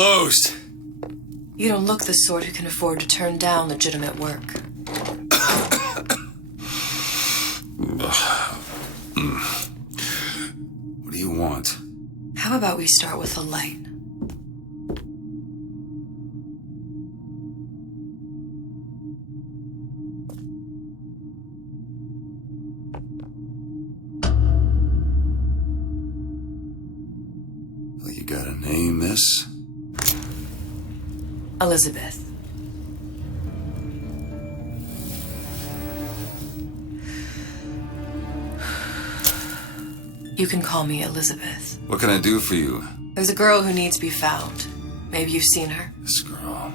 closed. You don't look the sort who can afford to turn down legitimate work. What do you want? How about we start with a light? Well, you got a name, miss? Elizabeth. You can call me Elizabeth. What can I do for you? There's a girl who needs to be found. Maybe you've seen her. This girl.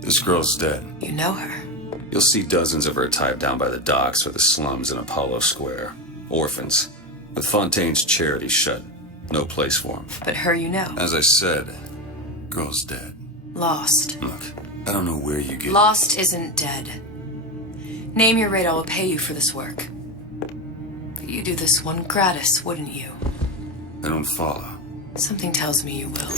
This girl's dead. You know her. You'll see dozens of her tied down by the docks or the slums in Apollo Square. Orphans. With Fontaine's charity shut. No place for them. But her you know. As I said, girl's dead. Lost. Look, I don't know where you get... Lost isn't dead. Name your rate, I will pay you for this work. But you do this one gratis, wouldn't you? I don't follow. Something tells me you will.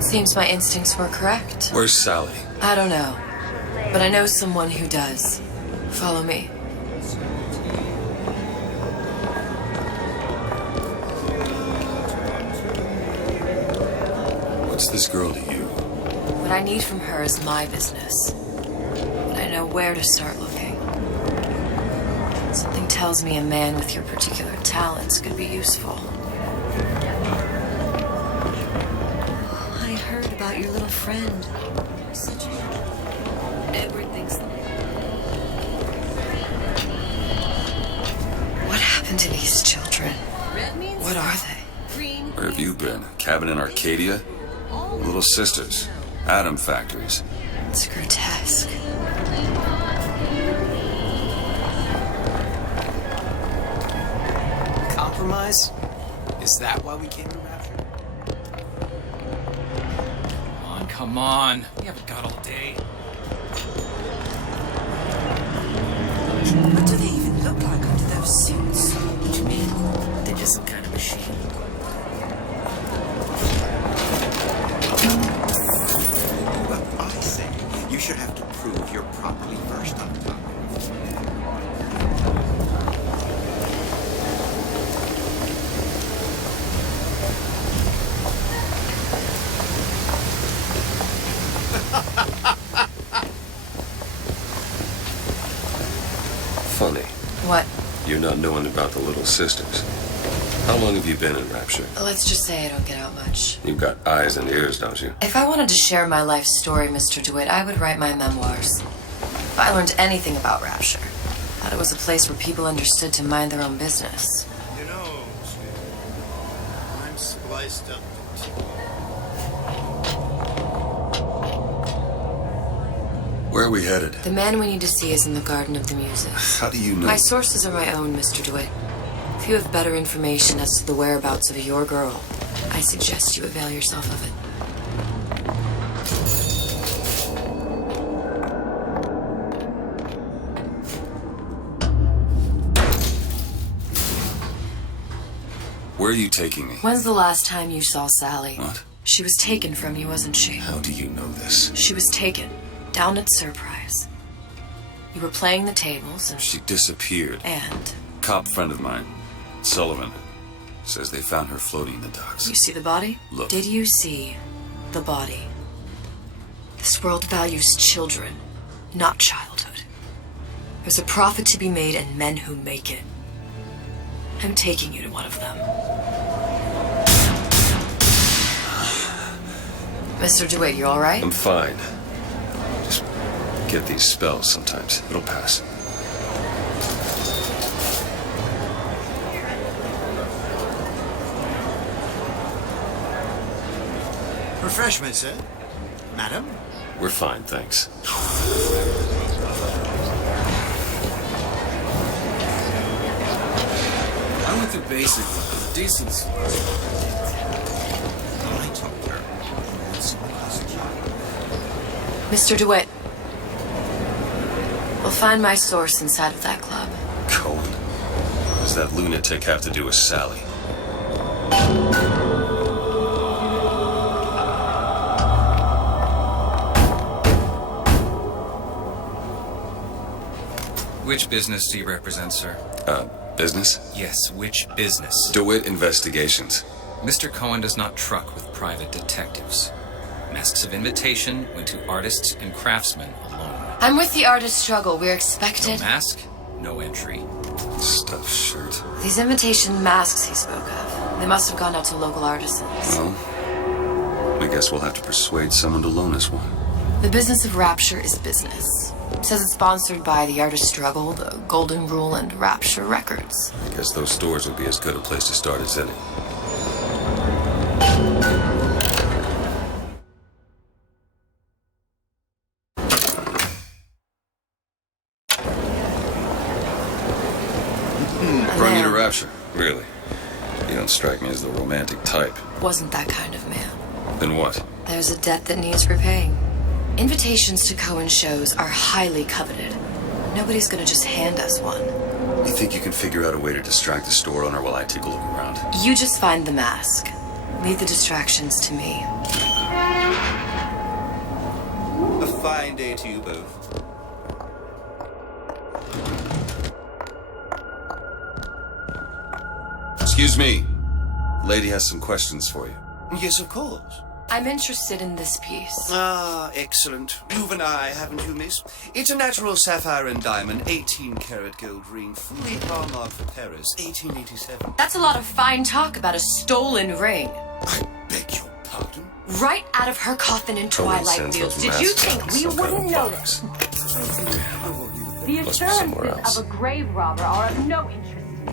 Seems my instincts were correct. Where's Sally? I don't know, but I know someone who does. Follow me. What's this girl to you? What I need from her is my business. But I know where to start looking. Something tells me a man with your particular talents could be useful. I heard about your little friend. Such a... Edward thinks... What happened to these children? What are they? Where have you been? Cabin in Arcadia? Little sisters. Atom factories. It's grotesque. Compromise? Is that why we came to Rapture? Come on. We haven't got all day. What do they even look like under those suits? What do you mean? They're just some kind of machine. Well, I say you should have to prove you're properly versed on the topic. Funny. What? You're not knowing about the little sisters. How long have you been in Rapture? Let's just say I don't get out much. You've got eyes and ears, don't you? If I wanted to share my life story, Mr. DeWitt, I would write my memoirs. If I learned anything about Rapture, that it was a place where people understood to mind their own business. You know, I'm spliced up. Where are we headed? The man we need to see is in the Garden of the Muses. How do you know? My sources are my own, Mr. DeWitt. If you have better information as to the whereabouts of your girl, I suggest you avail yourself of it. Where are you taking me? When's the last time you saw Sally? What? She was taken from you, wasn't she? How do you know this? She was taken. Down at Surprise. You were playing the tables and... She disappeared. And? Cop friend of mine, Sullivan, says they found her floating in the docks. You see the body? Look. Did you see the body? This world values children, not childhood. There's a profit to be made and men who make it. I'm taking you to one of them. Mr. DeWitt, you all right? I'm fine. Just get these spells sometimes. It'll pass. Refreshment, sir. Madam? We're fine, thanks. Basically, decency. I told her. It's Mr. DeWitt, we'll find my source inside of that club. Cohen? What does that lunatic have to do with Sally? Which business do you represent, sir? Business? Yes, which business? DeWitt Investigations. Mr. Cohen does not truck with private detectives. Masks of invitation went to artists and craftsmen alone. I'm with the artist struggle. We're No expected. mask, no entry. Stuffed shirt. These imitation masks he spoke of, they must have gone out to local artisans. Well, I guess we'll have to persuade someone to loan us one. The business of Rapture is business. Says it's sponsored by the artist struggle, the Golden Rule, and Rapture Records. I guess those stores would be as good a place to start as any. Bring you to Rapture, really? You don't strike me as the romantic type. Wasn't that kind of man. Then what? There's a debt that needs repaying. Invitations to Cohen shows are highly coveted. Nobody's gonna just hand us one. You think you can figure out a way to distract the store owner while I take a look around? You just find the mask. Leave the distractions to me. a fine day to you both. Excuse me. Lady has some questions for you. Yes, of course. I'm interested in this piece. Ah, excellent. You've an eye, haven't you, miss? It's a natural sapphire and diamond, 18-karat gold ring, fully hallmarked for Paris, 1887. That's a lot of fine talk about a stolen ring. I beg your pardon? Right out of her coffin in Twilight Fields. Did you think we wouldn't notice? The Must be somewhere assurances else. of a grave robber are of no interest to me.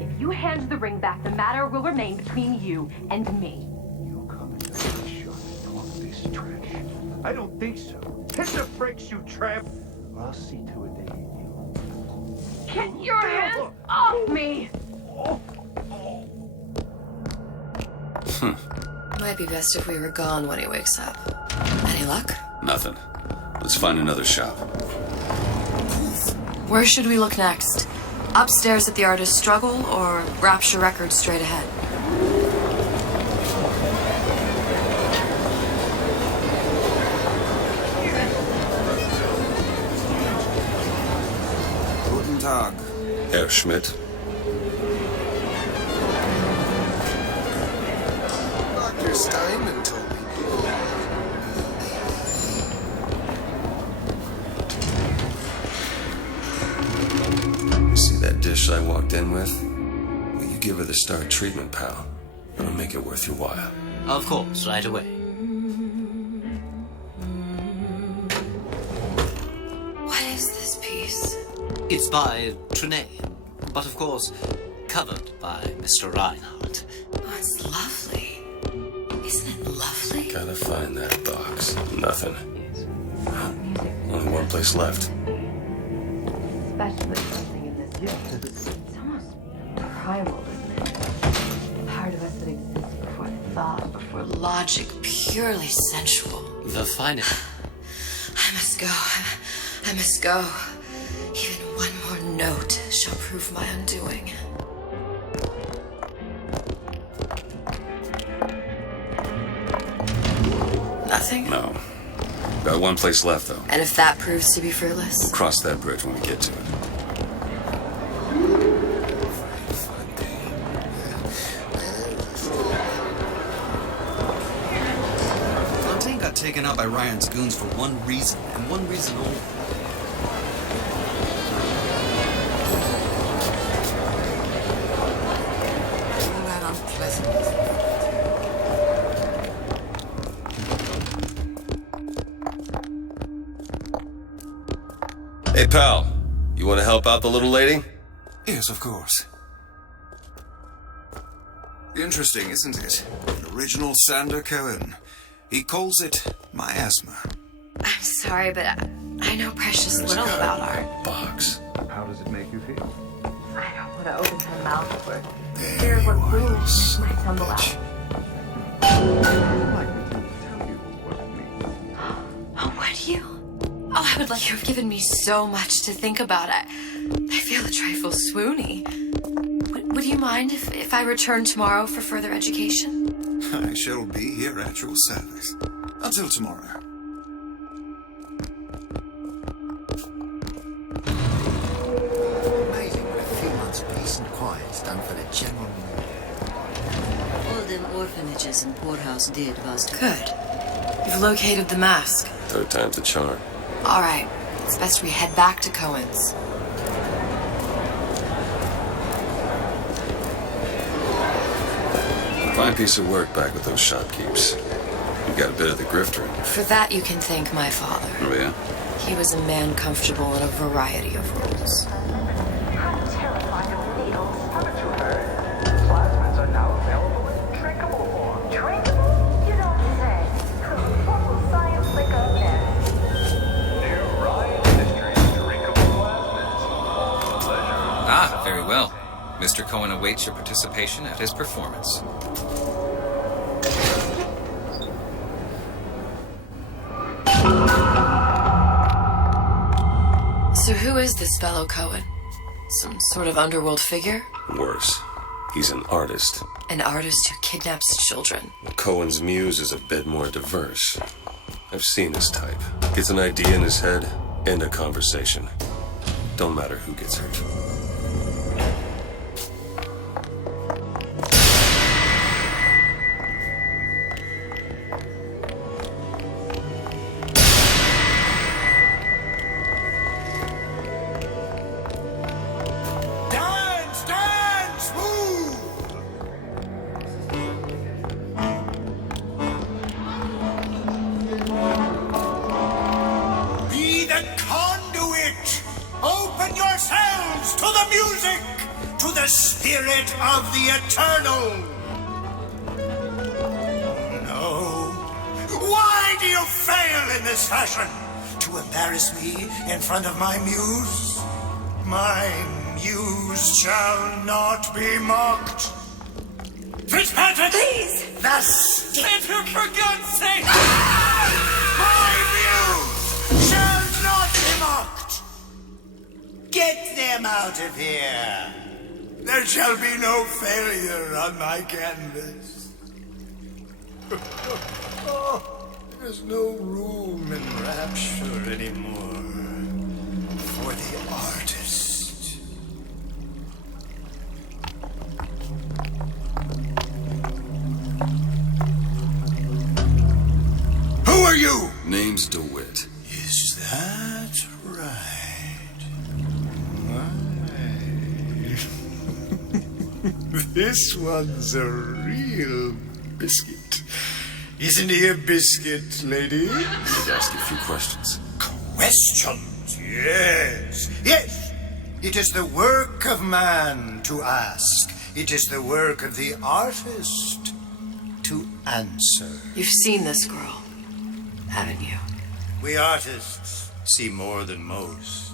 If you hand the ring back, the matter will remain between you and me. You come and talk this trash. I don't think so. Hit the brakes, you tramp! Or I'll see to it they hit you. Get your hands off me! Might be best if we were gone when he wakes up. Any luck? Nothing. Let's find another shop. Where should we look next? Upstairs at the Artist Struggle or Rapture Records straight ahead? Guten Tag. Herr Schmidt. Dr. Steinman told me. You see that dish I walked in with? Will you give her the Star treatment, pal? It'll make it worth your while. Of course, right away. What is this piece? It's by Trine, but of course, covered by Mr. Reinhardt. Oh, it's lovely. Isn't it lovely? Gotta find that box. Nothing. Only one place left. Especially something in this world. It's almost primal, isn't it? Part of us that exists before thought. Before logic, purely sensual. The finest. I must go. I must go. Even one more note shall prove my undoing. Nothing? No. Got one place left, though. And if that proves to be fruitless? Cross that bridge when we get to it. Fontaine got taken out by Ryan's goons for one reason, and one reason only. All that unpleasantness. Hey, pal. You want to help out the little lady? Yes, of course. Interesting, isn't it? An original Sander Cohen. He calls it miasma. I'm sorry, but I know precious There's little a about art. box. How does it make you feel? I don't want that opens her mouth for fear of what fools might tumble out. Oh, would you? Oh, I would like you have given me so much to think about. I feel a trifle swoony. Would you mind if I return tomorrow for further education? I shall be here at your service. Until tomorrow. Amazing what a few months of peace and quiet has done for the general mood. All them orphanages and poorhouse did was to... Good. You've located the mask. Third time's the charm. All right. It's best we head back to Cohen's. Fine piece of work back with those shopkeepers. You got a bit of the grifter in you. For that, you can thank my father. Oh, yeah? He was a man comfortable in a variety of roles. I'm terrified of needles. Haven't you heard? Plasmids are now available in drinkable form. Drinkable? You don't say. What will science think of next? New Ryan Industries drinkable plasmids. Pleasure. Ah, very well. Mr. Cohen awaits your participation at his performance. So who is this fellow Cohen? Some sort of underworld figure? Worse. He's an artist. An artist who kidnaps children. Cohen's muse is a bit more diverse. I've seen his type. Gets an idea in his head, end a conversation. Don't matter who gets hurt. Dance, dance, move! Be the conduit! Open yourselves to the music, to the spirit of the eternal! No. Why do you fail in this fashion? To embarrass me in front of my muse? My muse shall not be mocked. Fitzpatrick! Please! The stick! For God's sake! My muse shall not be mocked! Get them out of here! There shall be no failure on my canvas. Oh, there's no room in rapture anymore for the artist. Who are you? Name's DeWitt. Is that right? This one's a real biscuit. Isn't he a biscuit, lady? Need to ask you a few questions. Questions, yes. Yes, it is the work of man to ask. It is the work of the artist to answer. You've seen this girl, haven't you? We artists see more than most.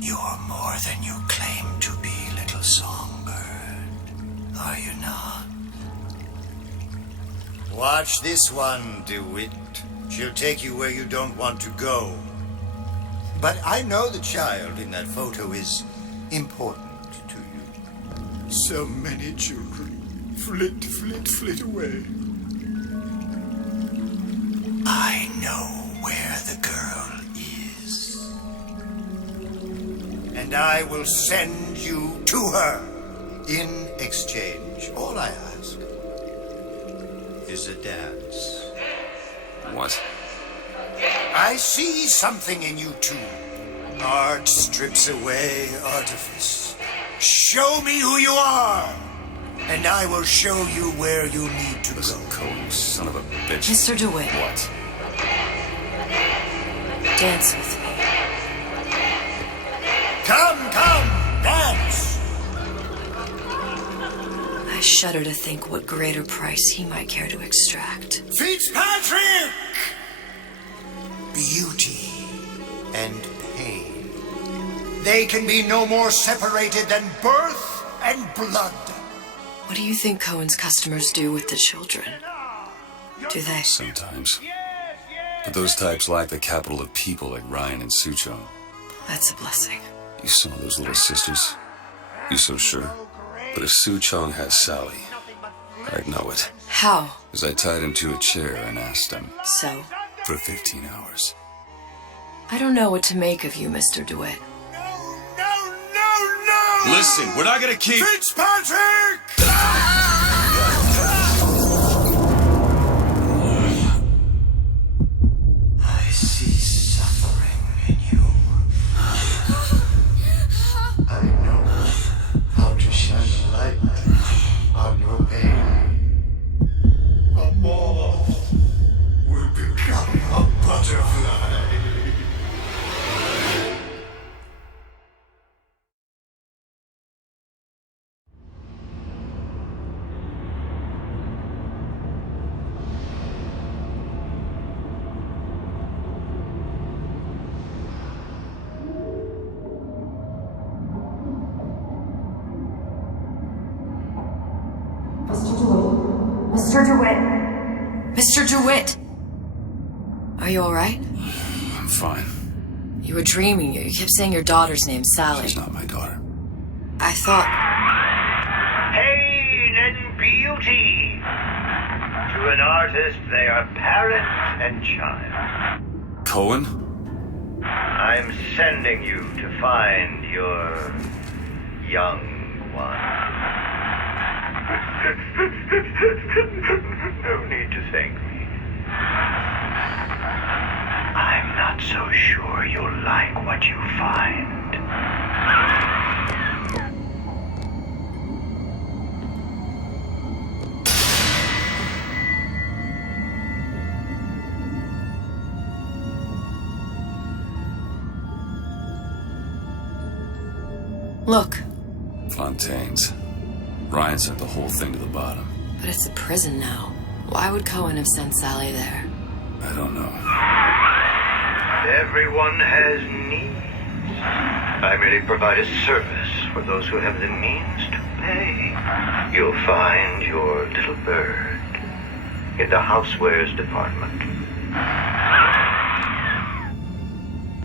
You're more than you claim to be, little songbird. Are you not? Watch this one, DeWitt. She'll take you where you don't want to go. But I know the child in that photo is important to you. So many children flit, flit, flit away. I know where the girl is. And I will send you to her. In exchange, all I ask is a dance. What? I see something in you two. Art strips away artifice. Show me who you are, and I will show you where you need to Listen, go. Cohen, son of a bitch. Mr. DeWitt, What? dance with me. Come, dance! I shudder to think what greater price he might care to extract. Fitzpatrick! Beauty and pain. they can be no more separated than birth and blood. What do you think Cohen's customers do with the children? Do they? Sometimes. But those types lack the capital of people like Ryan and Suchong. That's a blessing. You saw those little sisters? You so sure? But if Suchong had Sally, I'd know it. How? As I tied him to a chair and asked him. So? For 15 hours. I don't know what to make of you, Mr. DeWitt. No! Listen, we're not gonna keep... Fitzpatrick! I see suffering in you. I know how to shine a light on your pain. A moth will become a butterfly. Mr. DeWitt! Mr. DeWitt! Are you alright? I'm fine. You were dreaming. You kept saying your daughter's name, Sally. She's not my daughter. I thought... Pain and beauty. To an artist, they are parent and child. Cohen? I'm sending you to find your young one. No need to thank me. I'm not so sure you'll like what you find. Look. Fontaine's. Ryan sent the whole thing to the bottom. But it's a prison now. Why would Cohen have sent Sally there? I don't know. Everyone has needs. I merely provide a service for those who have the means to pay. You'll find your little bird in the housewares department.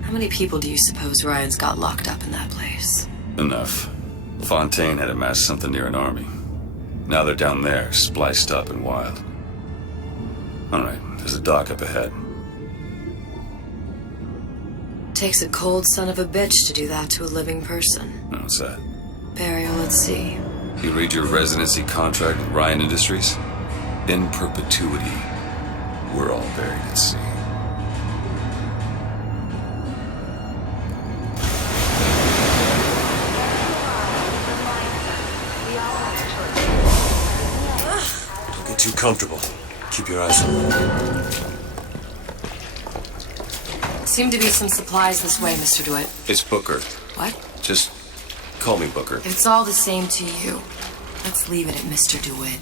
How many people do you suppose Ryan's got locked up in that place? Enough. Fontaine had amassed something near an army. Now they're down there, spliced up and wild. All right, there's a dock up ahead. Takes a cold son of a bitch to do that to a living person. What's that? Burial, let's see. You read your residency contract with Ryan Industries? In perpetuity, we're all buried at sea. Don't get too comfortable. Keep your eyes open. Seem to be some supplies this way, Mr. DeWitt. It's Booker. What? Just call me Booker. If it's all the same to you, let's leave it at Mr. DeWitt.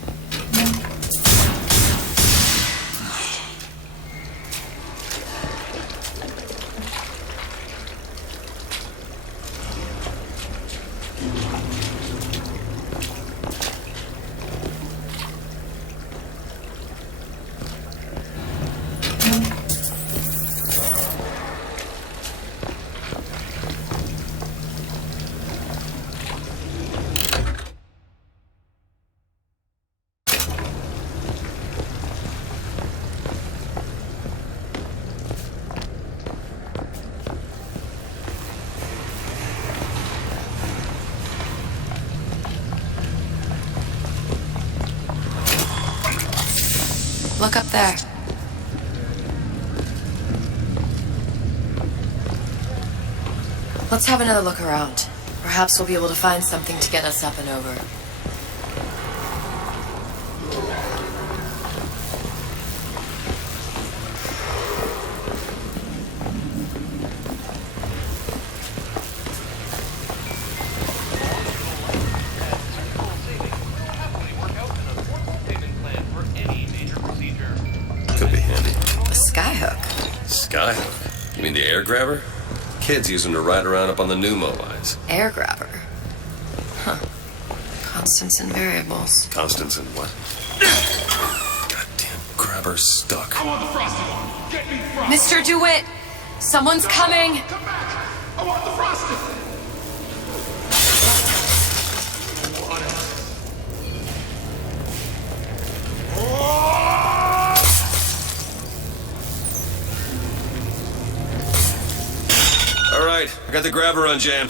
Look up there. Let's have another look around. Perhaps we'll be able to find something to get us up and over. Could be handy. A skyhook. Skyhook? You mean the air grabber? Kids use them to ride around up on the pneumo lines. Air grabber. Huh. Constants and variables. Constants and what? Goddamn grabber stuck. I want the frosted one. Get me frosted. Mr. DeWitt! Someone's coming! Come back. I want the frosted. All right, I got the grabber unjammed.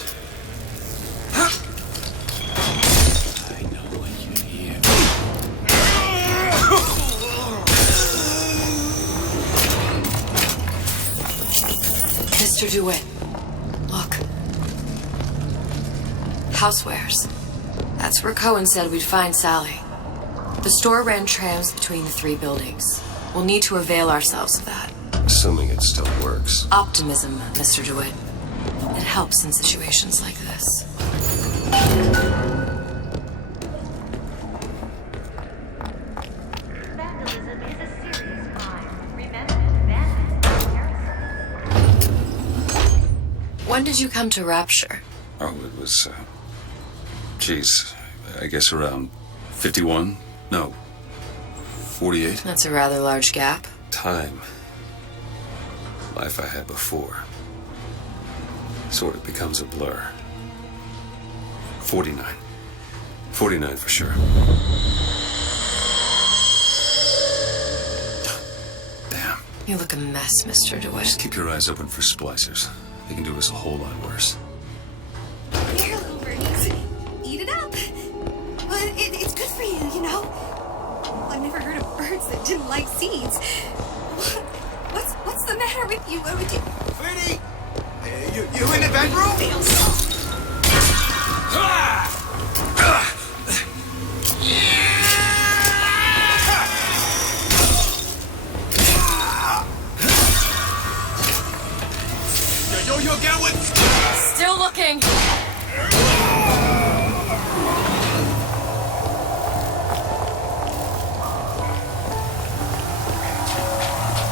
Mr. DeWitt, look. Housewares. That's where Cohen said we'd find Sally. The store ran trams between the 3 buildings. We'll need to avail ourselves of that. Assuming it still works. Optimism, Mr. DeWitt. It helps in situations like this. Vandalism is a serious crime. Remember, vandalism. When did you come to Rapture? Oh, it was, geez, I guess around 51? No, 48? That's a rather large gap. Time. Life I had before. Sort of becomes a blur. 49. 49 for sure. Damn. You look a mess, Mr. DeWitt. Just keep your eyes open for splicers. They can do us a whole lot worse. Here, little birdies. Eat it up. Well, it's good for you, you know. I've never heard of birds that didn't like seeds. What's the matter with you? What would you... Sweetie! You in the bedroom? Yo, get with... Still looking.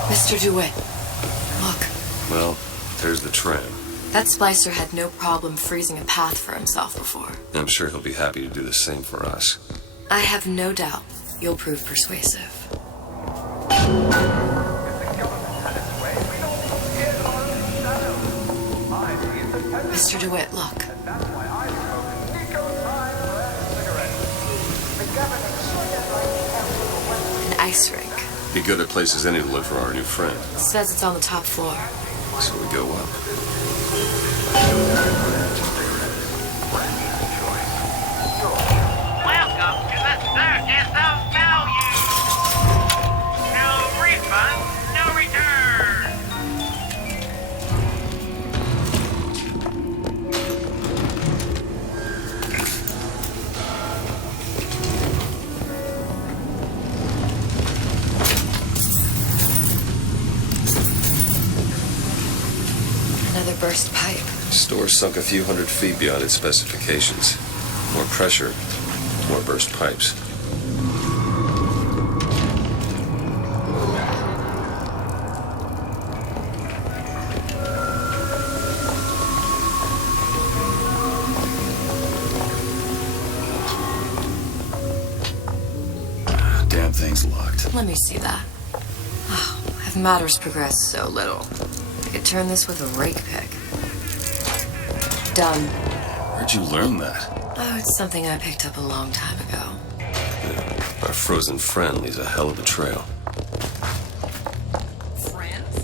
Mr. DeWitt, look. Well, there's the tram. That splicer had no problem freezing a path for himself before. I'm sure he'll be happy to do the same for us. I have no doubt you'll prove persuasive. Mr. DeWitt, look. An ice rink. Be good at places any to look for our new friend. Says it's on the top floor. So we go up. Welcome to the Circus of Value. No refund, no return. Another burst pipe. Store sunk a few hundred feet beyond its specifications. More pressure, more burst pipes. Damn thing's locked. Let me see that. Oh, have matters progressed so little? I could turn this with a rake pick. Done. Where'd you learn that? Oh, it's something I picked up a long time ago. Yeah, our frozen friend leaves a hell of a trail. Friends?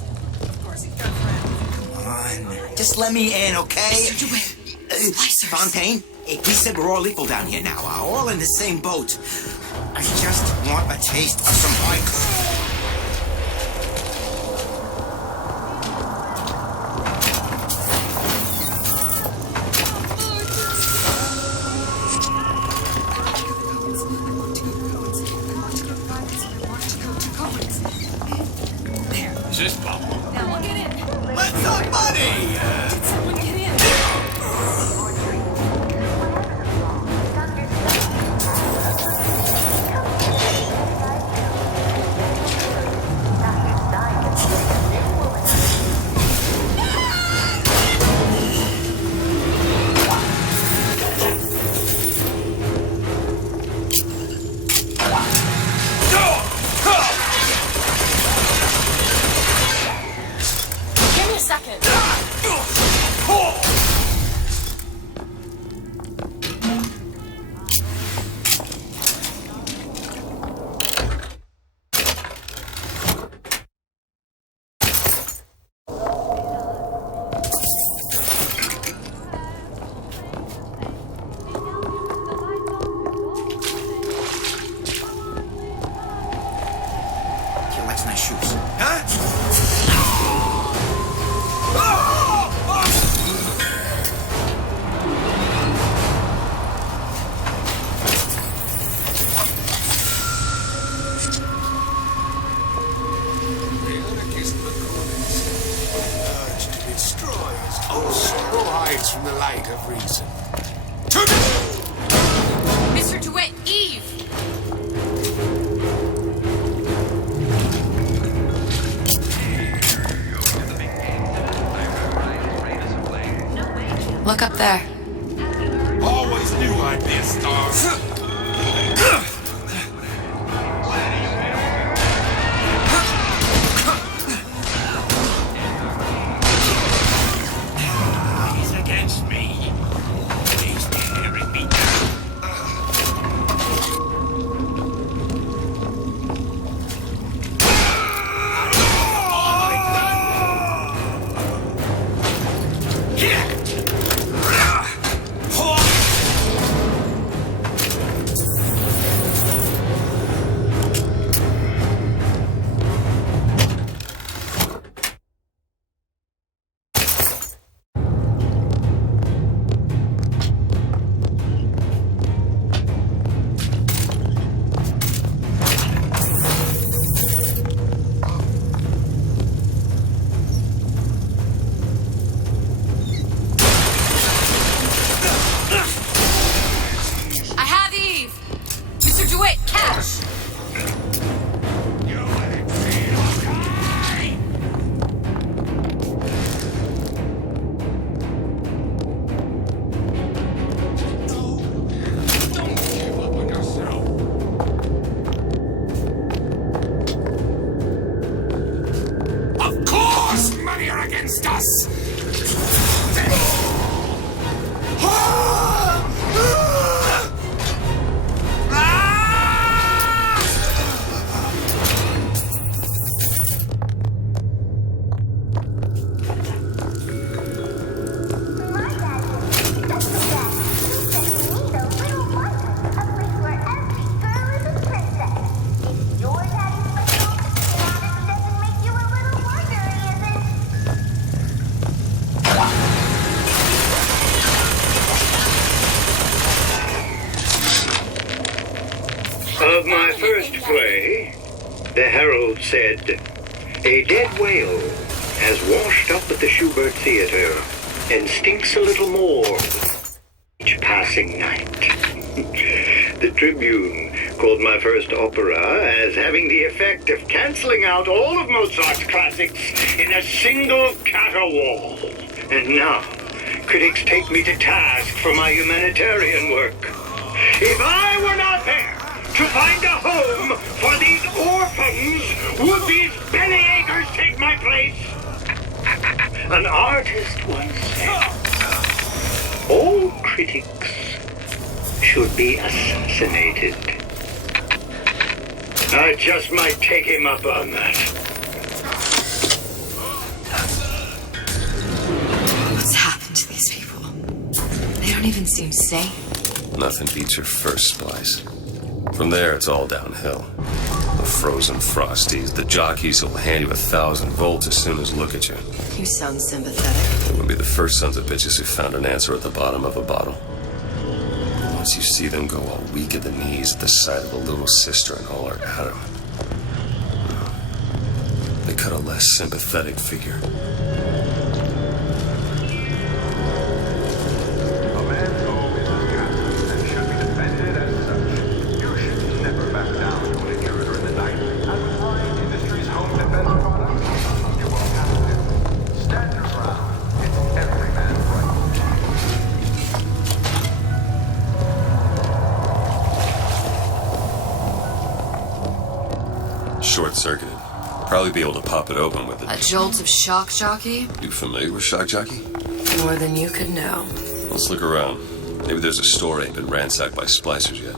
Of course he's got friends. Come on. Just let me in, okay? Mr. DeWitt. Fontaine? Hey, he said we're all equal down here now. All in the same boat. I just want a taste of some bikes. Just pop. Now we'll get in. Let's talk money! Did someone get in? knew I'd be a star. He's against me. He's tearing me down. I have Eve! Mr. DeWitt, catch! Of course, money are against us. Of my first play, the Herald said, "A dead whale has washed up at the Schubert Theater and stinks a little more with each passing night." The Tribune called my first opera as having the effect of canceling out all of Mozart's classics in a single caterwaul. And now, critics take me to task for my humanitarian work. If I were not there to find a home for these orphans, would these bellyachers take my place? An artist once said, "All critics should be assassinated." I just might take him up on that. What's happened to these people? They don't even seem sane. Nothing beats your first splice. From there, it's all downhill. The frozen frosties, the jockeys who'll hand you 1,000 volts as soon as look at you. You sound sympathetic. They would be the first sons of bitches who found an answer at the bottom of a bottle. Once you see them go all weak at the knees at the sight of a little sister and all her Adam, they cut a less sympathetic figure. Short-circuited. Probably be able to pop it open with A jolt of shock jockey? You familiar with shock jockey? More than you could know. Let's look around. Maybe there's a store ain't been ransacked by splicers yet.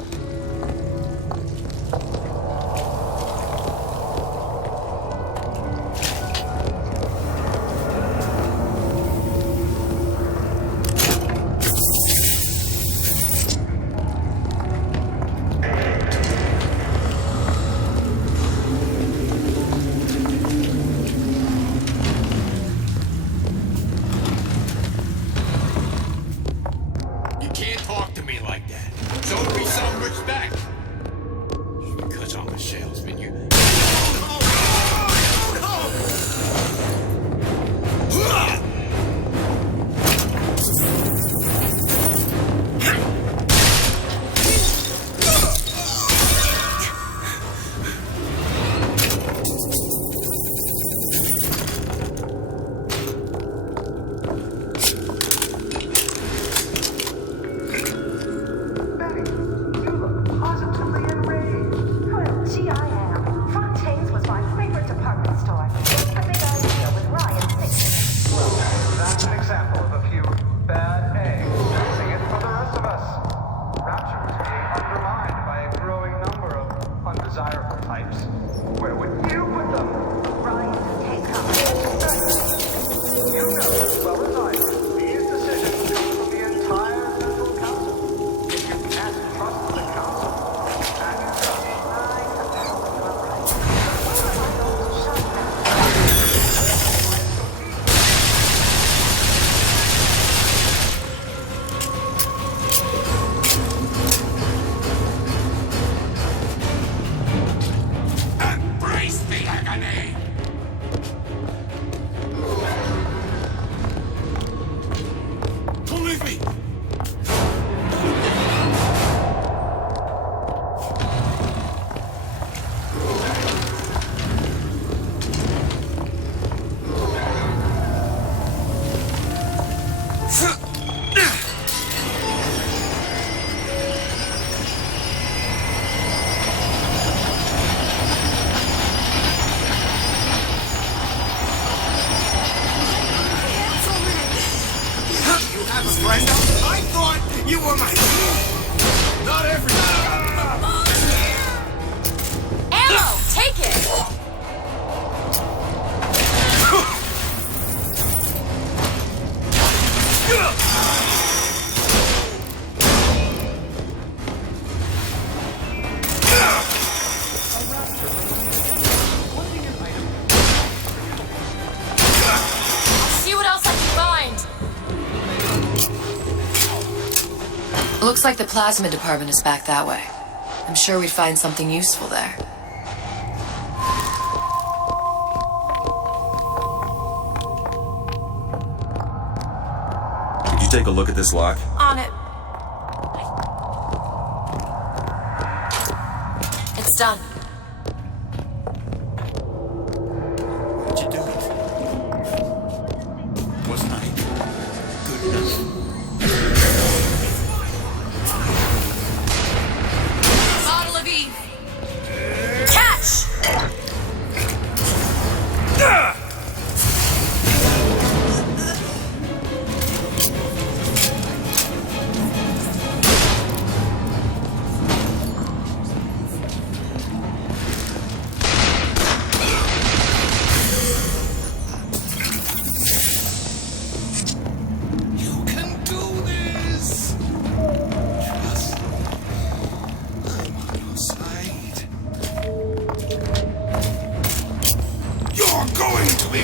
Looks like the plasma department is back that way. I'm sure we'd find something useful there. Could you take a look at this lock? On it. It's done. What'd you do? Wasn't I good enough? Bottle of Eve. Catch! You can do this! Trust me. I'm on your side. You're going to be...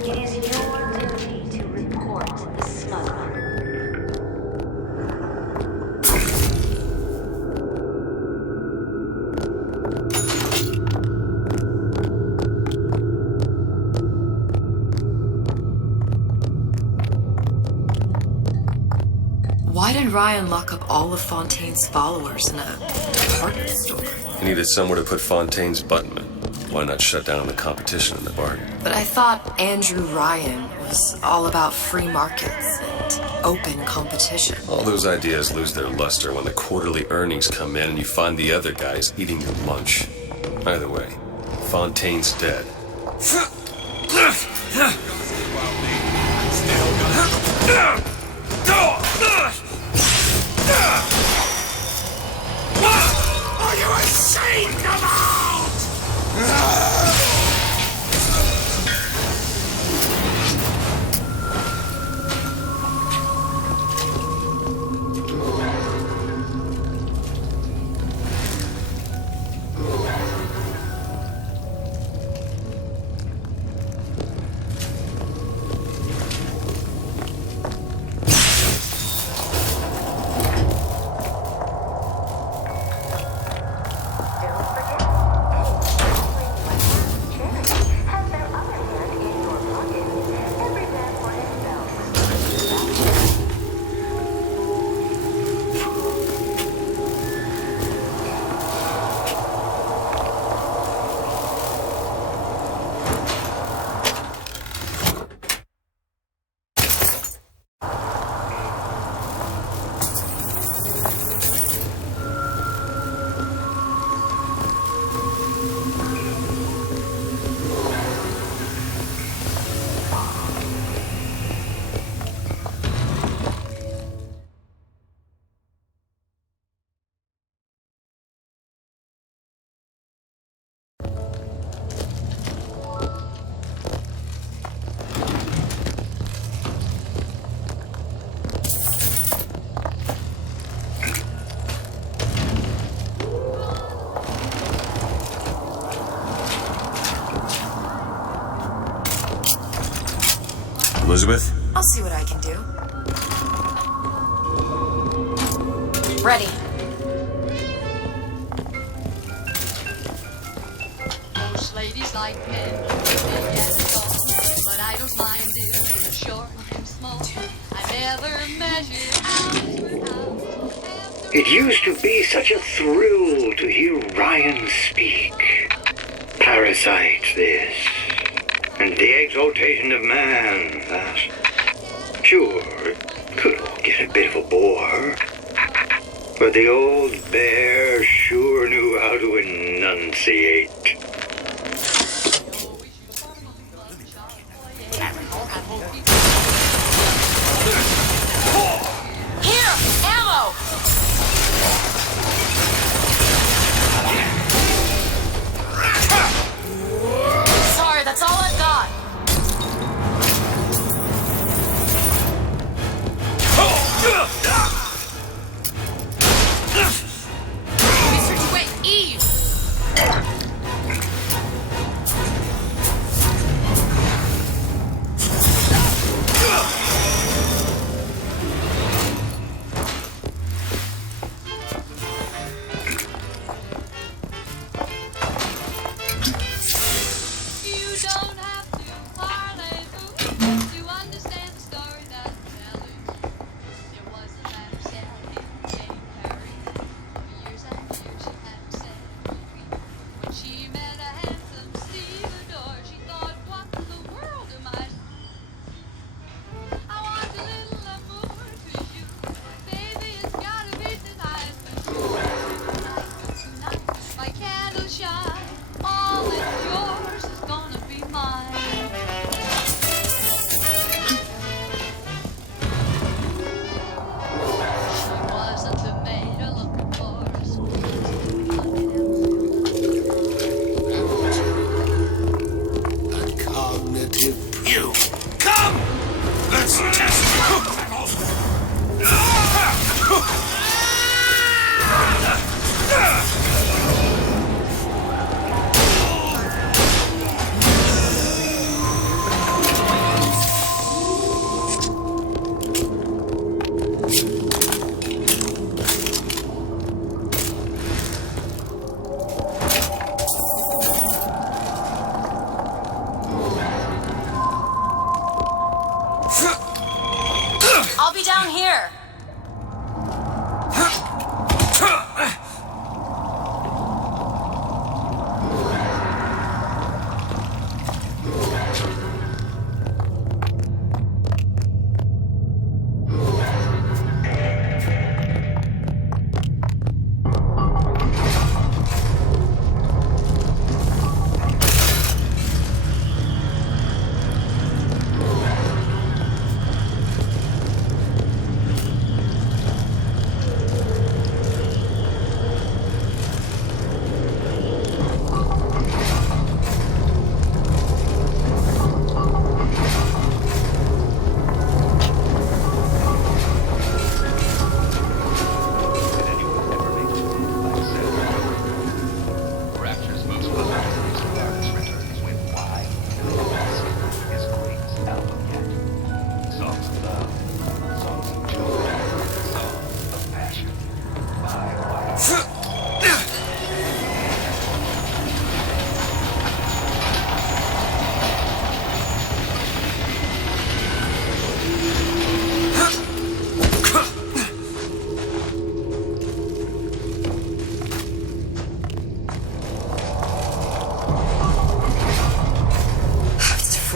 It is your duty to report the smuggler. Why did Ryan lock up all of Fontaine's followers in a department store? He needed somewhere to put Fontaine's button. Why not shut down the competition in the bargain? But I thought Andrew Ryan was all about free markets and open competition. All those ideas lose their luster when the quarterly earnings come in and you find the other guys eating your lunch. Either way, Fontaine's dead. What are you ashamed about? Elizabeth? I'll see what I can do. Ready. Most ladies like men, big and tall, but I don't mind if they're short and small. I never measured hours for hours. It used to be such a thrill to hear Ryan speak. Parasite, this. And the exaltation of man, that. Sure, it could all get a bit of a bore. But the old bear sure knew how to enunciate. Here! Ammo! Sorry, that's all I've got.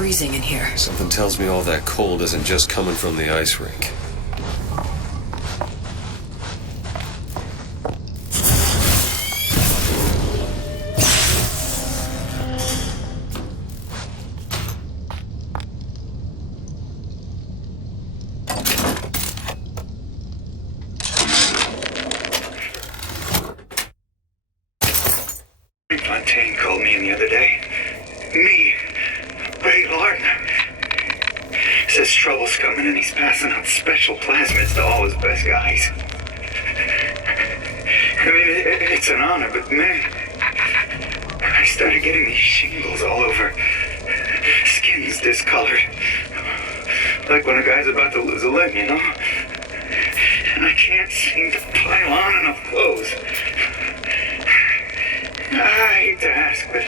freezing in here. Something tells me all that cold isn't just coming from the ice rink. Fontaine called me in the other day. Me, Ray Larden. Says trouble's coming and he's passing out special plasmids to all his best guys. I mean, it's an honor, but man, I started getting these shingles all over. Skin's discolored. Like when a guy's about to lose a limb, you know? And I can't seem to pile on enough clothes. I hate to ask, but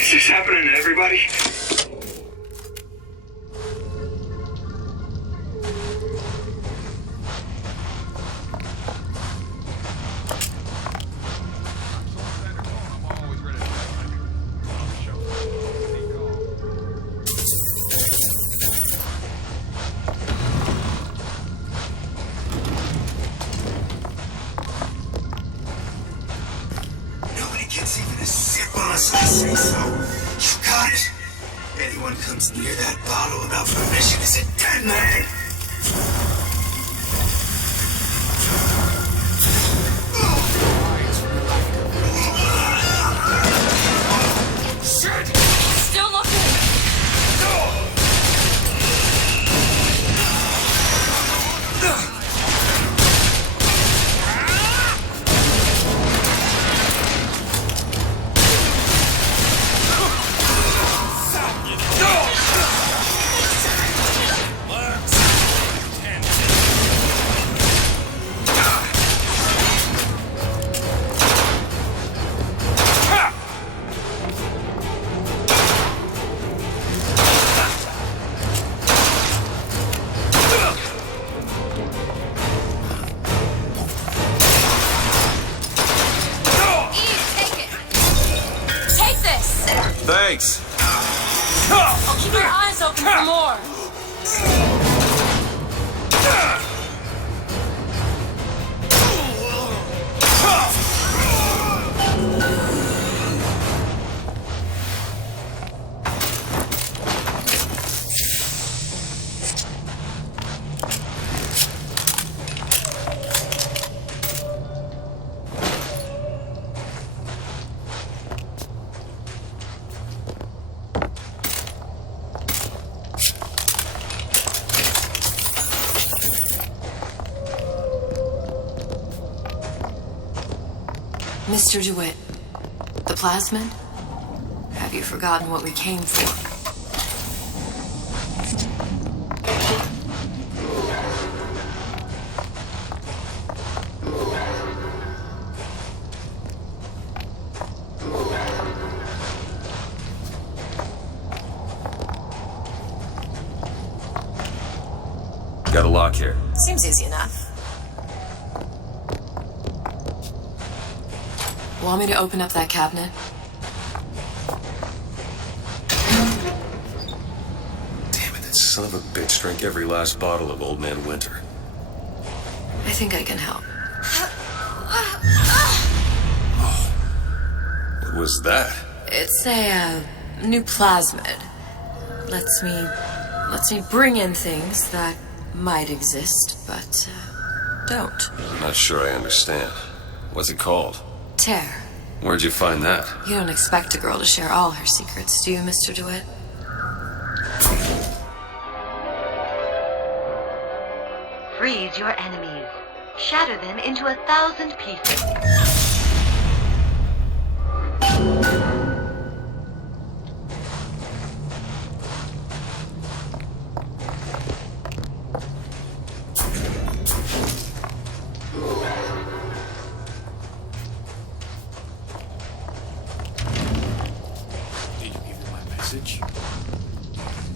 is this happening to everybody? Unless I say so. You got it. Anyone comes near that bottle without permission is a dead man. Shit! Still looking! Thanks. I'll keep your eyes open for more. Mr. DeWitt, the plasmid? Have you forgotten what we came for? Got a lock here. Seems easy enough. Want me to open up that cabinet? Damn it, that son of a bitch drank every last bottle of Old Man Winter. I think I can help. What was that? It's a new plasmid. Lets me bring in things that might exist, but don't. I'm not sure I understand. What's it called? Tear. Where'd you find that? You don't expect a girl to share all her secrets, do you, Mr. DeWitt? Freeze your enemies. Shatter them into 1,000 pieces.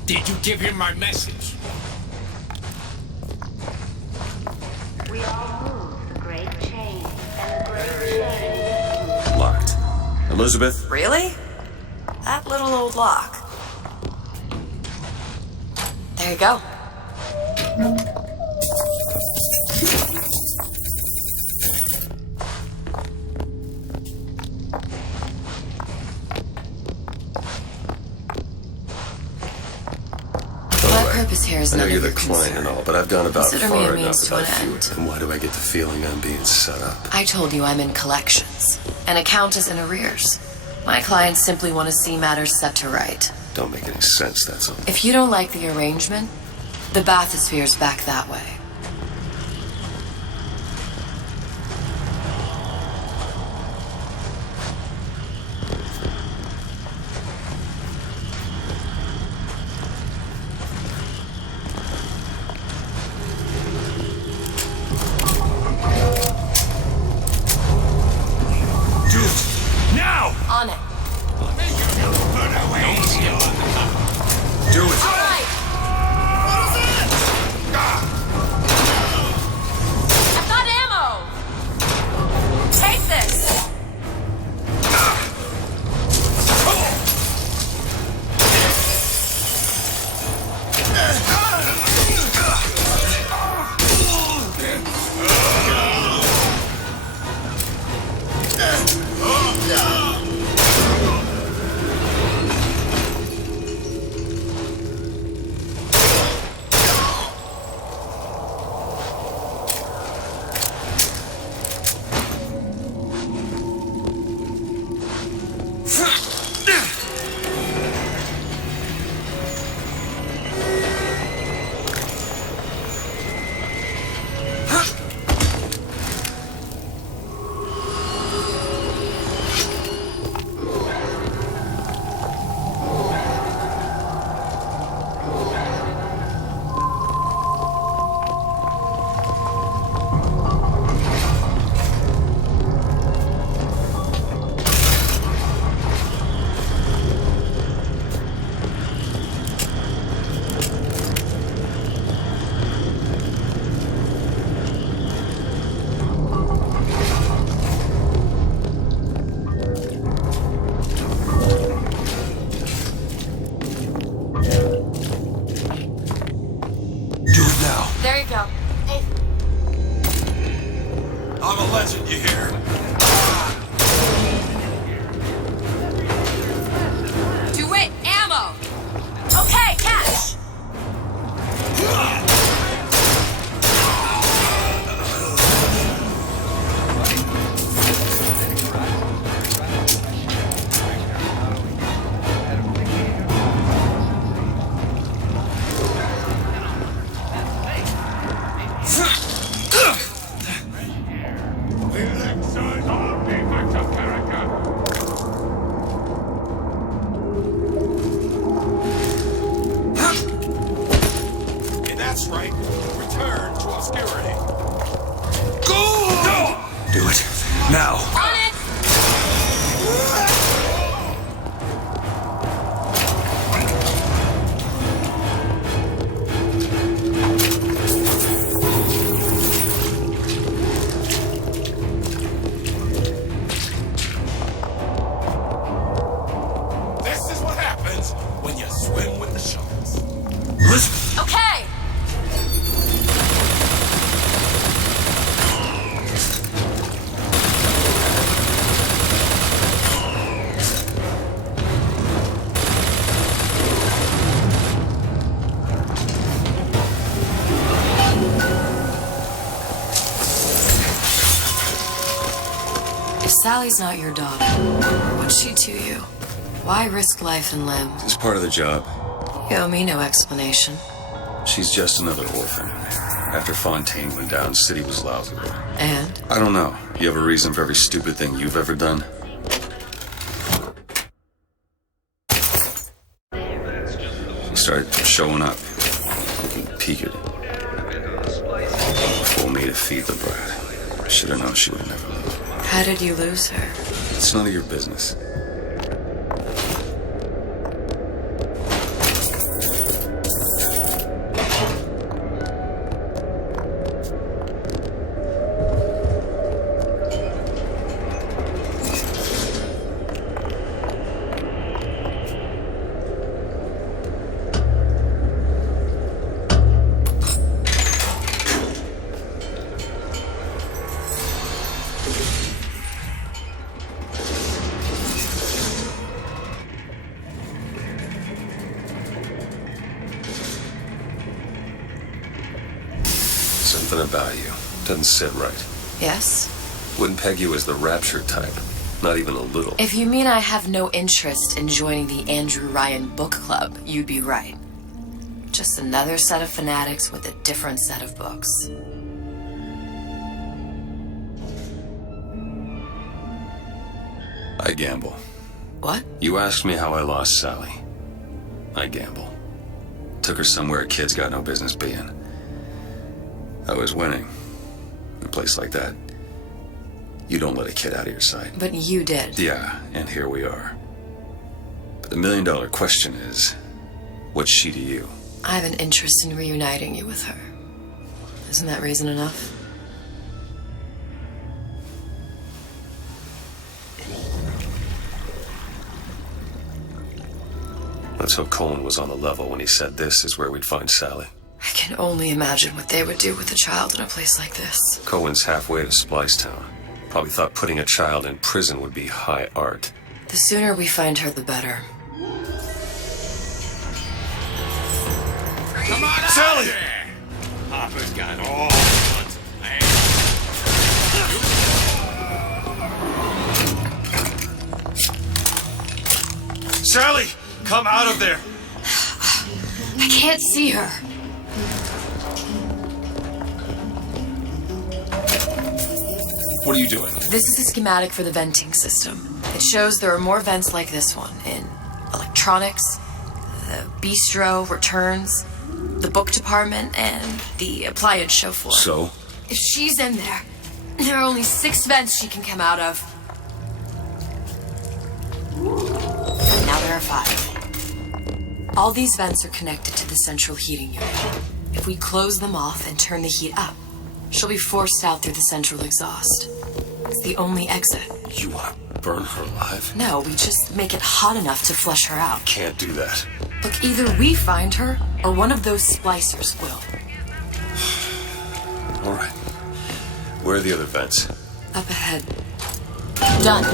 Did you give him my message? We all move the great chain, and the great chain. Locked. Elizabeth? Really? That little old lock. There you go. My purpose here is I know none you're of the your client concern. and all, but I've gone about Consider me a far means enough to an about you. end. And why do I get the feeling I'm being set up? I told you I'm in collections. An account is in arrears. My clients simply want to see matters set to right. Don't make any sense, that's all. If you don't like the arrangement, the bathysphere's back that way. Now! On it. Do it. All right. I've got ammo. Take this. There you go. I'm a legend, you hear? Do it. Ammo. Okay, catch. That's right. Return to obscurity. Go! Do it. Now. On it. This is what happens when you swim with the sharks. Listen. Okay. If Sally's not your daughter, what's she to you? Why risk life and limb? It's part of the job. You owe me no explanation. She's just another orphan. After Fontaine went down, City was lousy with her. And? I don't know. You have a reason for every stupid thing you've ever done? She started showing up, looking peaked. Fool me to feed the brat. Should have known she would never leave. How did you lose her? It's none of your business. Something about you doesn't sit right. Yes? Wouldn't peg you as the rapture type. Not even a little. If you mean I have no interest in joining the Andrew Ryan book club, you'd be right. Just another set of fanatics with a different set of books. I gamble. What? You asked me how I lost Sally. I gamble. Took her somewhere a kid's got no business being. I was winning. In a place like that, you don't let a kid out of your sight. But you did. Yeah, and here we are. But the million-dollar question is, what's she to you? I have an interest in reuniting you with her. Isn't that reason enough? Let's hope Cohen was on the level when he said this is where we'd find Sally. I can only imagine what they would do with a child in a place like this. Cohen's halfway to Splicetown. Probably thought putting a child in prison would be high art. The sooner we find her, the better. Come on out Sally! there! Papa's got all sorts of plans. Sally! Come out of there! I can't see her. What are you doing? This is a schematic for the venting system. It shows there are more vents like this one in electronics, the bistro, returns, the book department, and the appliance show floor. So? If she's in there, there are only 6 vents she can come out of. Now there are 5. All these vents are connected to the central heating unit. If we close them off and turn the heat up, she'll be forced out through the central exhaust. It's the only exit. You want to burn her alive? No, we just make it hot enough to flush her out. Can't do that. Look, either we find her, or one of those splicers will. All right. Where are the other vents? Up ahead. Done.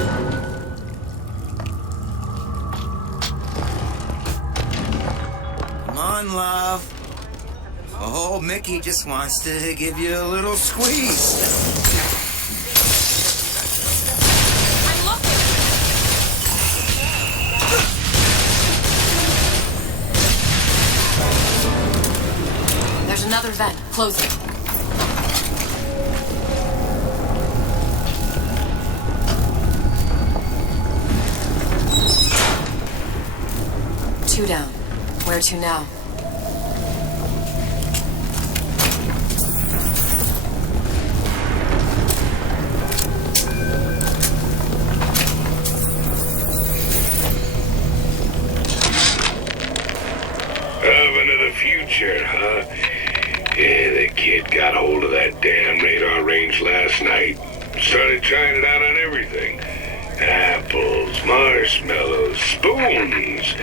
Come on, love. Oh, Mickey just wants to give you a little squeeze. There's another vent. Close it. Two down. Where to now? Oven of the future, huh? Yeah, the kid got hold of that damn radar range last night. Started trying it out on everything. Apples, marshmallows, spoons.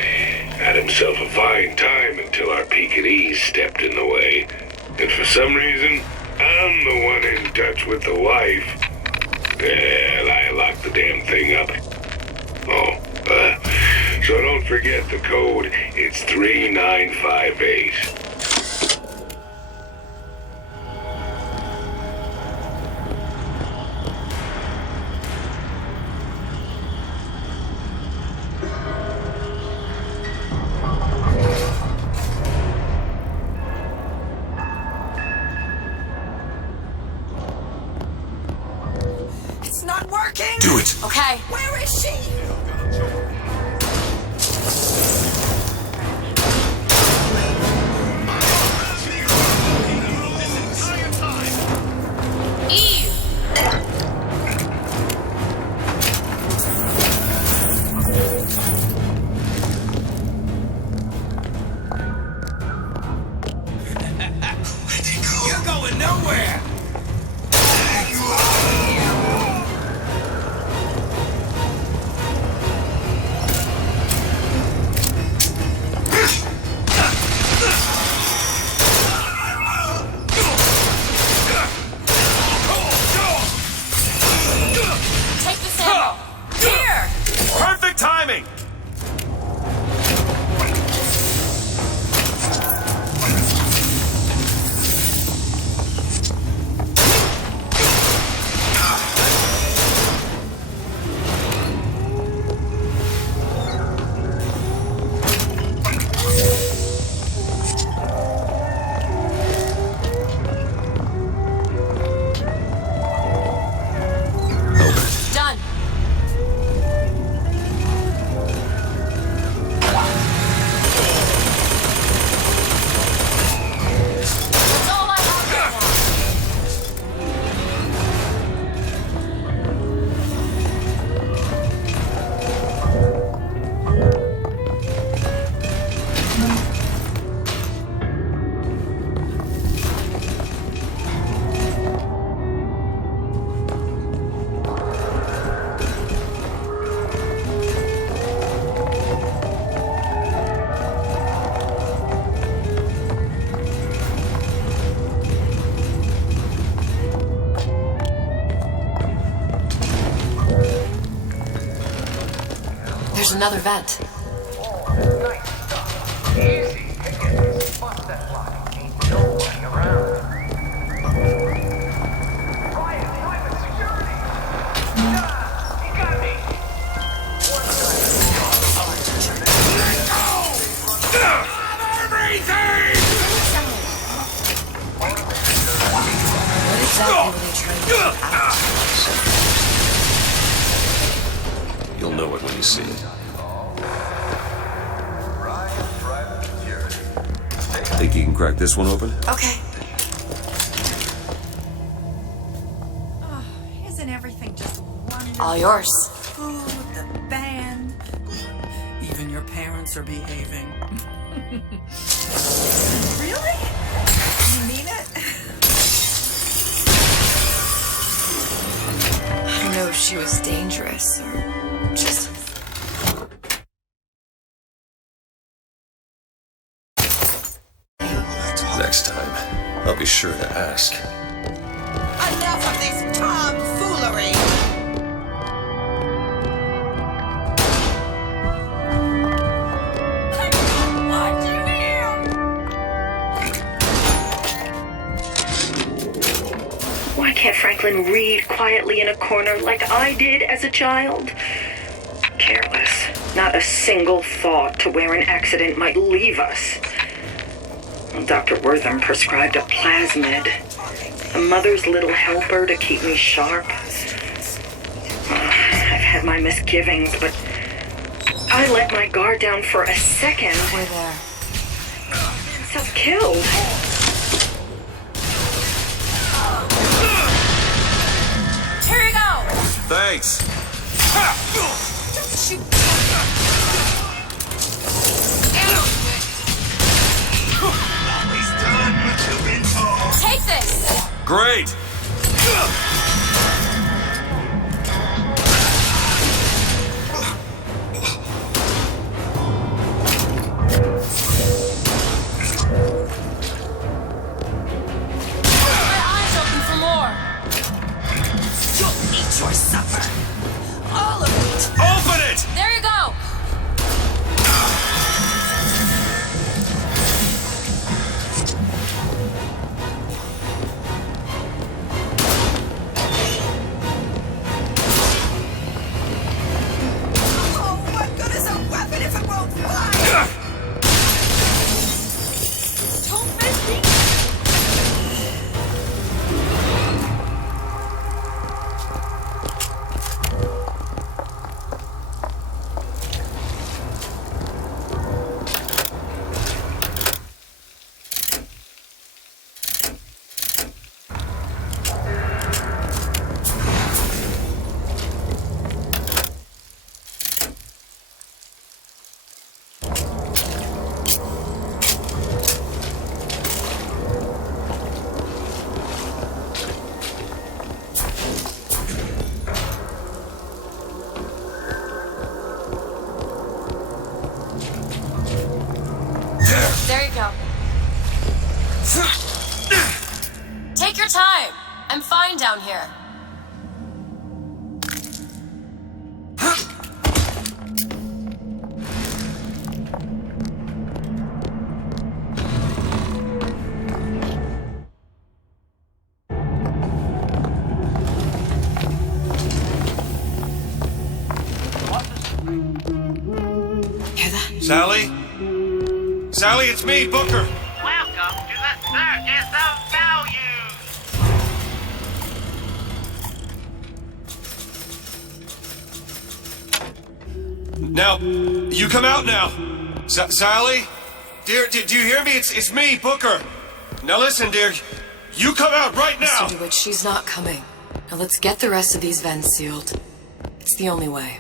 Had himself a fine time until our Pekingese stepped in the way. And for some reason, I'm the one in touch with the wife. Well, I locked the damn thing up. So don't forget the code. It's 3958. It's not working! Do it! Okay. Where is she? Eve! You're going nowhere! There's another vent. Easy pickings. Bust that line. Ain't nobody around. Quiet, private security. Nah, you got me. Let go! Everything! What exactly were they trying to get out? You'll know it when you see it. Think you can crack this one open? Okay. Oh, isn't everything just wonderful? All yours. Food, the band. Even your parents are behaving. Really? You mean it? I don't know if she was dangerous or just... Next time, I'll be sure to ask. Enough of this tomfoolery! I don't want you here! Why can't Franklin read quietly in a corner like I did as a child? Careless. Not a single thought to where an accident might leave us. Dr. Wortham prescribed a plasmid, a mother's little helper to keep me sharp. I've had my misgivings, but I let my guard down for a second. We're there. Self-killed. Here you go! Thanks. Don't shoot! Take this! Great! My eyes open for more! You'll eat your supper! All of it! Open it! There you go! Oh, what good is a weapon if it won't fire? Don't miss me! There you go. Take your time. I'm fine down here. Hear that? Sally? Sally, it's me, Booker. Welcome to the Circus of Values. Now, you come out now. Sally? Dear, do you hear me? It's me, Booker. Now listen, dear. You come out right now. Mr. DeWitt, she's not coming. Now let's get the rest of these vents sealed. It's the only way.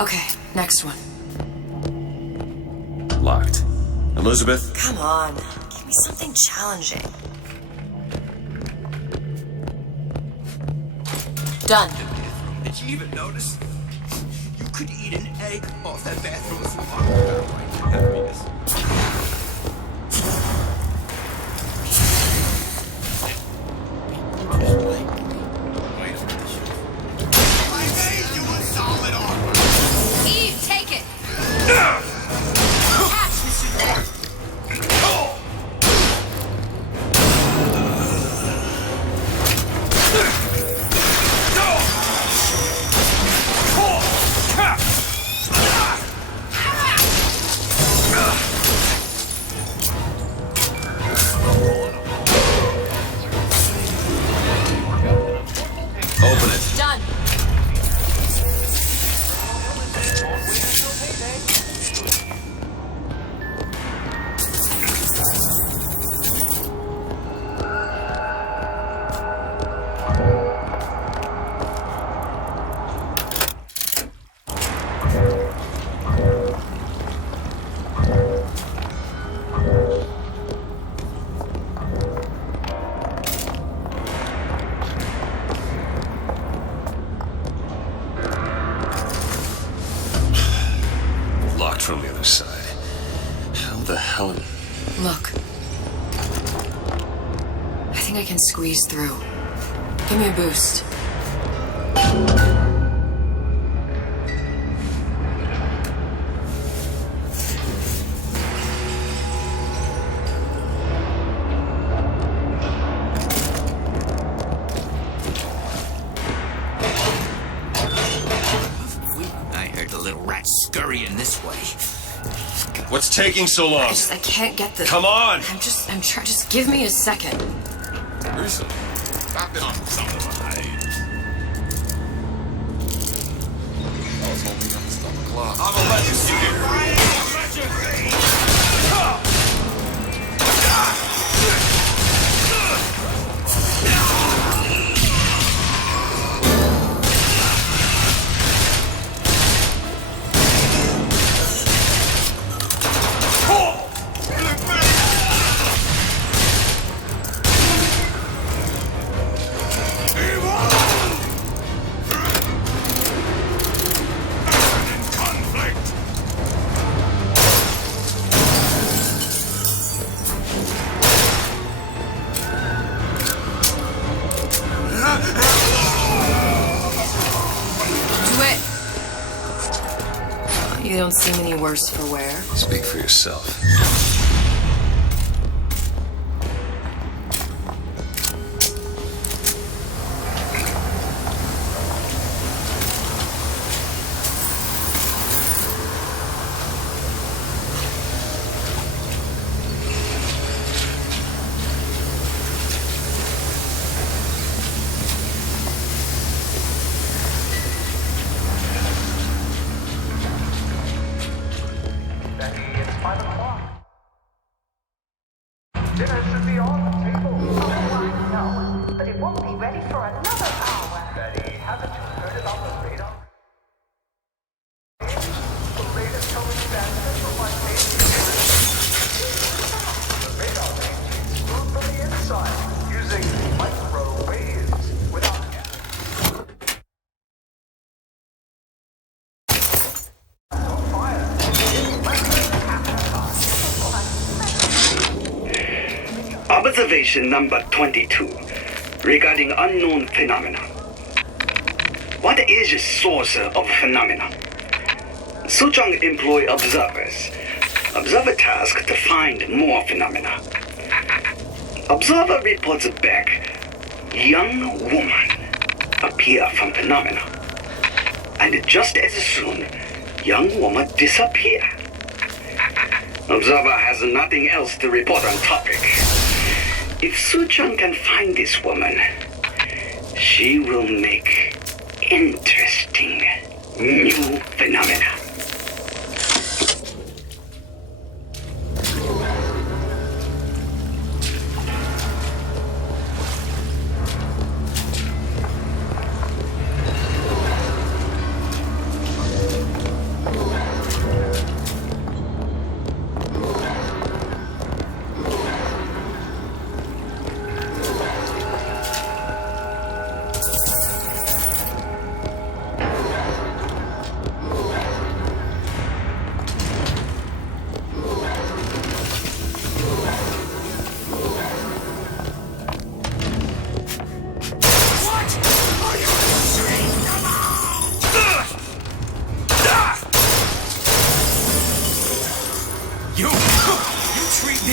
Okay, next one. Locked. Elizabeth? Come on, give me something challenging. Done. Did you even notice? You could eat an egg off that bathroom floor. Helen. Look. I think I can squeeze through. Give me a boost. I heard the little rat scurrying this way. What's taking so long? I can't get the... Come on! I'm trying. Just give me a second. Listen, I've been on something behind. I was hoping on the stomach clock. I'm gonna let you see it. You don't seem any worse for wear. Speak for yourself. Dinner should be on the table. Oh, I know, but it won't be ready for another hour. Betty, haven't you heard about the radar? The latest coincidence from my baby. The radar range food from the inside using microwaves without gas. Observation number 22, regarding unknown phenomena. What is the source of phenomena? Suchong employ observers. Observer task to find more phenomena. Observer reports back, young woman appear from phenomena. And just as soon, young woman disappear. Observer has nothing else to report on topic. If Suchong can find this woman, she will make interesting new phenomena.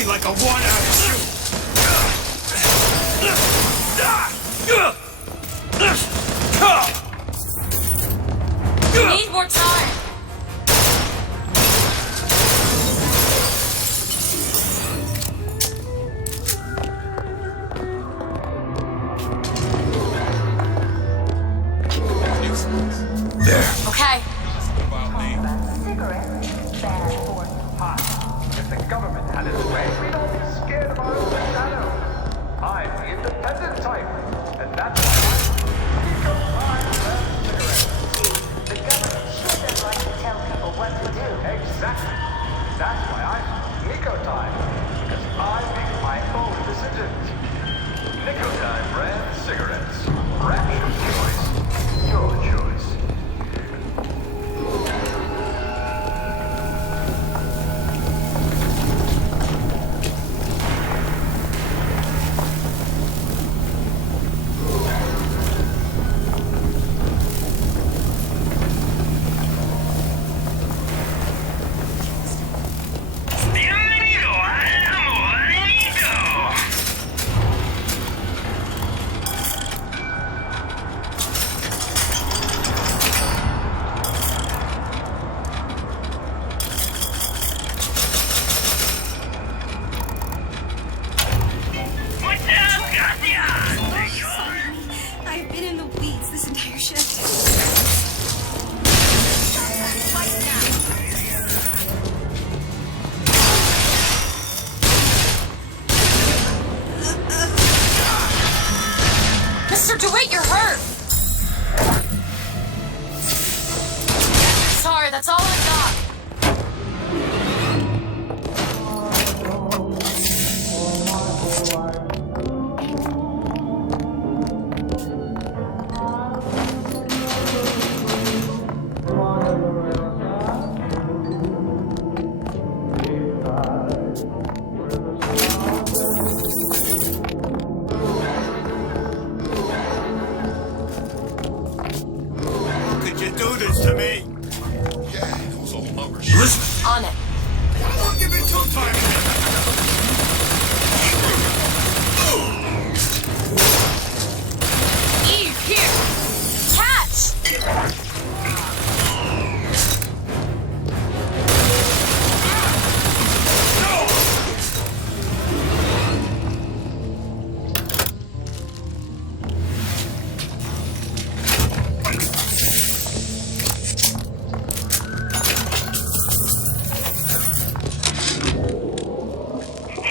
Like a one-out shoot. We need more time. There. Okay. If the government had its way, we'd all be scared of our own shadow. I'm the independent type, and that's why I'm cigarettes. The government should have right to tell people what to do. Exactly. That's why I'm Nico Time, because I make my own decisions. Nico Time brand cigarettes. Rational choice. Your choice.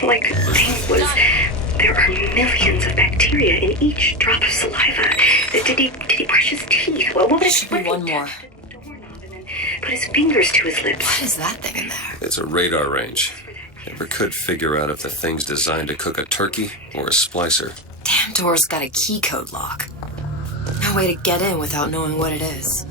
like thing was, there are millions of bacteria in each drop of saliva. Did he brush his teeth? Well, There should be one more. Put his fingers to his lips. What is that thing in there? It's a radar range. Never could figure out if the thing's designed to cook a turkey or a splicer. Damn door's got a key code lock. No way to get in without knowing what it is.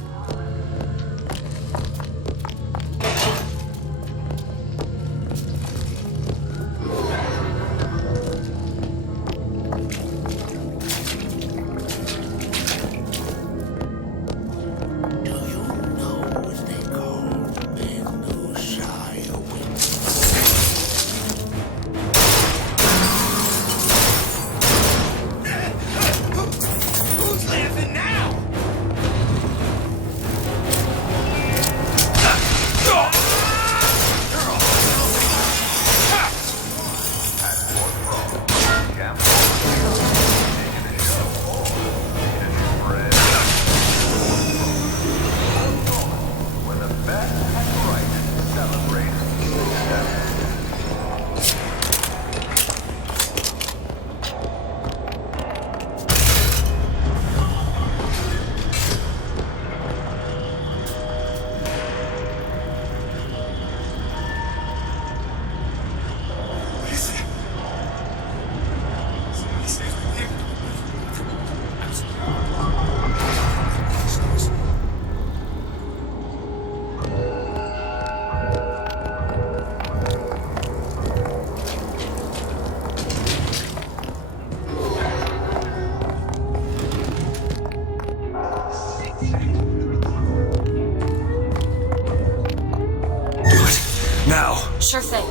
Now! Sure thing.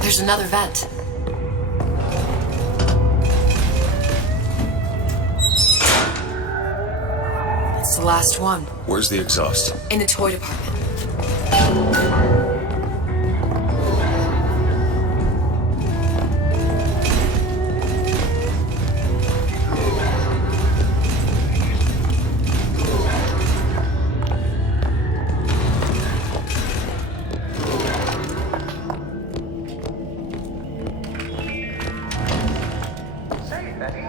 There's another vent. It's the last one. Where's the exhaust? In the toy department. Say, Betty,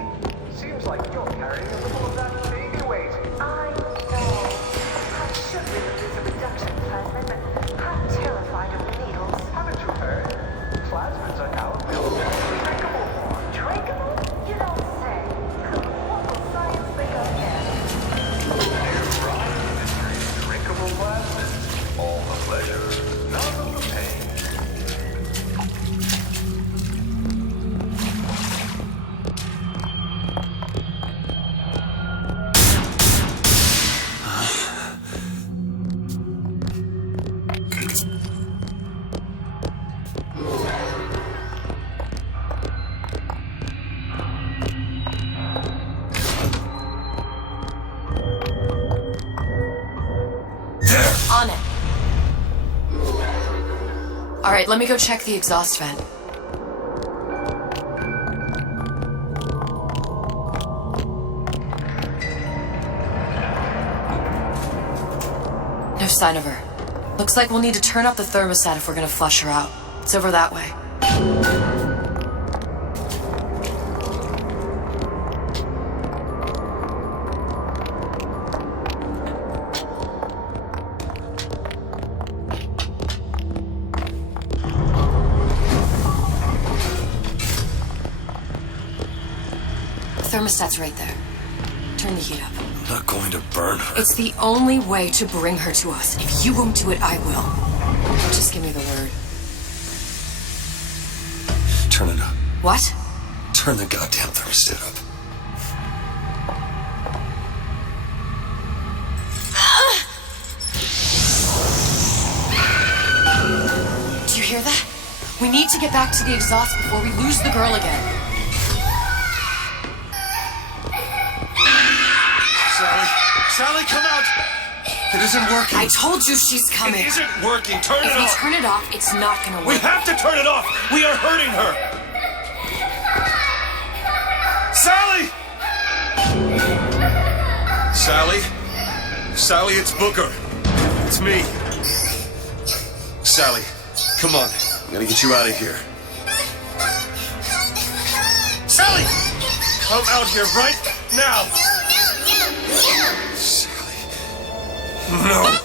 seems like you're carrying a little of that baby weight. I know. I should introduce a reduction plan, but I'm terrified of needles. Haven't you heard? Plasmids are now available in drinkable form. Drinkable? You don't say. What will science think of next? New ride industry, drinkable plasmids. All the pleasure, none of the pain. On it. All right, let me go check the exhaust vent. No sign of her. Looks like we'll need to turn up the thermostat if we're gonna flush her out. It's over that way. Thermostat's right there. Turn the heat up. I'm not going to burn her. It's the only way to bring her to us. If you won't do it, I will. Just give me the word. Turn it up. What? Turn the goddamn thermostat up. Do you hear that? We need to get back to the exhaust before we lose the girl again. Sally, come out! It isn't working. I told you she's coming. It isn't working. Turn it If we off. turn it off, it's not gonna work. We have to turn it off. We are hurting her. Sally! Sally? Sally, it's Booker. It's me. Sally, come on. I gotta get you out of here. Sally! Come out here right now! Sally. No.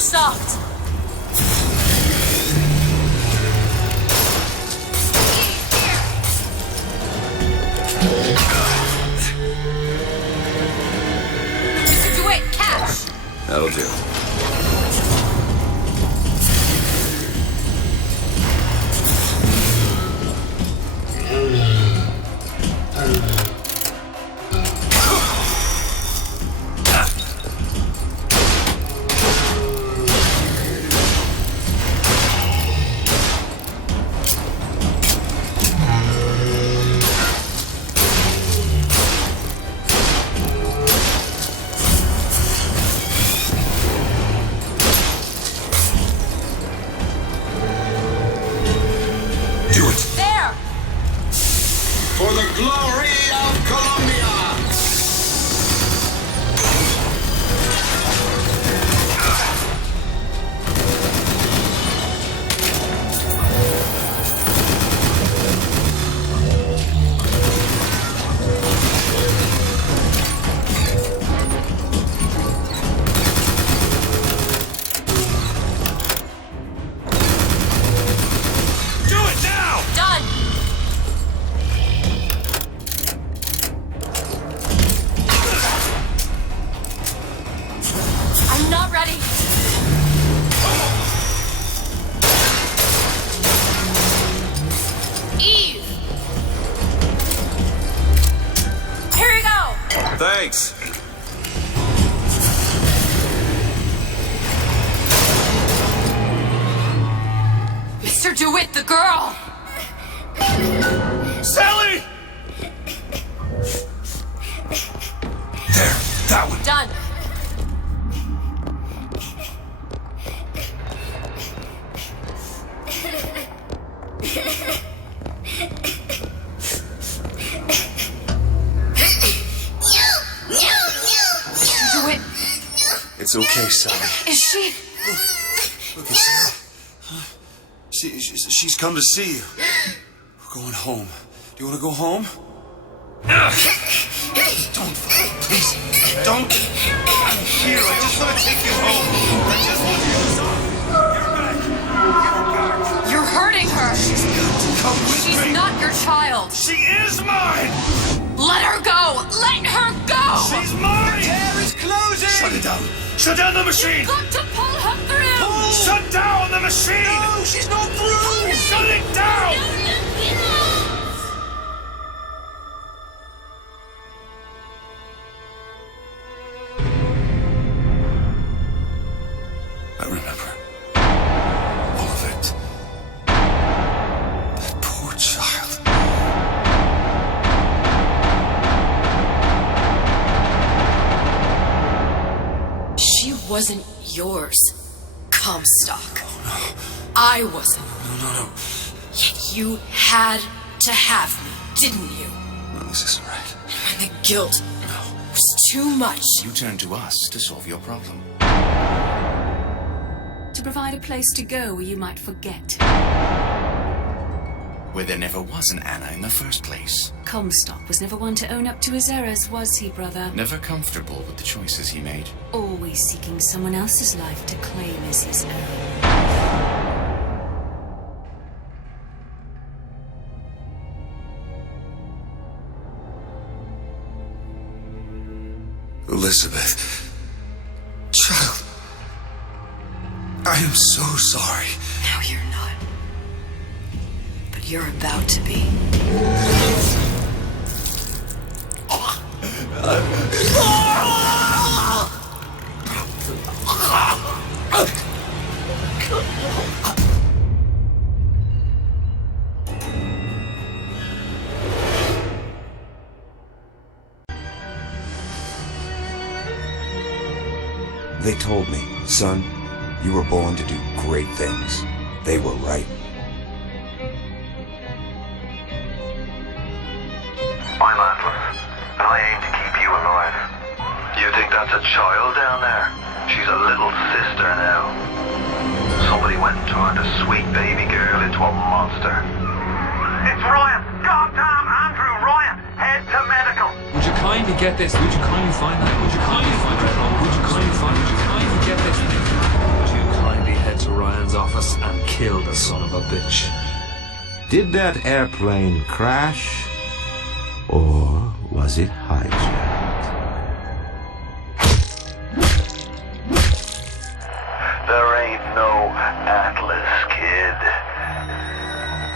Stopped. Do it, catch. That'll do. Thanks. Mr. DeWitt, the girl! Sally! There, that one. Done. It's okay, Sally. Is she? Look at Sarah. She's come to see you. We're going home. Do you want to go home? Don't, please. Don't. I'm here. I just want to take you home. I just want you to stop. You're back. You're back. You're hurting her. She's got to come with me. She's not your child. She is mine. Let her go. Let her go. She's mine. The air is closing. Shut it down. Shut down the machine. You've got to pull her through. Pull. Shut down the machine. No, she's not through. Shut it down. I remember all of it. That poor child. She wasn't yours, Comstock. Oh, no. I wasn't. No. Yet you had to have me, didn't you? No, this isn't right. And the guilt was too much. You turned to us to solve your problem. To provide a place to go where you might forget. Where there never was an Anna in the first place. Comstock was never one to own up to his errors, was he, brother? Never comfortable with the choices he made. Always seeking someone else's life to claim as his own. Elizabeth. Child. I am so sorry. No, you're not. But you're about to be. They told me, son, you were born to do great things. They were right. I'm Atlas, and I aim to keep you alive. You think that's a child down there? She's a little sister now. Somebody went and turned a sweet baby girl into a monster. It's Ryan! Goddamn Andrew Ryan! Head to medical! Would you kindly get this? Would you kindly find that? Would you kindly find that? Would you kindly find it? Would you kindly get this? Would you kindly head to Ryan's office and kill the son of a bitch? Did that airplane crash? Or was it hijacked? There ain't no Atlas, kid.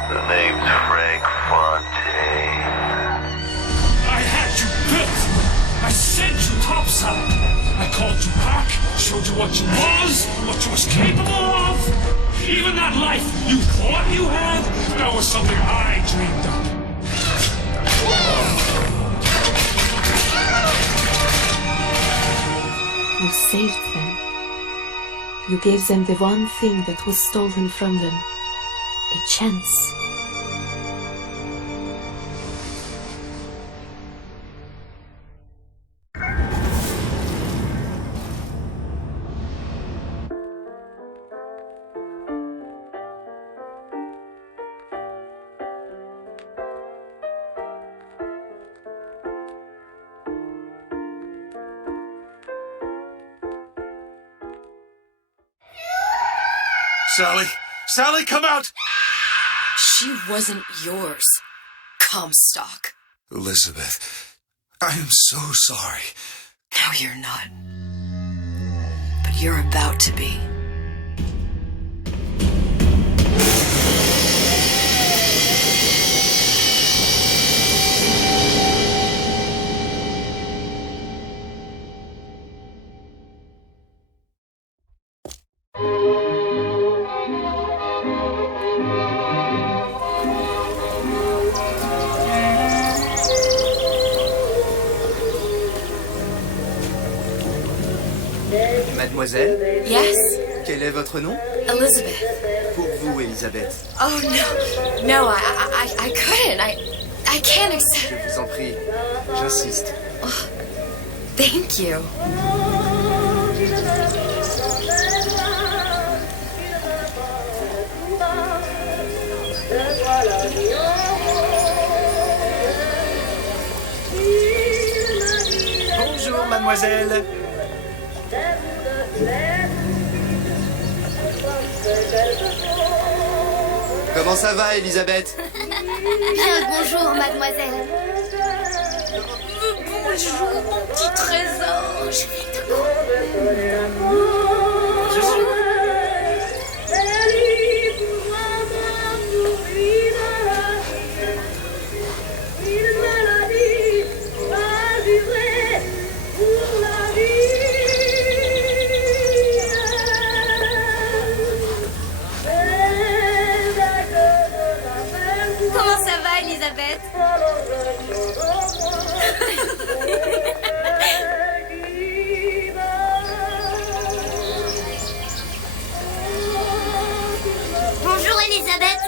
The name's Frank Fontaine. I had you built. I sent you topside. I called you back, showed you what you was capable of. Even that life you thought you had, that was something I dreamed of. You saved them. You gave them the one thing that was stolen from them. A chance. Sally! Sally, come out! She wasn't yours, Comstock. Elizabeth, I am so sorry. No, you're not. But you're about to be. Mademoiselle? Yes? Quel est votre nom? Elizabeth. Pour vous, Elisabeth. Oh, no. No, I couldn't. I can't accept... Je vous en prie. J'insiste. Oh, thank you. Bonjour, mademoiselle. Comment ça va, Elisabeth? Bien, bonjour, mademoiselle. Bonjour, mon petit trésor. Je vais te Comment ça va, Elisabeth? Bonjour, Elisabeth.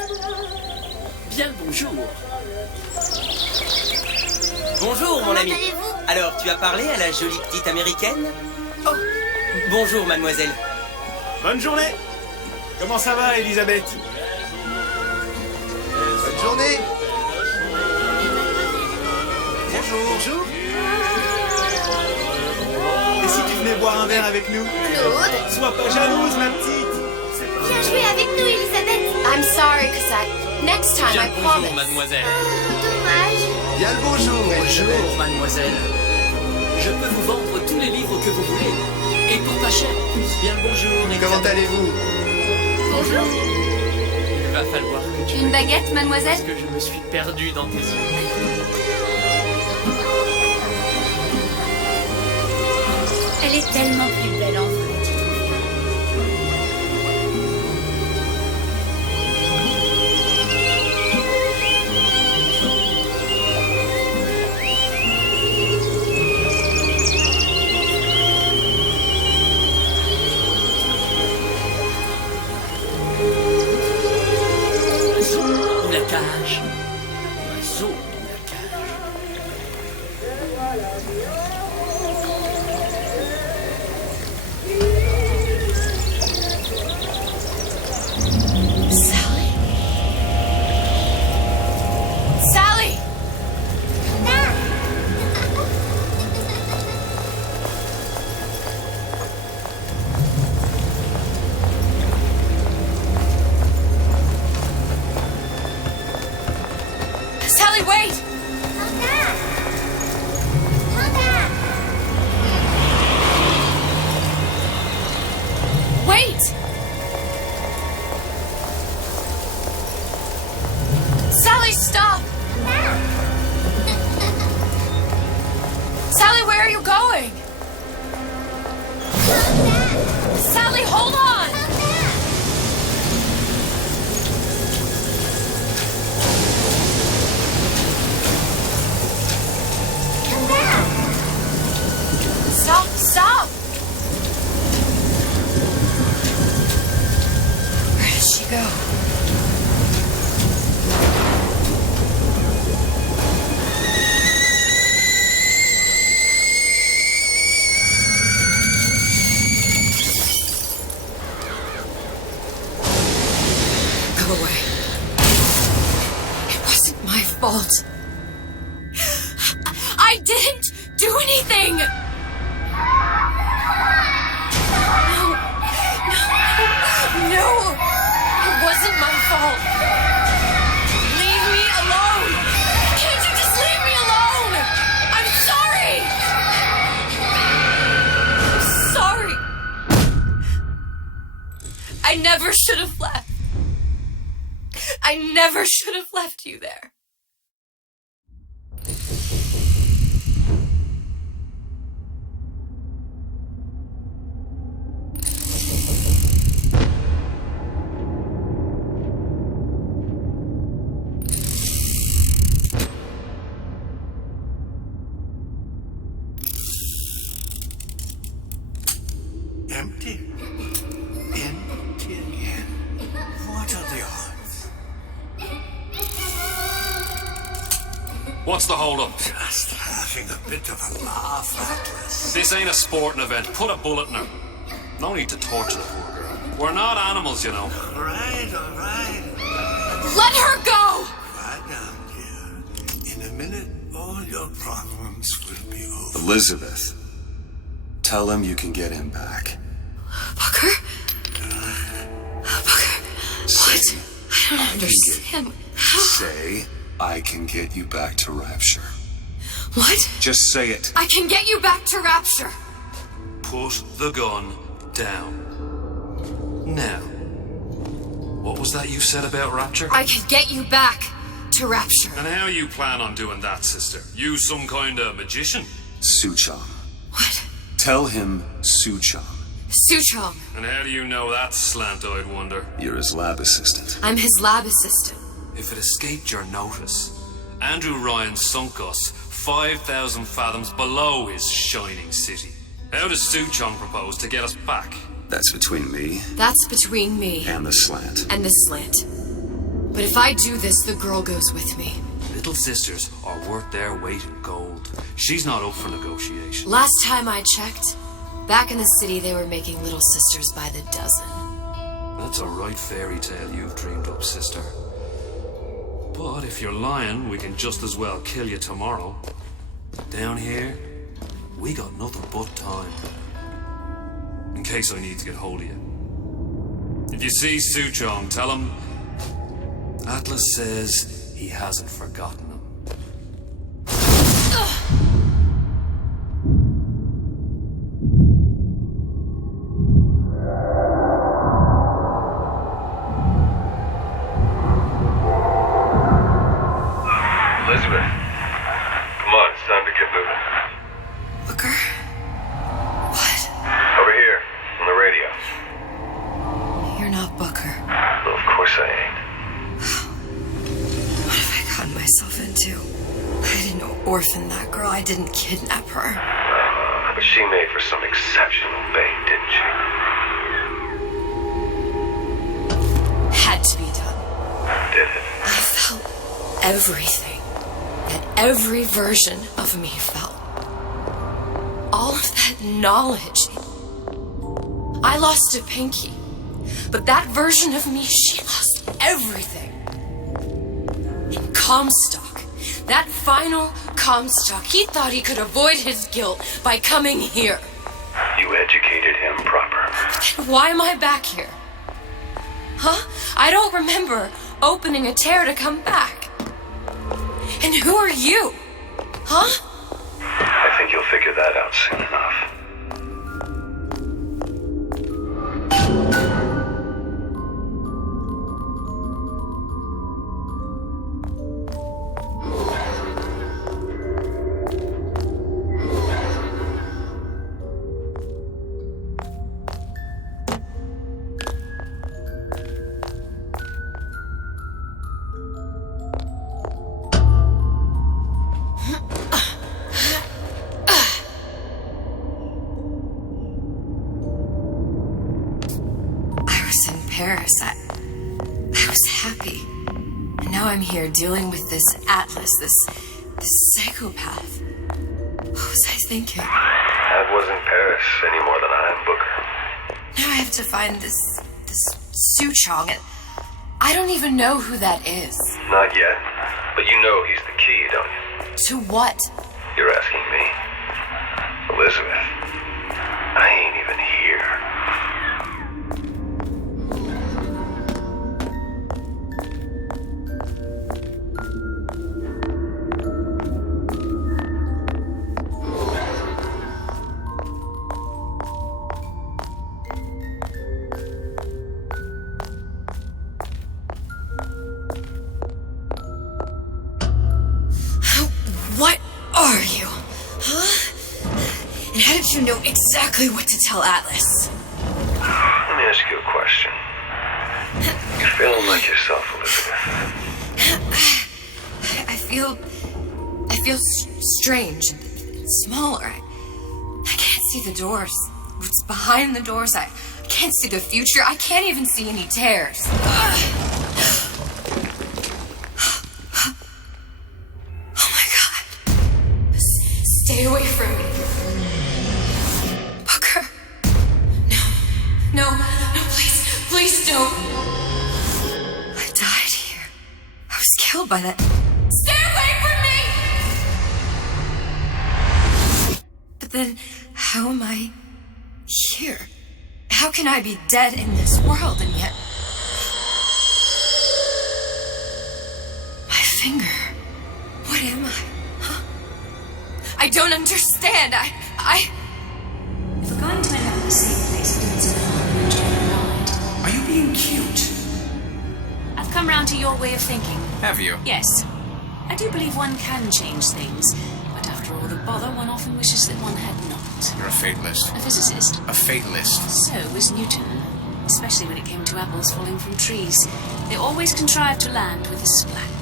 Bien le bonjour. Bonjour, mon ami. Alors, tu as parlé à la jolie petite américaine? Oh, bonjour, mademoiselle. Bonne journée. Comment ça va, Elisabeth? Bonne journée. Bonjour. Bonjour. Et si tu venais boire un verre avec nous? Claude? Sois pas jalouse, ma petite. Viens jouer avec nous, Elisabeth. I'm sorry, next time, I promise. Bonjour, mademoiselle. Dommage. Bien le bonjour. Bonjour, mademoiselle. Je peux vous vendre tous les livres que vous voulez. Et pour pas cher en plus. Bien le bonjour. Comment allez-vous? Bonjour. va falloir que tu... Une baguette, mademoiselle? Parce que je me suis perdu dans tes yeux. Elle est tellement plus belle en vrai. La cage. L'oiseau dans la cage. Sally? Sally! Sally, wait! Wait! Sally, stop! Sally, where are you going? Sally, hold on! Stop, stop! Where did she go? Go away. It wasn't my fault. I didn't do anything! No, it wasn't my fault. Leave me alone. Can't you just leave me alone? I'm sorry. I'm sorry. I never should have left. I never should have left you there. Empty. Empty again. What are the odds? What's the hold-up? Just having a bit of a laugh, Atlas. This ain't a sporting event. Put a bullet in her. No need to torture the poor girl. We're not animals, you know. All right, all right. Let her go! Quiet down, dear. In a minute, all your problems will be over. Elizabeth, tell him you can get him back. Booker? Booker? What? I don't understand. How? Say, I can get you back to Rapture. What? Just say it. I can get you back to Rapture. Put the gun down. Now, what was that you said about Rapture? I can get you back to Rapture. And how you plan on doing that, sister? You some kind of magician? Suchong. What? Tell him Suchong. Suchong. And how do you know that, slant-eyed wonder? You're his lab assistant. I'm his lab assistant. If it escaped your notice, Andrew Ryan sunk us 5,000 fathoms below his shining city. How does Suchong propose to get us back? That's between me That's between me and the slant. and the slant. But if I do this, the girl goes with me. Little sisters are worth their weight in gold. She's not up for negotiation. Last time I checked, back in the city they were making little sisters by the dozen. That's a right fairy tale you've dreamed up, sister. But if you're lying, we can just as well kill you tomorrow. Down here, we got nothing but time. In case I need to get hold of you. If you see Suchong, tell him Atlas says he hasn't forgotten him. Elizabeth. Come on, it's time to get moving. Booker? What? Over here, on the radio. You're not Booker. Well, of course I ain't. What have I gotten myself into? I didn't orphan that girl. I didn't kidnap her. But she made for some exceptional bait, didn't she? Had to be done. Did it? I felt everything that every version of me felt. All of that knowledge. I lost a pinky, but that version of me, she lost everything. In Comstock, that final Comstock, he thought he could avoid his guilt by coming here. You educated him proper. Then why am I back here? Huh? I don't remember opening a tear to come back. And who are you? Huh? I think you'll figure that out soon enough. Paris, I was happy. And now I'm here dealing with this Atlas, this psychopath. What was I thinking? That wasn't Paris any more than I am Booker. Now I have to find this Suchong, and I don't even know who that is. Not yet, but you know he's the key, don't you? To what? You're asking me. Elizabeth, I ain't even here. What are you? Huh? And how did you know exactly what to tell Atlas? Let me ask you a question. You feeling like yourself, Elizabeth? I feel strange and smaller. I can't see the doors. What's behind the doors? I can't see the future. I can't even see any tears. Stay away from me. Booker. No, please don't. I died here. I was killed by that. Stay away from me! But then, how am I here? How can I be dead in this world and yet... My finger. What am I? I don't understand. If we're going to end up in the same place, it means Are you being cute? I've come round to your way of thinking. Have you? Yes. I do believe one can change things, but after all the bother, one often wishes that one had not. You're a fatalist. A physicist. A fatalist. So was Newton, especially when it came to apples falling from trees. They always contrived to land with a splat.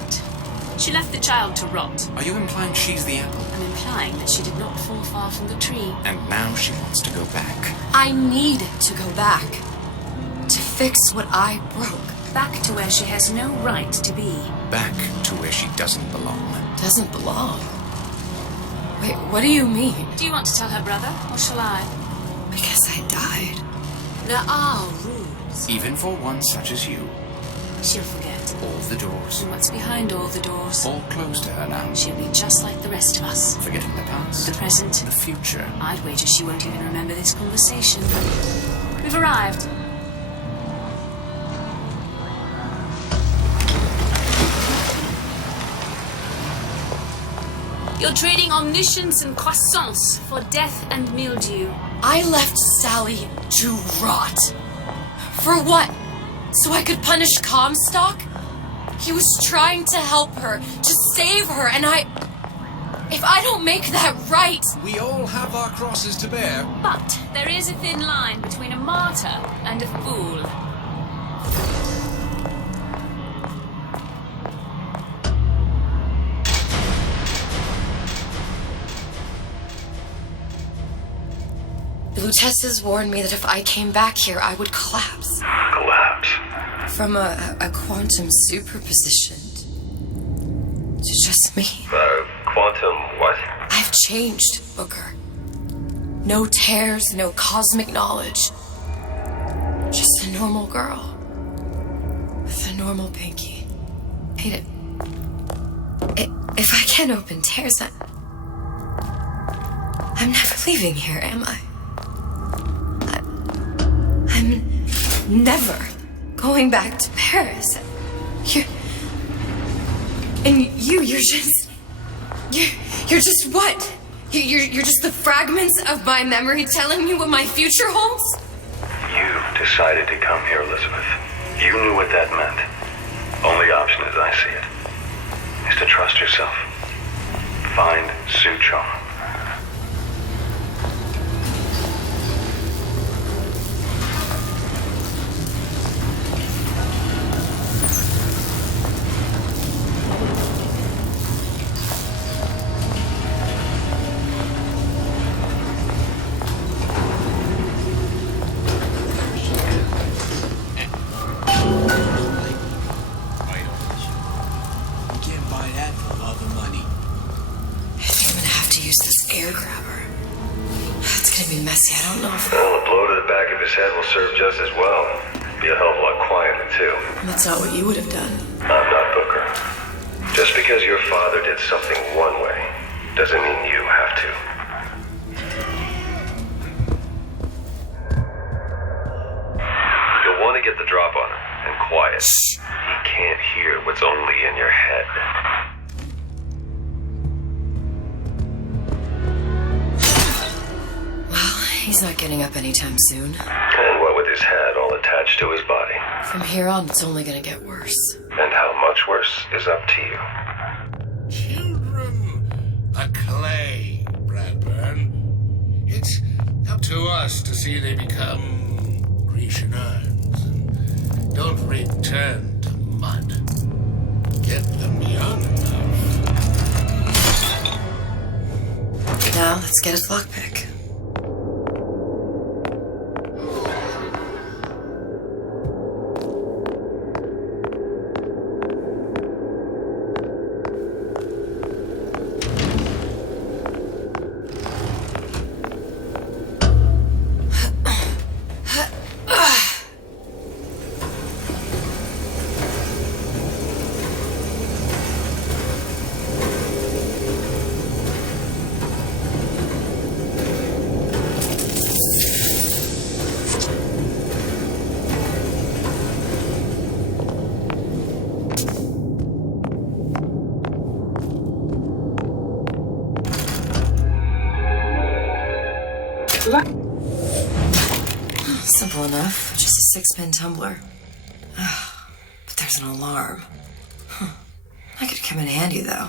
She left the child to rot. Are you implying she's the apple? I'm implying that she did not fall far from the tree. And now she wants to go back. I need to go back. To fix what I broke. Back to where she has no right to be. Back to where she doesn't belong. Doesn't belong? Wait, what do you mean? Do you want to tell her brother, or shall I? Because I died. There are rules. Even for one such as you. She'll forget. All the doors. And what's behind all the doors? All closed to her now. She'll be just like the rest of us. Forgetting the past. The present. The future. I'd wager she won't even remember this conversation. We've arrived. You're trading omniscience and croissance for death and mildew. I left Sally to rot. For what? So I could punish Comstock? He was trying to help her, to save her, and if I don't make that right... We all have our crosses to bear. But there is a thin line between a martyr and a fool. The Lutesses warned me that if I came back here, I would collapse. Collapse? From a quantum superposition to just me. Quantum what? I've changed, Booker. No tears, no cosmic knowledge. Just a normal girl. With a normal pinky. Hey, if I can't open tears, I'm never leaving here, am I? I'm never going back to Paris. You're just what? You're just the fragments of my memory telling me what my future holds? You decided to come here, Elizabeth. You knew what that meant. Only option, as I see it, is to trust yourself. Find Suchong. That's not what you would have done. I'm not Booker. Just because your father did something one way, doesn't mean you have to. You'll want to get the drop on him, and quiet. He can't hear what's only in your head. Well, he's not getting up anytime soon. And what with his head all attached to his body? From here on, it's only gonna get worse. And how much worse is up to you. Children are clay, Bradburn. It's up to us to see they become Grecian urns and don't return to mud. Get them young enough. Now, let's get his lockpick. Simple enough, just a 6-pin tumbler. But there's an alarm. That could come in handy, though.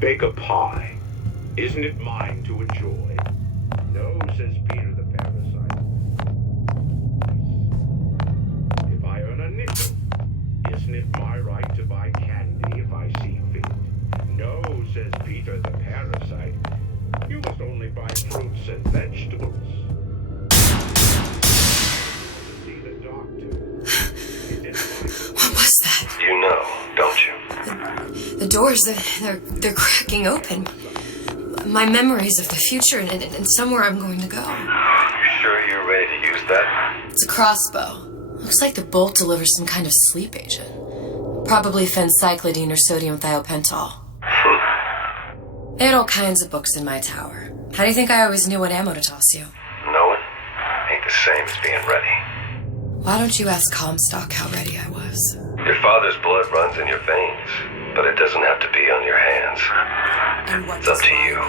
Bake a pie. Isn't it mine to enjoy? No, says Peter the parasite. If I earn a nickel, isn't it my right to buy candy if I see fit? No, says Peter the parasite. You must only buy fruits and vegetables. See the doctor. What was that? You know, don't you? The doors, they're cracking open. My memories of the future and somewhere I'm going to go. You sure you're ready to use that? It's a crossbow. Looks like the bolt delivers some kind of sleep agent. Probably phencyclidine or sodium thiopental. They had all kinds of books in my tower. How do you think I always knew what ammo to toss you? Knowing ain't the same as being ready. Why don't you ask Comstock how ready I was? Your father's blood runs in your veins, but it doesn't have to be on your hands. It's up to you.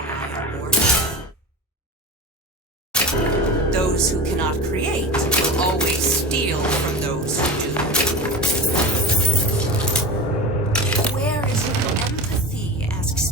Those who cannot create will always steal from those who do. Where is your empathy? Asks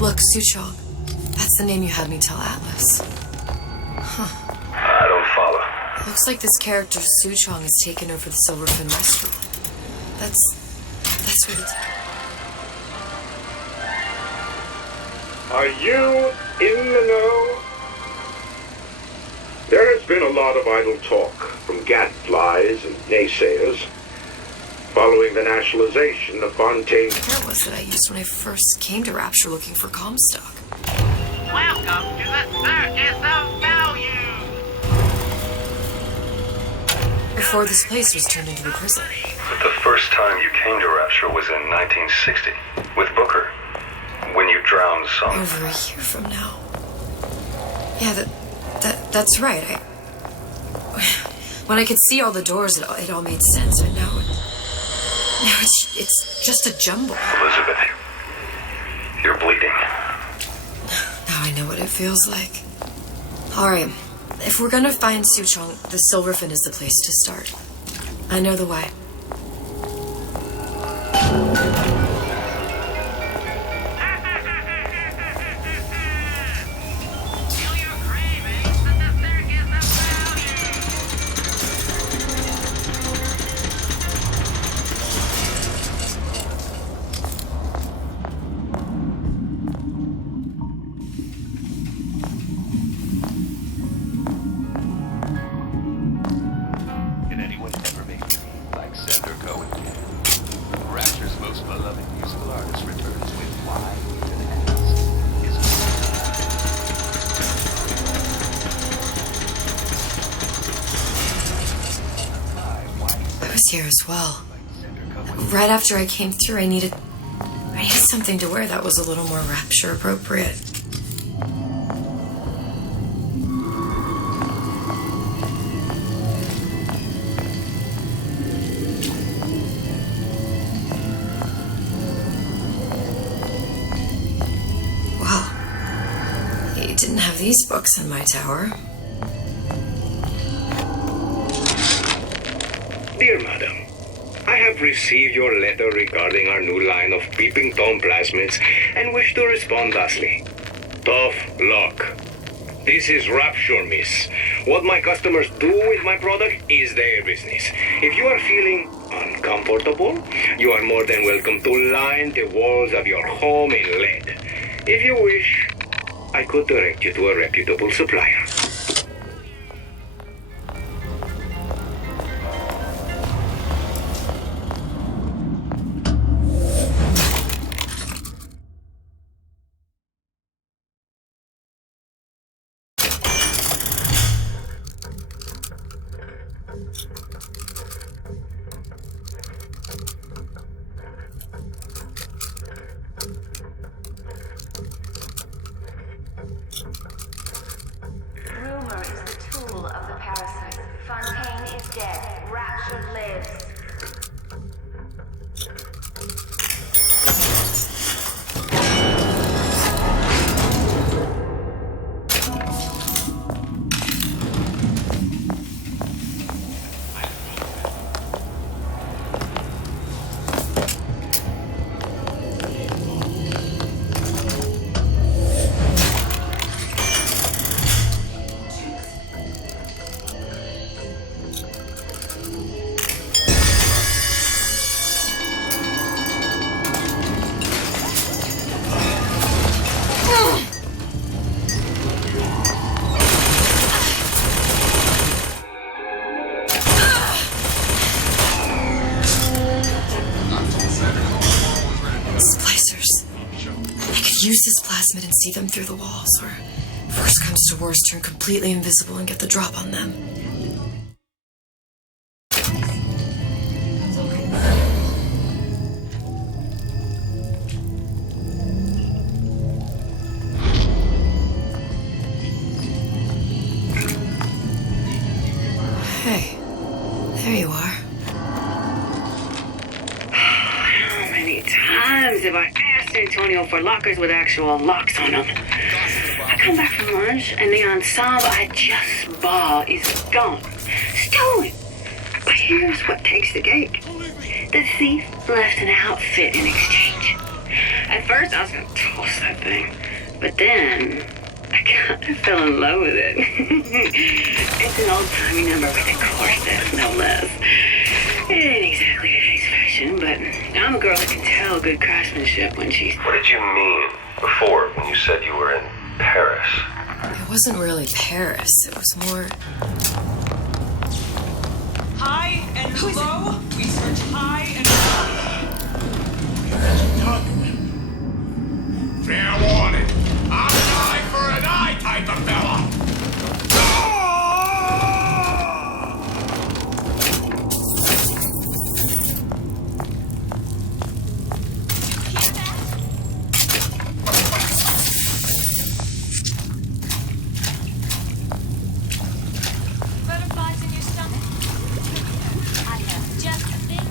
Look, Suchong. That's the name you had me tell Atlas. Huh. I don't follow. Looks like this character Suchong has taken over the Silverfin restaurant. That's where the... Are you in the know? There has been a lot of idle talk from gadflies and naysayers following the nationalization of Fontaine. That was that I used when I first came to Rapture looking for Comstock. Welcome to the Circus of Value! Before this place was turned into a prison. But the first time you came to Rapture was in 1960, with Booker, when you drowned some... Over a year from now. Yeah, that's right. When I could see all the doors, it all made sense, but now it's just a jumble. Elizabeth, you're bleeding. Now I know what it feels like. Alright, if we're gonna find Suchong, the Silverfin is the place to start. I know the way. Here as well. Right after I came through, I needed something to wear that was a little more Rapture appropriate. Well, you didn't have these books in my tower. Dear Madam, I have received your letter regarding our new line of peeping Tom plasmids and wish to respond thusly. Tough luck. This is Rapture, miss. What my customers do with my product is their business. If you are feeling uncomfortable, you are more than welcome to line the walls of your home in lead. If you wish, I could direct you to a reputable supplier. Rumor is the tool of the parasite. Fontaine is dead. Rapture lives. Use this plasmid and see them through the walls, or if worst comes to worst, turn completely invisible and get the drop on them. Hey, there you are. How many times have I asked Antonio for lockers with actual locks on them? I come back from lunch and the ensemble I just bought is gone. Stolen. But here's what takes the cake. The thief left an outfit in exchange. At first I was going to toss that thing, but then I kind of fell in love with it. It's an old-timey number with a corset, no less. It ain't exactly today's fashion, but I'm a girl that can tell good craftsmanship when she's... What did you mean before when you said you were in Paris? It wasn't really Paris. It was more... High and low. We search high and low. Fair warning. I'm an eye for an eye type of fella. Butterflies in your stomach? I have just the thing.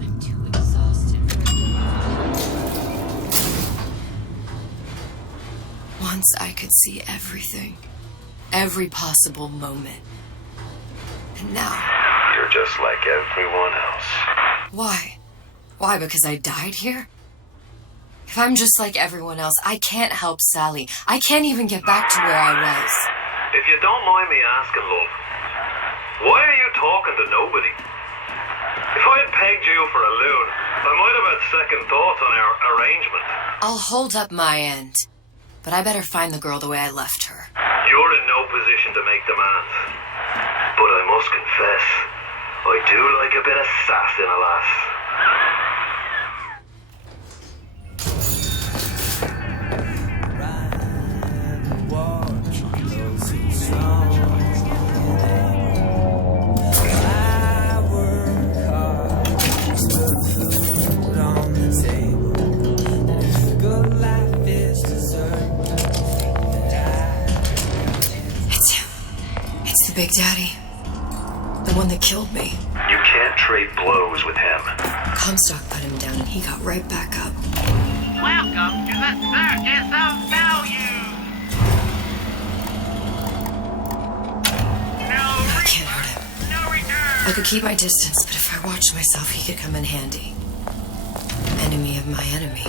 I'm too exhausted for Once I could see everything. Every possible moment. And now... You're just like everyone else. Why? Why, because I died here? If I'm just like everyone else, I can't help Sally. I can't even get back to where I was. If you don't mind me asking, love, why are you talking to nobody? If I had pegged you for a loon, I might have had second thoughts on our arrangement. I'll hold up my end. But I better find the girl the way I left her. You're in no position to make demands. But I must confess, I do like a bit of sass in a lass. It's the Big Daddy. The one that killed me. You can't trade blows with him. Comstock put him down and he got right back up. Welcome to the circus of value. I can't hurt him. No return. I could keep my distance, but if I watched myself, he could come in handy. Enemy of my enemy.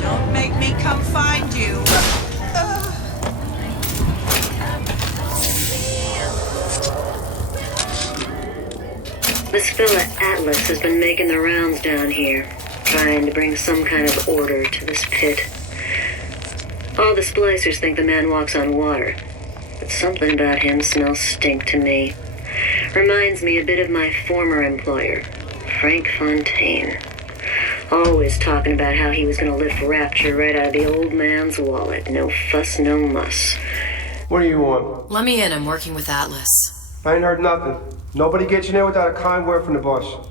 Don't make me come find you. This fella Atlas has been making the rounds down here, trying to bring some kind of order to this pit. All the splicers think the man walks on water, but something about him smells stink to me. Reminds me a bit of my former employer, Frank Fontaine. Always talking about how he was going to lift Rapture right out of the old man's wallet. No fuss, no muss. What do you want? Let me in. I'm working with Atlas. I ain't heard nothing. Nobody gets you there without a kind word from the boss.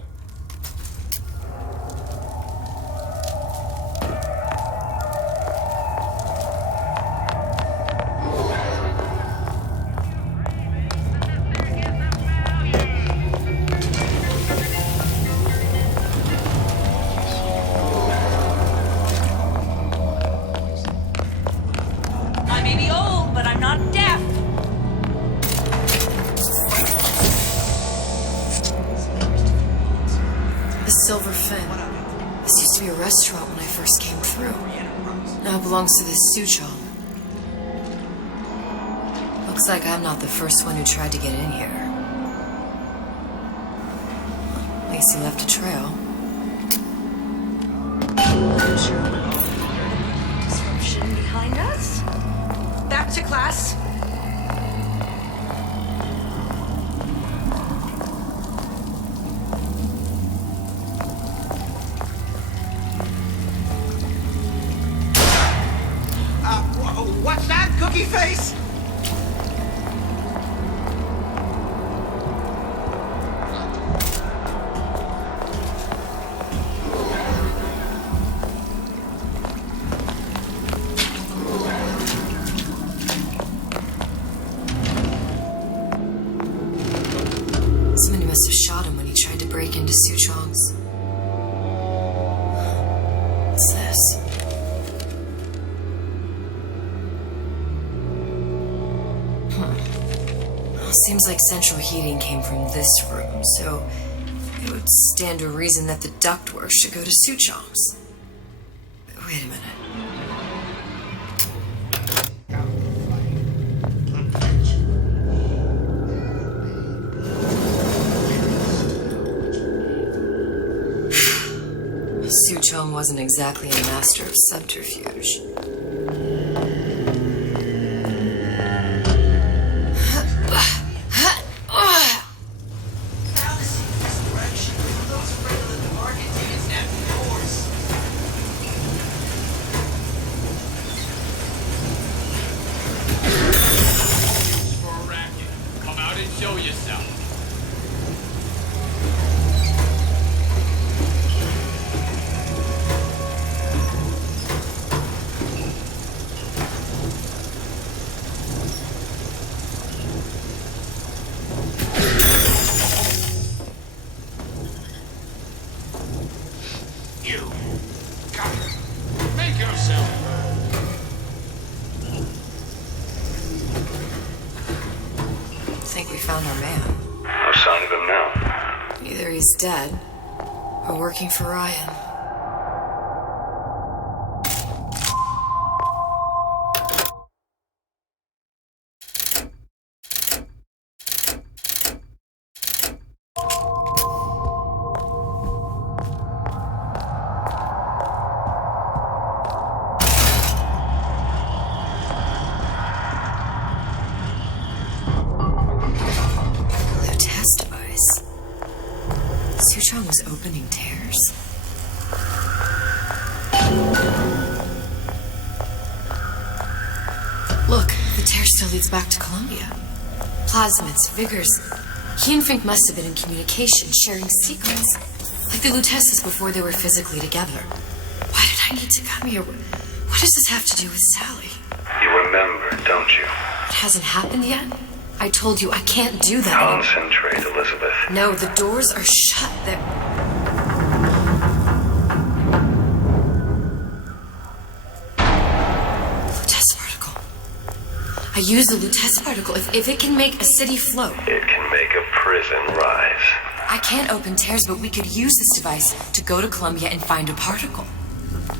I may be old, but I'm not deaf. The Silver Fin. This used to be a restaurant when I first came through. Now it belongs to this Suchong. Looks like I'm not the first one who tried to get in here. At least he left a trail. Disruption behind us. Back to class. What's that, Cookie Face? Somebody must have shot him when he tried to break into Suchong's. What's this? Well, seems like central heating came from this room, so it would stand to reason that the ductwork should go to Suchong's. Wait a minute. Suchong wasn't exactly a master of subterfuge. Come out and show yourself. You. Come. Make yourself heard. Think we found our man. No sign of him now. Either he's dead or working for Ryan. Suchong was opening tears. Look, the tear still leads back to Columbia. Plasmids, vigors. He and Fink must have been in communication, sharing secrets. Like the Lutesses before they were physically together. Why did I need to come here? What does this have to do with Sally? You remember, don't you? It hasn't happened yet? I told you I can't do that. Concentrate, Elizabeth. No, the doors are shut. Lutece particle. I use the Lutece particle. If it can make a city float. It can make a prison rise. I can't open tears, but we could use this device to go to Columbia and find a particle.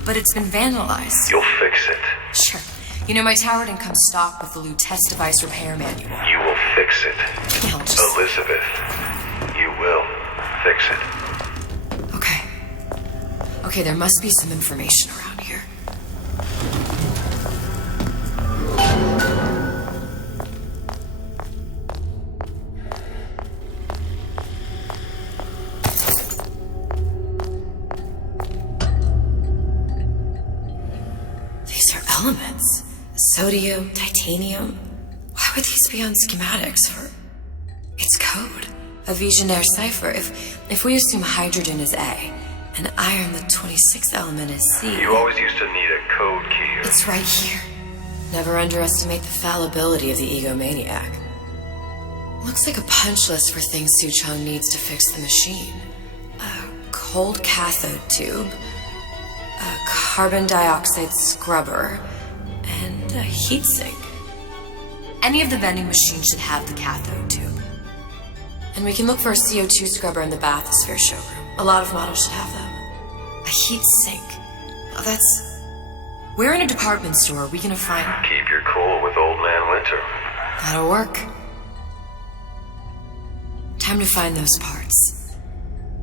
But it's been vandalized. You'll fix it. Sure. You know, my tower didn't come stocked with the Lutece device repair manual. You will fix it. I'll just... Elizabeth, you will Okay, there must be some information around here. These are elements. Sodium, titanium. Why would these be on schematics for... It's code. A Visionaire cipher. If we assume hydrogen is A, and iron, the 26th element, is C... You always used to need a code key. It's right here. Never underestimate the fallibility of the egomaniac. Looks like a punch list for things Suchong needs to fix the machine. A cold cathode tube, a carbon dioxide scrubber, and a heatsink. Any of the vending machines should have the cathode tube. And we can look for a CO2 scrubber in the bathysphere showroom. A lot of models should have them. A heat sink. Oh, that's... We're in a department store. We can find... Keep your cool with Old Man Winter. That'll work. Time to find those parts.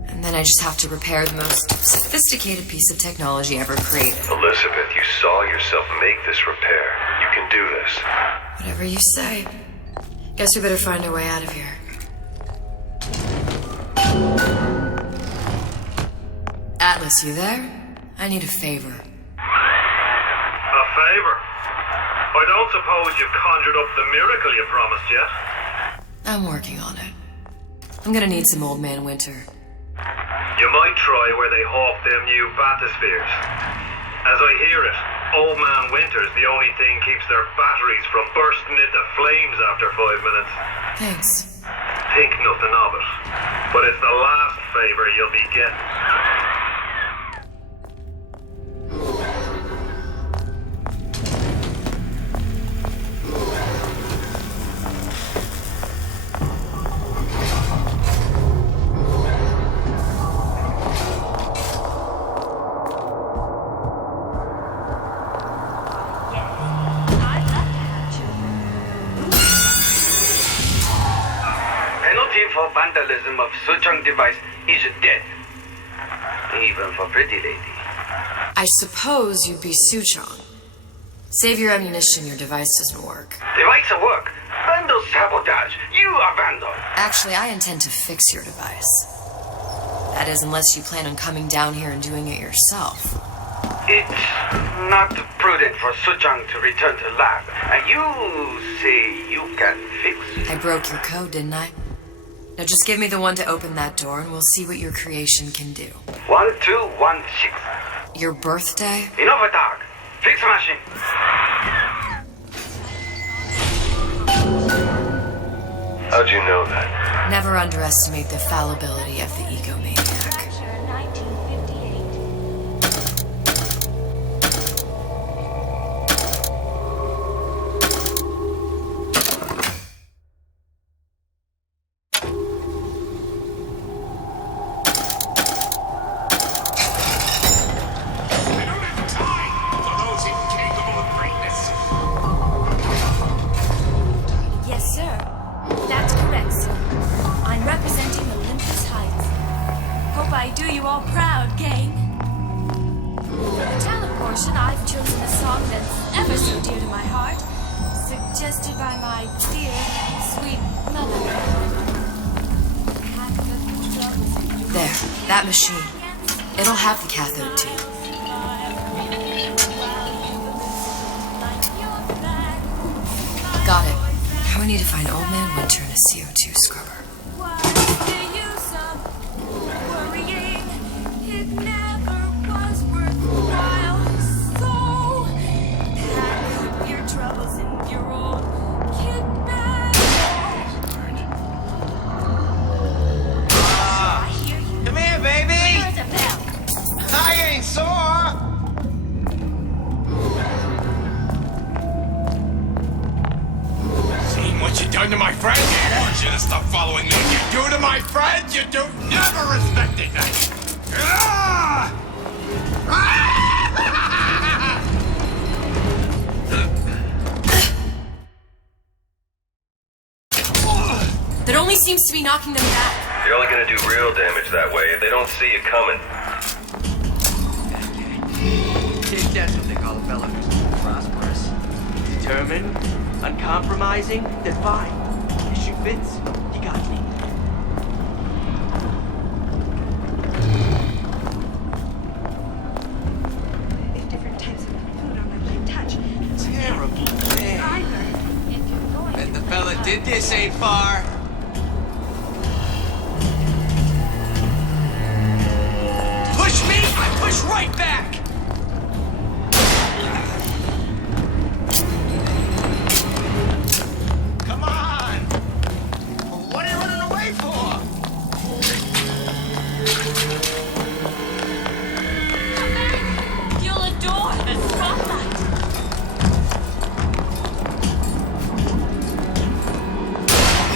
And then I just have to repair the most sophisticated piece of technology ever created. Elizabeth, you saw yourself make this repair. You can do this. Whatever you say. Guess we better find our way out of here. Atlas, you there? I need a favor. A favor? I don't suppose you've conjured up the miracle you promised yet? I'm working on it. I'm gonna need some Old Man Winter. You might try where they hawk them new bathyspheres. As I hear it, Old Man Winter's the only thing keeps their batteries from bursting into flames after 5 minutes. Thanks. Think nothing of it. But it's the last favor you'll be getting. For vandalism of Suchong device is death. Even for pretty lady. I suppose you'd be Suchong. Save your ammunition, your device doesn't work. Device work. Vandal sabotage. You are vandal. Actually, I intend to fix your device. That is, unless you plan on coming down here and doing it yourself. It's not prudent for Suchong to return to lab. And you say you can fix. I broke your code, didn't I? Now just give me the one to open that door and we'll see what your creation can do. 1216. Your birthday? Enough talk. Fix machine. How'd you know that? Never underestimate the fallibility of the egomaniac. That machine. It'll have the cathode tube. Got it. Now we need to find Old Man Winter and a CO2 scrubber. Done to my friend? I want you to stop following me. You do to my friend, you do never respected that. That only seems to be knocking them back. You're only gonna do real damage that way if they don't see you coming. That's what they call a fella who's prosperous. Determined, uncompromising, then fine. The shoe fits, you got me. If different types of food are my light touch. Terrible thing. Either, if you're going Bet the fella did this ain't far. Push me, I push right back! Come on! What are you running away for? You'll adore the spotlight.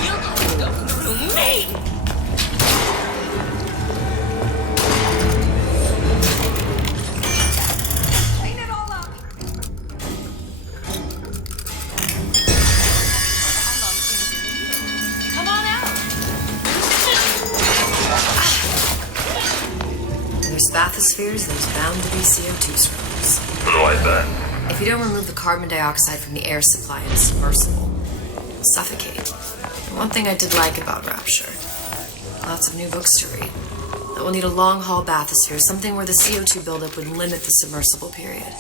You'll go through me! clean it all up. Come on out. Where there's bathyspheres, there's bound to be CO2 struggles. Why is that? If you don't remove the carbon dioxide from the air supply in a submersible, you'll suffocate. And one thing I did like about Rapture, lots of new books to read. That we'll need a long-haul bathysphere, something where the CO2 buildup would limit the submersible period.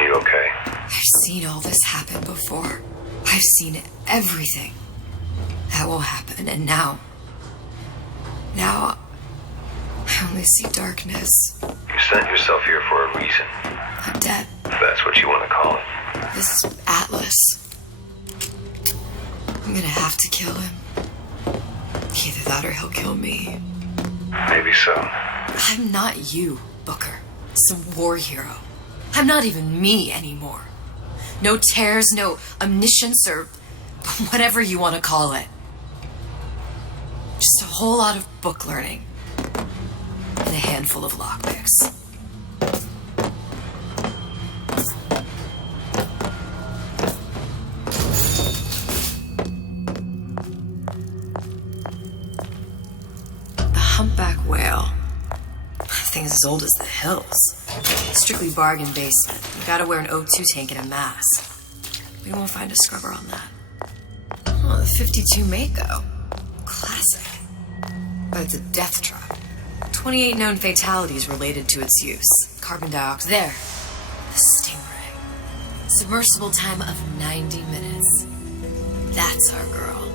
You okay? I've seen all this happen before. I've seen everything. That will happen, and now I only see darkness. You sent yourself here for a reason. I'm dead. If that's what you want to call it. This Atlas. I'm gonna have to kill him. Either that or he'll kill me. Maybe so. I'm not you, Booker. Some war hero. I'm not even me anymore. No tears, no omniscience, or whatever you want to call it. Just a whole lot of book learning. And a handful of lockpicks. The humpback whale. That thing's as old as the hills. Strictly bargain basement. You gotta wear an O2 tank and a mask. We won't find a scrubber on that. Oh, the 52 Mako. Classic. But it's a death trap. 28 known fatalities related to its use. Carbon dioxide. There. The Stingray. Submersible time of 90 minutes. That's our girl.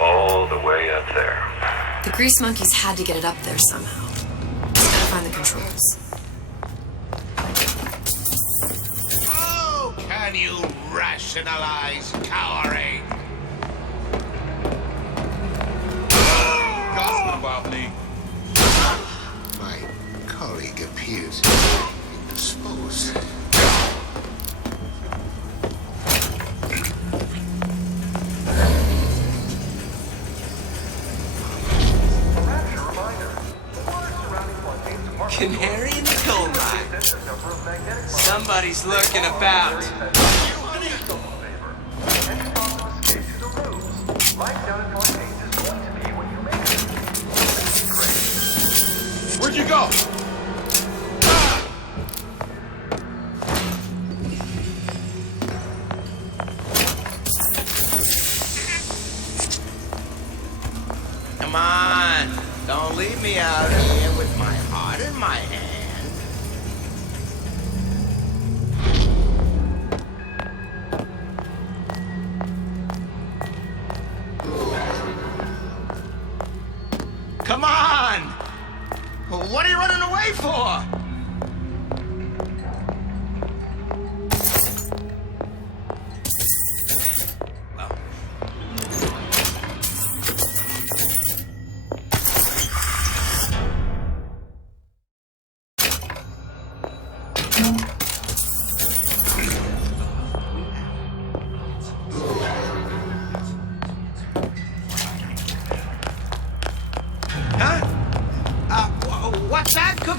All the way up there. The grease monkeys had to get it up there somehow. Just gotta find the controls. Oh, can you rationalize cowering? Gossip about me. My colleague appears indisposed. Canary in the coal mine. Somebody's lurking about. Where'd you go? Come on. Don't leave me out here with my heart in my hand. Come on! What are you running away for?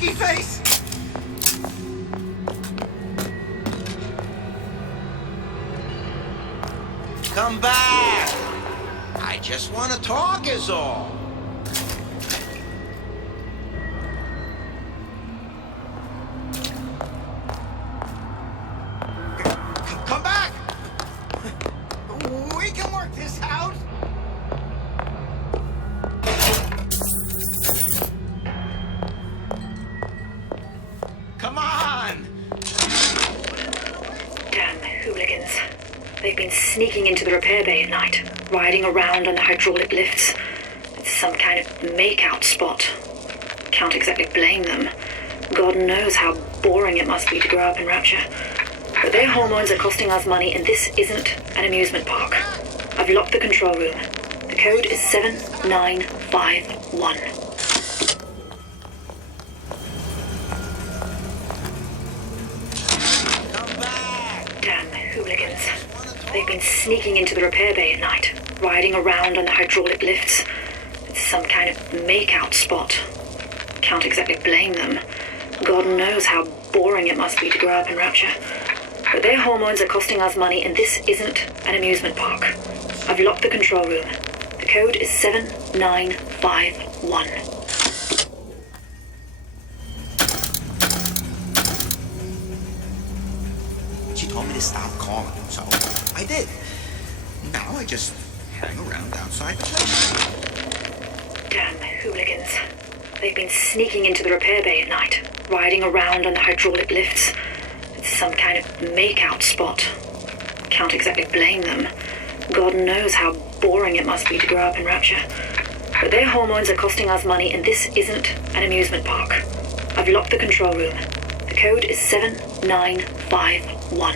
monkey face! Come back! I just want to talk is all. Come back! We can work this out! Come on! Damn hooligans. They've been sneaking into the repair bay at night, riding around on the hydraulic lifts. It's some kind of make-out spot. Can't exactly blame them. God knows how boring it must be to grow up in Rapture. But their hormones are costing us money, and this isn't an amusement park. I've locked the control room. The code is 7951. Damn hooligans. They've been sneaking into the repair bay at night, riding around on the hydraulic lifts. It's some kind of make-out spot. Can't exactly blame them. God knows how boring it must be to grow up in Rapture. But their hormones are costing us money, and this isn't an amusement park. I've locked the control room. The code is 7951. She told me to stop calling, so I did. Now I just hang around outside the place. Damn hooligans. They've been sneaking into the repair bay at night, riding around on the hydraulic lifts. It's some kind of make-out spot. Can't exactly blame them. God knows how boring it must be to grow up in Rapture. But their hormones are costing us money, and this isn't an amusement park. I've locked the control room. The code is 7951.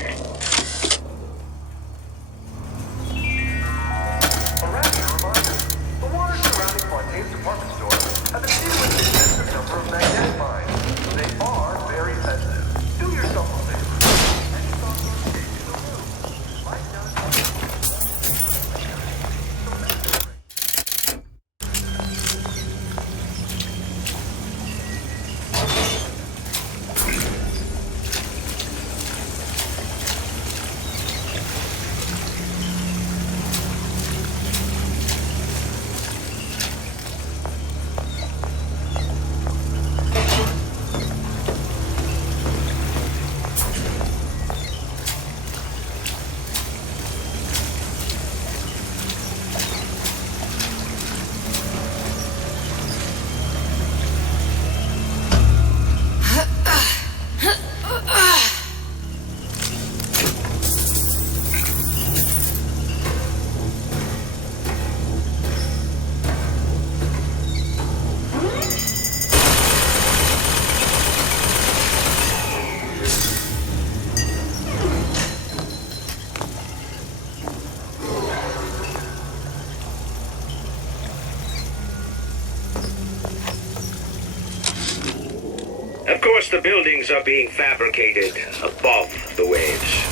Of course, the buildings are being fabricated above the waves.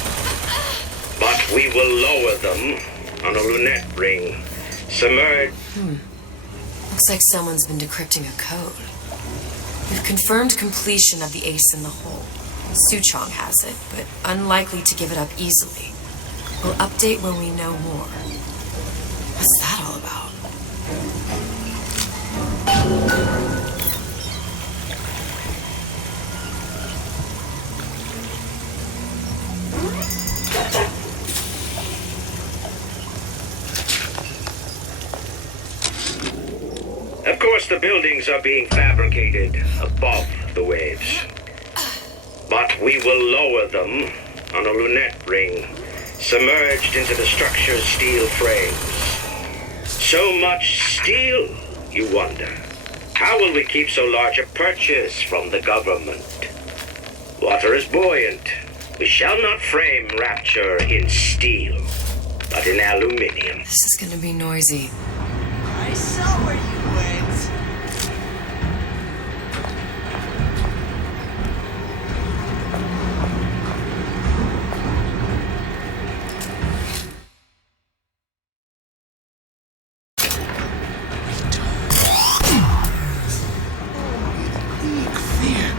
But we will lower them on a lunette ring, submerged. Looks like someone's been decrypting a code. We've confirmed completion of the ace in the hole. Suchong has it, but unlikely to give it up easily. We'll update when we know more. What's that all about? Of course, the buildings are being fabricated above the waves. But we will lower them on a lunette ring, submerged into the structure's steel frames. So much steel, you wonder. How will we keep so large a purchase from the government? Water is buoyant. We shall not frame Rapture in steel, but in aluminium. This is gonna be noisy. I saw where you went. Fear.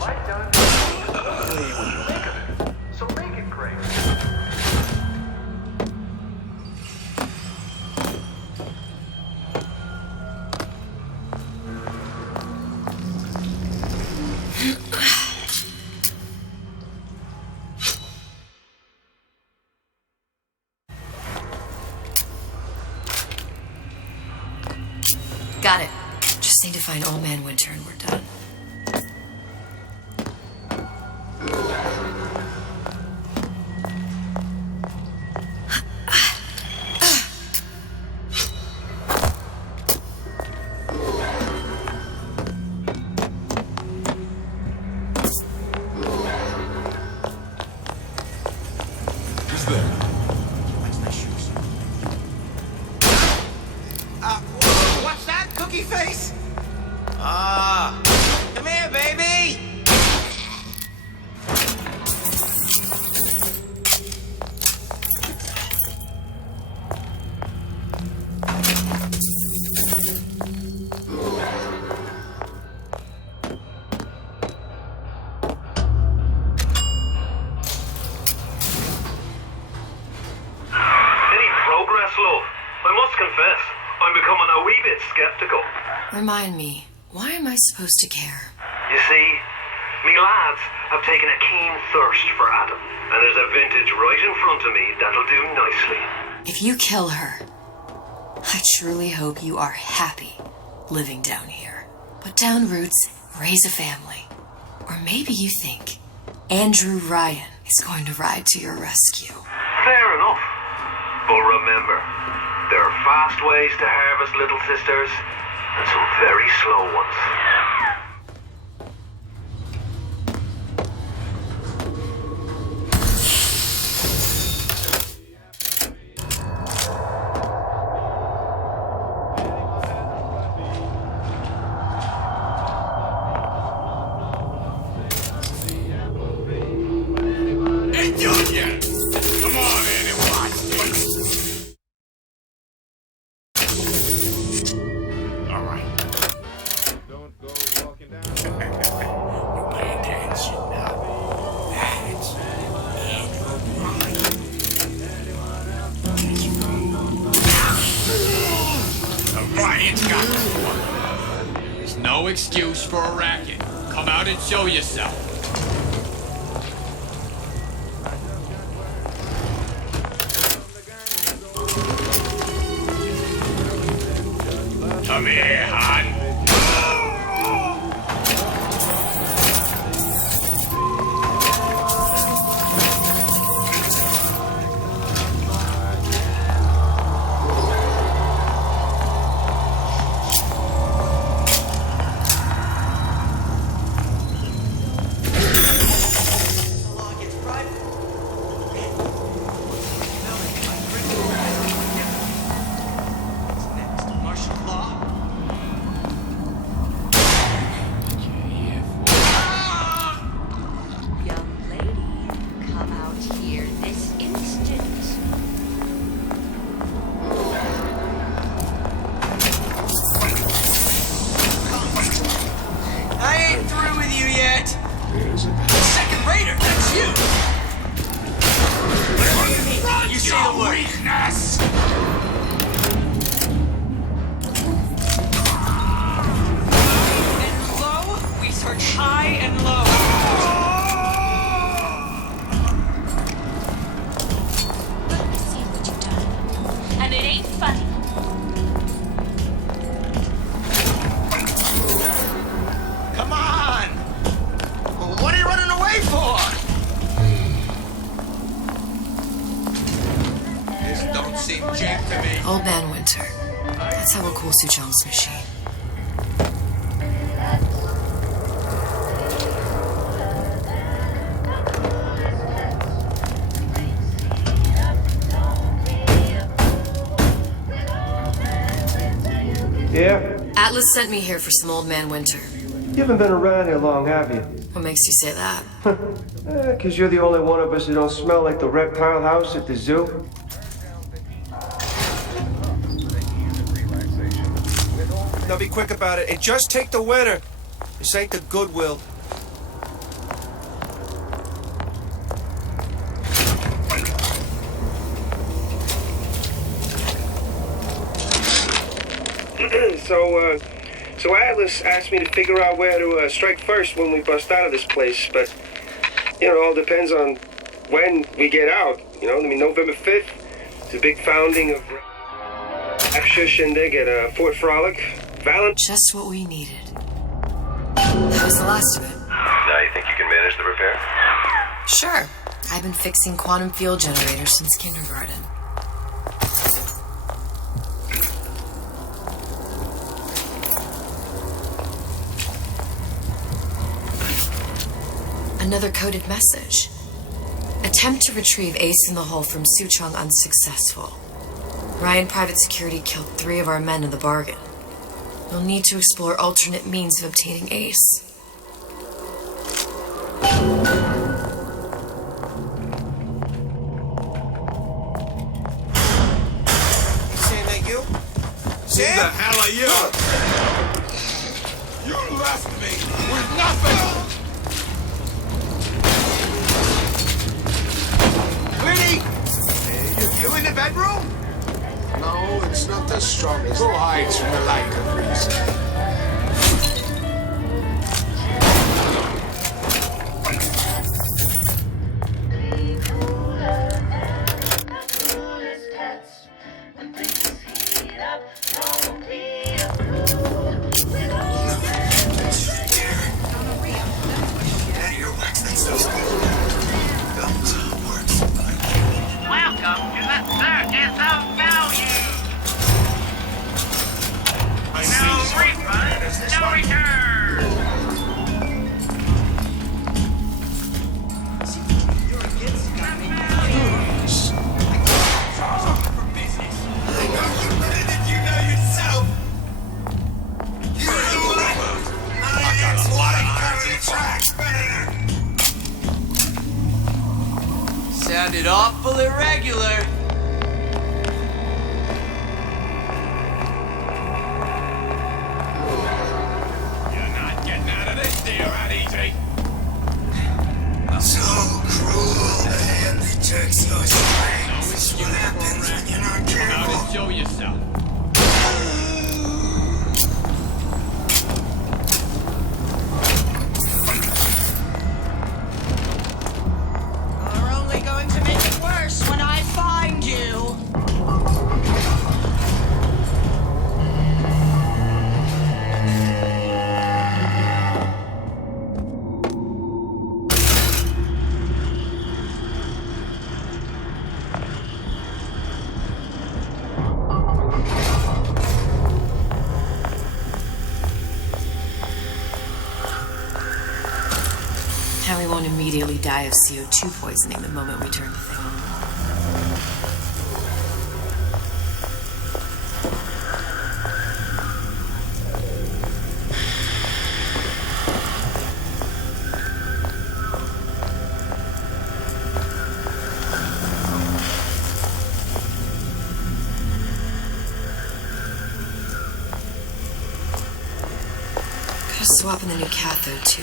Life done really what you make of it. So make it great. Got it. Just need to find Old Man Winter and we're done. Who's there? Where's my shoes? What's that, cookie face? Come here, baby! Any progress, love? I must confess, I'm becoming a wee bit skeptical. Remind me, why am I supposed to care? You see, me lads have taken a keen thirst for Adam, and there's a vintage right in front of me that'll do nicely. If you kill her, I truly hope you are happy living down here. Put down roots, raise a family. Or maybe you think Andrew Ryan is going to ride to your rescue. Fair enough. But remember, there are fast ways to harvest little sisters, and some very slow ones. Ain't done yet. Come on in and watch this. All right. Don't go walking down. You pay attention now. That's Andrew Ryan. Ryan's got this one. There's no excuse for a racket. Come out and show yourself. Come here, hon. Old Man Winter. That's how we'll cool Suchong's machine. Yeah? Atlas sent me here for some Old Man Winter. You haven't been around here long, have you? What makes you say that? 'Cause you're the only one of us who don't smell like the reptile house at the zoo. Now be quick about it and just take the winner. This ain't the Goodwill. So Atlas asked me to figure out where to strike first when we bust out of this place, but, you know, it all depends on when we get out, you know? I mean, November 5th is a big founding of Rapture Shindig at Fort Frolic. Just what we needed. That was the last of it. Now you think you can manage the repair? Sure. I've been fixing quantum field generators since kindergarten. Another coded message. Attempt to retrieve Ace in the Hole from Suchong unsuccessful. Ryan Private Security killed 3 of our men in the bargain. You'll need to explore alternate means of obtaining Ace. Saying that you? Who the hell are you? You left me with nothing! Winnie! You in the bedroom? No, it's not the strongest. Go hide from the light, please. Welcome to the circus of value. No refund, no return. You're against the guy named Business. I know you better than you know yourself. You left my ex-wife on the tracks, man. Sounded awful irregular. You're not getting out of this deal, right, easy? So cruel, man. They takes your strength. It's what happens when you're not careful. Now to show yourself. You're only going to make it worse when I find you. Now we won't immediately die of CO2 poisoning the moment we turn the thing on. Gotta swap in the new cathode too.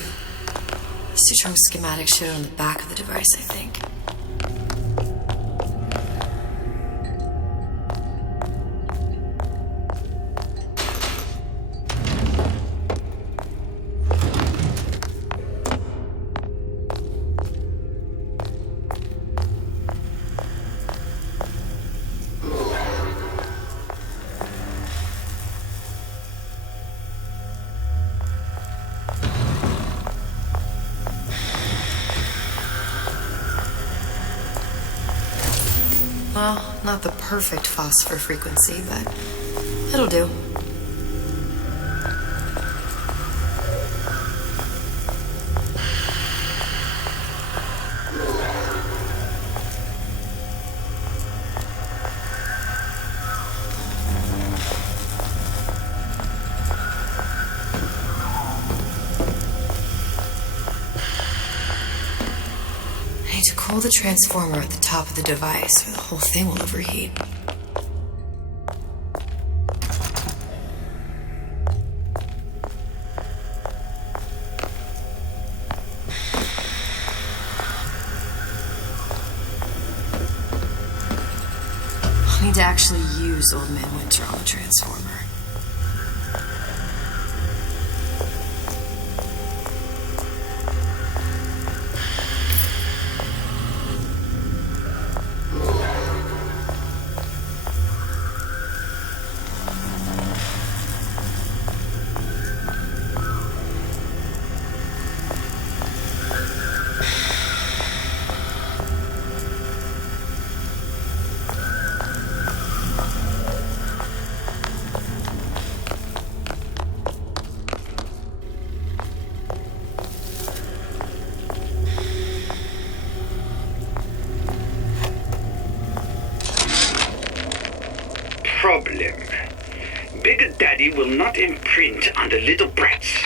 Suchong schematic showed on the back of the device, I think. Well, not the perfect phosphor frequency, but it'll do. I need to cool the transformer at the top of the device, or the whole thing will overheat. I'll need to actually use Old Man Winter on the transformer. daddy will not imprint on the little brats.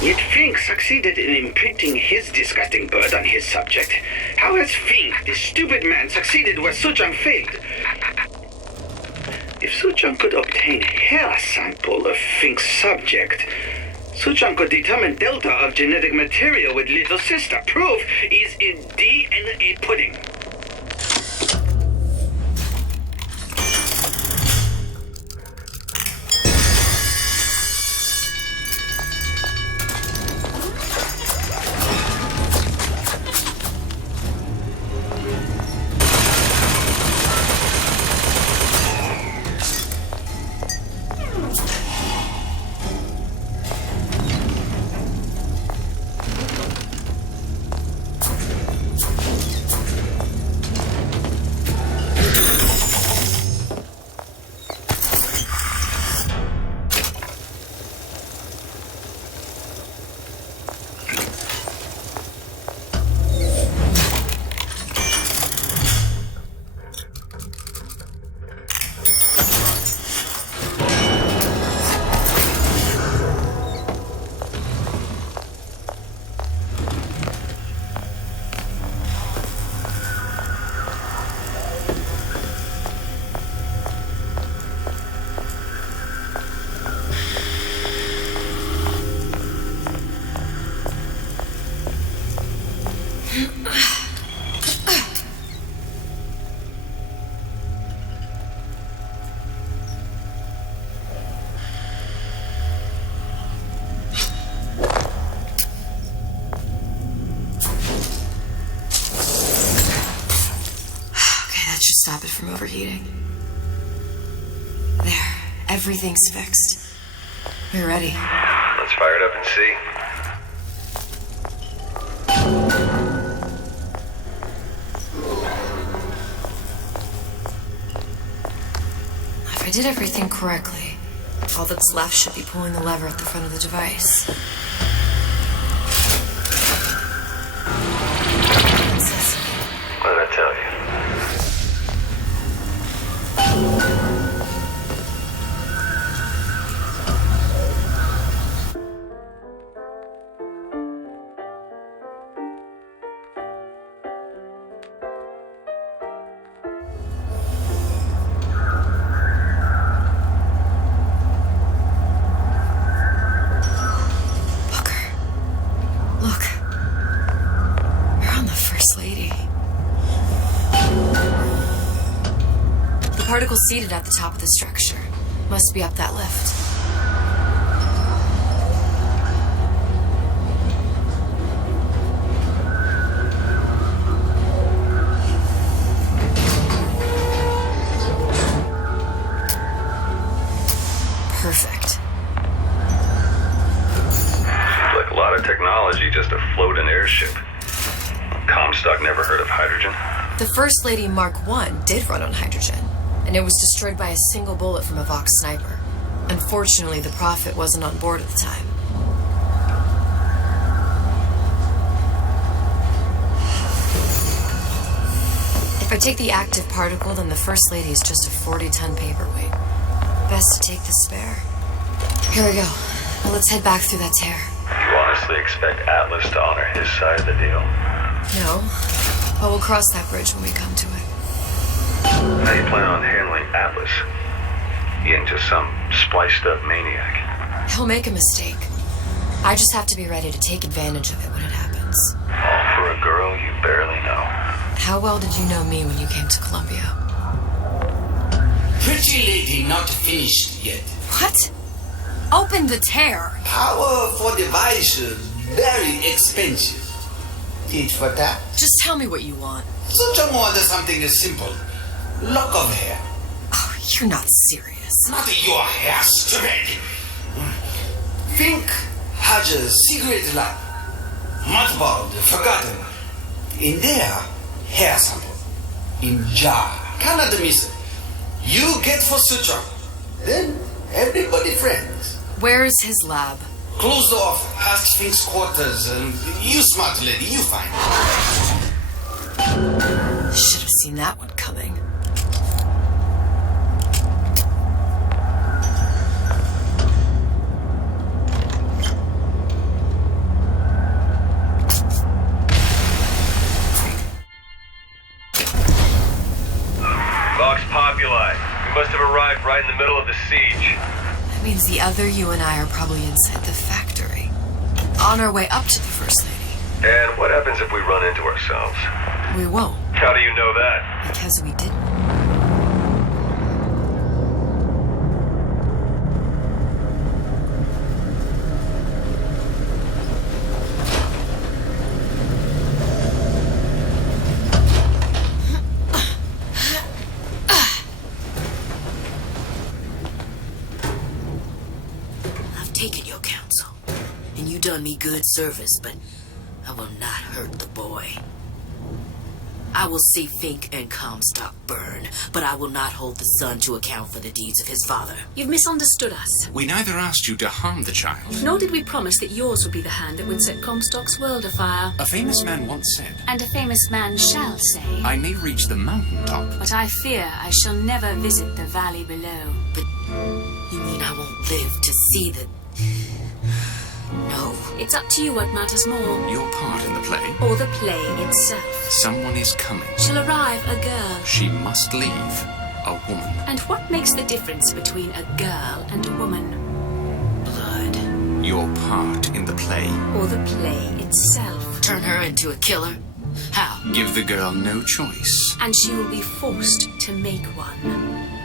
Yet Fink succeeded in imprinting his disgusting bird on his subject. How has Fink, this stupid man, succeeded where Sujang failed? If Sujang could obtain hair sample of Fink's subject, Sujang could determine delta of genetic material with little sister. Proof is in DNA pudding. Stop it from overheating. There, everything's fixed. We're ready. Let's fire it up and see. If I did everything correctly, all that's left should be pulling the lever at the front of the device. What did I tell you? Particle seated at the top of the structure. Must be up that lift. Perfect. Like a lot of technology just to float an airship. Comstock never heard of hydrogen. The First Lady Mark I did run on hydrogen, and it was destroyed by a single bullet from a Vox sniper. Unfortunately, the Prophet wasn't on board at the time. If I take the active particle, then the First Lady is just a 40-ton paperweight. Best to take the spare. Here we go. Now let's head back through that tear. You honestly expect Atlas to honor his side of the deal? No, but we'll cross that bridge when we come to it. How do you plan on handling Atlas? He ain't just some spliced-up maniac. He'll make a mistake. I just have to be ready to take advantage of it when it happens. All for a girl you barely know. How well did you know me when you came to Columbia? Pretty lady not finished yet. What? Open the tear. Powerful device, very expensive. Tit for tat. Just tell me what you want. Such a more than something simple. Lock of hair. Oh, you're not serious. Not your hair, stupid. Fink has a secret lab. Mothballed, forgotten. In there, hair sample. In jar. Cannot miss it. You get for suture. Then everybody friends. Where's his lab? Closed off, past Fink's quarters. You smart lady, you find it. Should have seen that one coming. arrived right in the middle of the siege. That means the other you and I are probably inside the factory. On our way up to the First Lady. And what happens if we run into ourselves? We won't. How do you know that? Because we didn't. Taken your counsel, and you done me good service, but I will not hurt the boy. I will see Fink and Comstock burn, but I will not hold the son to account for the deeds of his father. You've misunderstood us. We neither asked you to harm the child. Nor did we promise that yours would be the hand that would set Comstock's world afire. A famous man once said, And a famous man shall say, I may reach the mountaintop, but I fear I shall never visit the valley below. But you mean I won't live to see the... No. It's up to you what matters more. Your part in the play. Or the play itself. Someone is coming. She'll arrive a girl. She must leave a woman. And what makes the difference between a girl and a woman? Blood. Your part in the play. Or the play itself. Turn her into a killer? How? Give the girl no choice. And she will be forced to make one.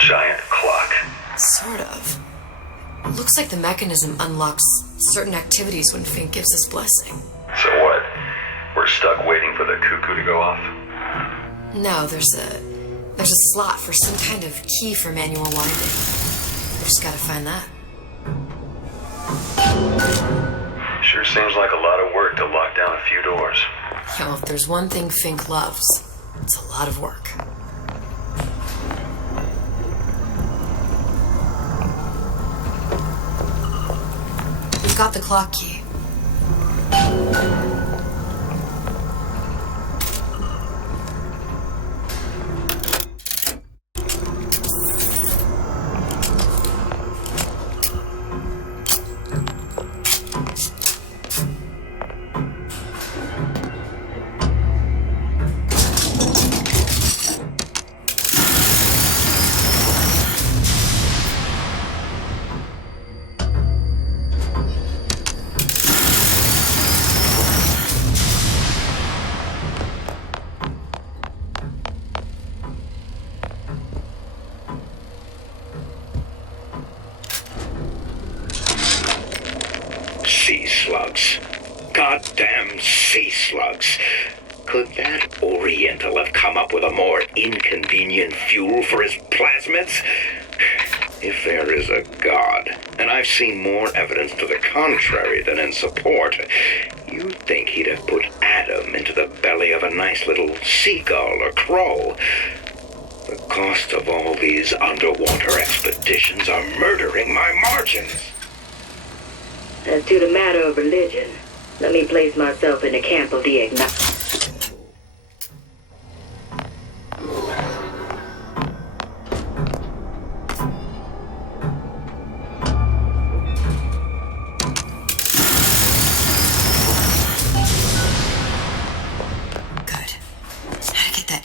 Giant clock. Sort of. Looks like the mechanism unlocks certain activities when Fink gives his blessing. So what? We're stuck waiting for the cuckoo to go off? No, there's a slot for some kind of key for manual winding. We just gotta find that. Sure seems like a lot of work to lock down a few doors. Yo, if there's one thing Fink loves, it's a lot of work. We've got the clock key. sea slugs. Goddamn sea slugs. Could that Oriental have come up with a more inconvenient fuel for his plasmids? If there is a God, and I've seen more evidence to the contrary than in support, you'd think he'd have put Adam into the belly of a nice little seagull or crow. The cost of all these underwater expeditions are murdering my margins. As to the matter of religion, let me place myself in the camp of the agnostic.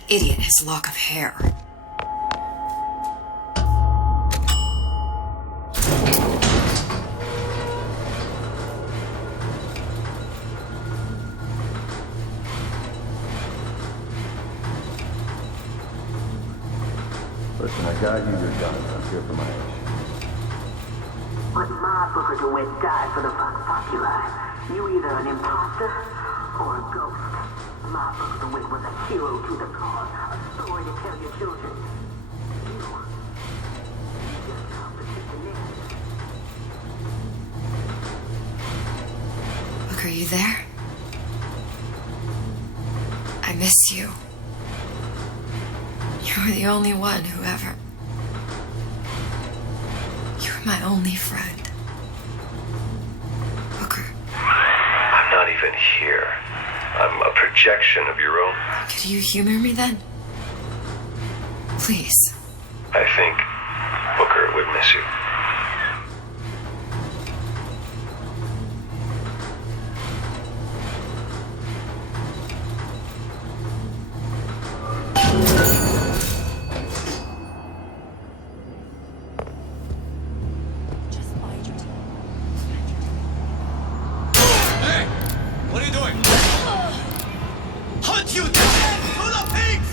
Idiot his lock of hair. Listen, I got you your guns. I'm here for my age. But my Booker DeWitt died for the Foxoculi. You either an imposter or a ghost. My Booker DeWitt was a hero to the cause, a story to tell your children. You just complicated the narrative. Look, are you there? I miss you. You were the only one who ever... You were my only friend. Booker. I'm not even here. I'm a projection of your own. Could you humor me then? Please. I think Booker would miss you. Hey! What are you doing? Hunt you down to the pigs!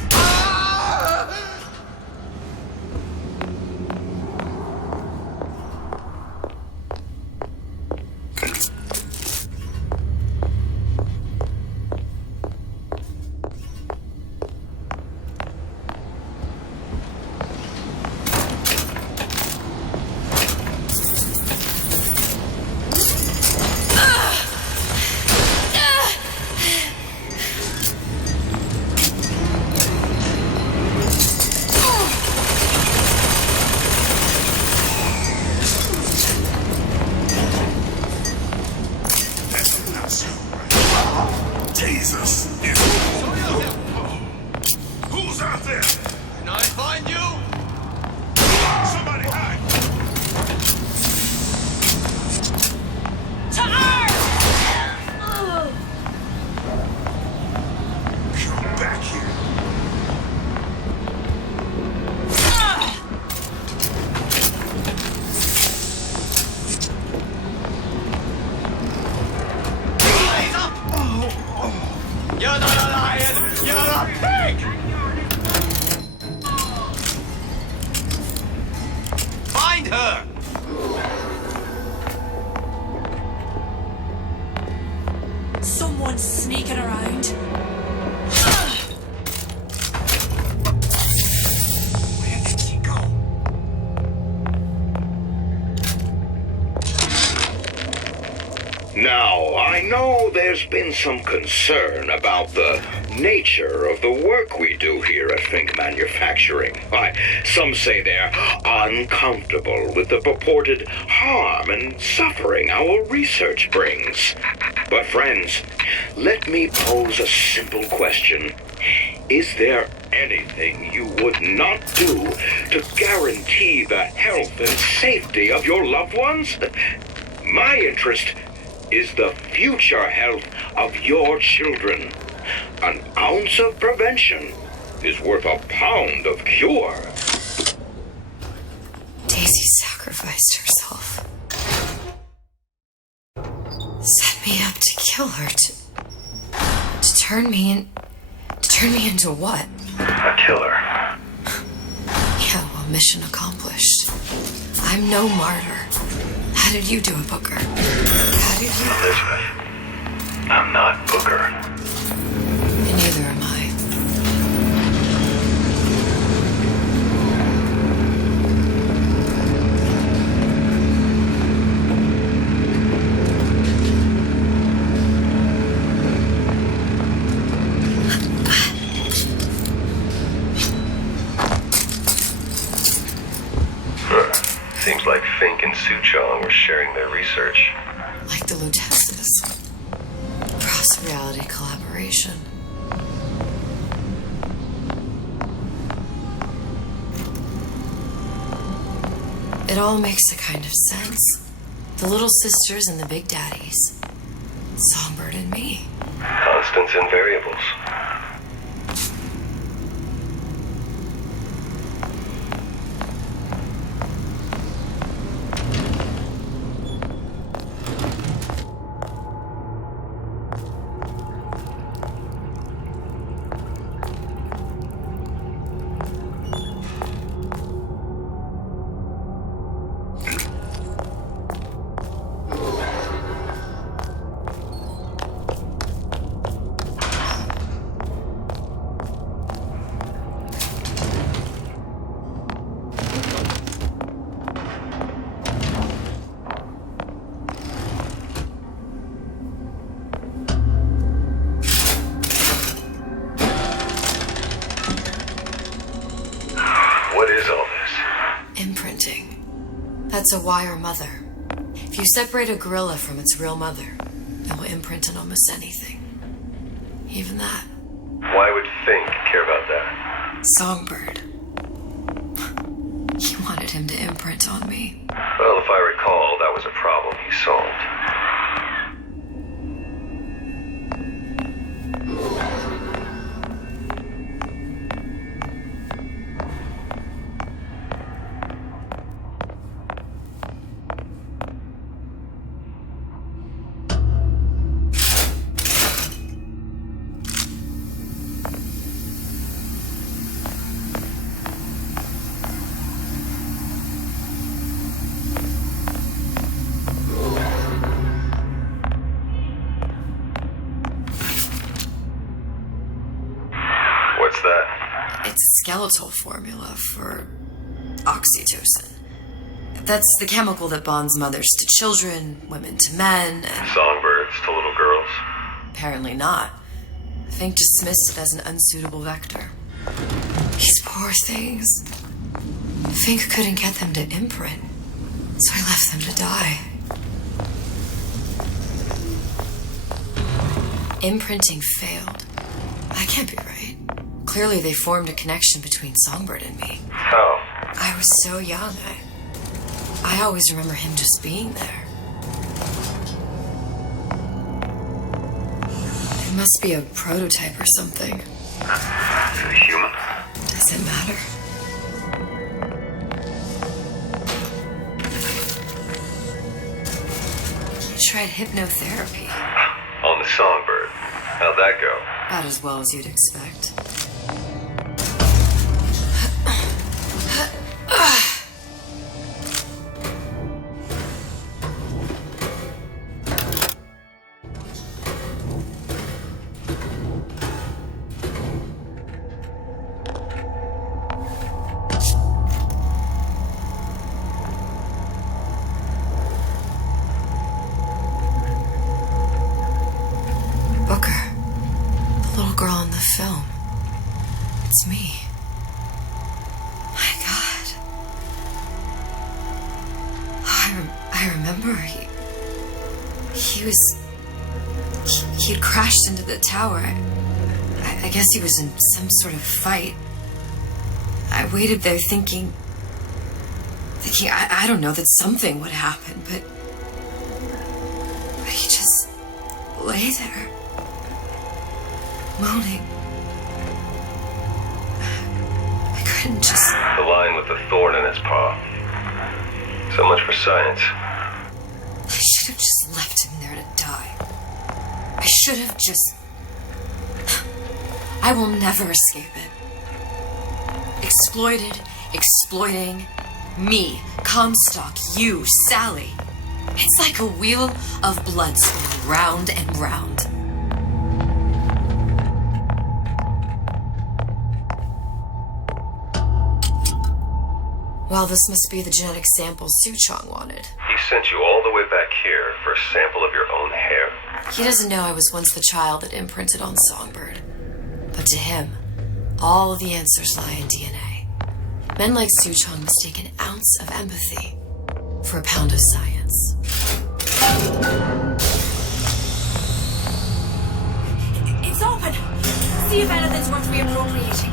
Jesus! Who's out there? Can I find you? Somebody hide! To Earth! Come back here. You're not a lion! You're a pig! Find her! Someone's sneaking around. Where did she go? Now, I know there's been some concern about the nature of the work we do here at Fink Manufacturing. Why, some say they're uncomfortable with the purported harm and suffering our research brings. But friends, let me pose a simple question. Is there anything you would not do to guarantee the health and safety of your loved ones? My interest is the future health of your children. An ounce of prevention is worth a pound of cure. Daisy sacrificed herself. Set me up to kill her, to turn me into what? A killer. Yeah, well, mission accomplished. I'm no martyr. How did you do it, Booker? How Elizabeth, I'm not Booker. And neither am I. Seems like Fink and Suchong were sharing their research. Like the Lutesses. Cross-reality collaboration. It all makes a kind of sense. The little sisters and the big daddies. Songbird and me. Constants and variables. Imprinting. That's a wire mother. If you separate a gorilla from its real mother, it will imprint on almost anything. Even that. Why would Fink care about that? Songbird. He wanted him to imprint on me. Well, if I recall, that was a problem he solved. What's that? It's a skeletal formula for oxytocin. That's the chemical that bonds mothers to children, women to men, and... Songbirds to little girls? Apparently not. Fink dismissed it as an unsuitable vector. These poor things. Fink couldn't get them to imprint, so he left them to die. Imprinting failed. That can't be right. Clearly they formed a connection between Songbird and me. How? I was so young. I always remember him just being there. It must be a prototype or something. A human? Does it matter? You tried hypnotherapy. On the Songbird. How'd that go? About as well as you'd expect. Film. It's me. My God. I remember he had crashed into the tower. I guess he was in some sort of fight. I waited there thinking I don't know, that something would happen, but he just lay there. Moaning. I couldn't just... The line with the thorn in its paw. So much for science. I should have just left him there to die. I should have just... I will never escape it. Exploited, exploiting, me, Comstock, you, Sally. It's like a wheel of blood spinning round and round. Well, this must be the genetic sample Suchong wanted. He sent you all the way back here for a sample of your own hair? He doesn't know I was once the child that imprinted on Songbird. But to him, all the answers lie in DNA. Men like Suchong mistake an ounce of empathy for a pound of science. It's open. See if anything's worth reappropriating.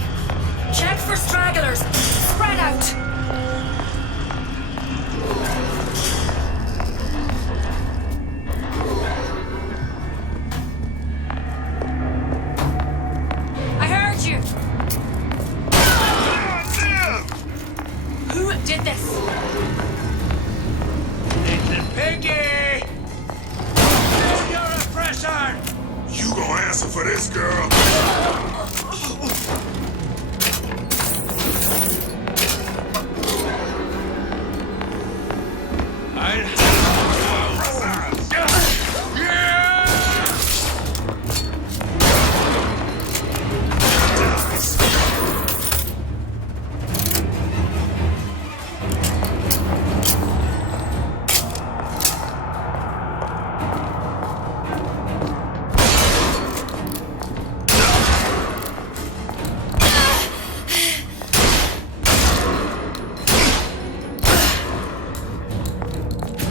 Check for stragglers. Spread out. I heard you. Who did this? It's a piggy! You're a pressure! You gonna answer for this, girl?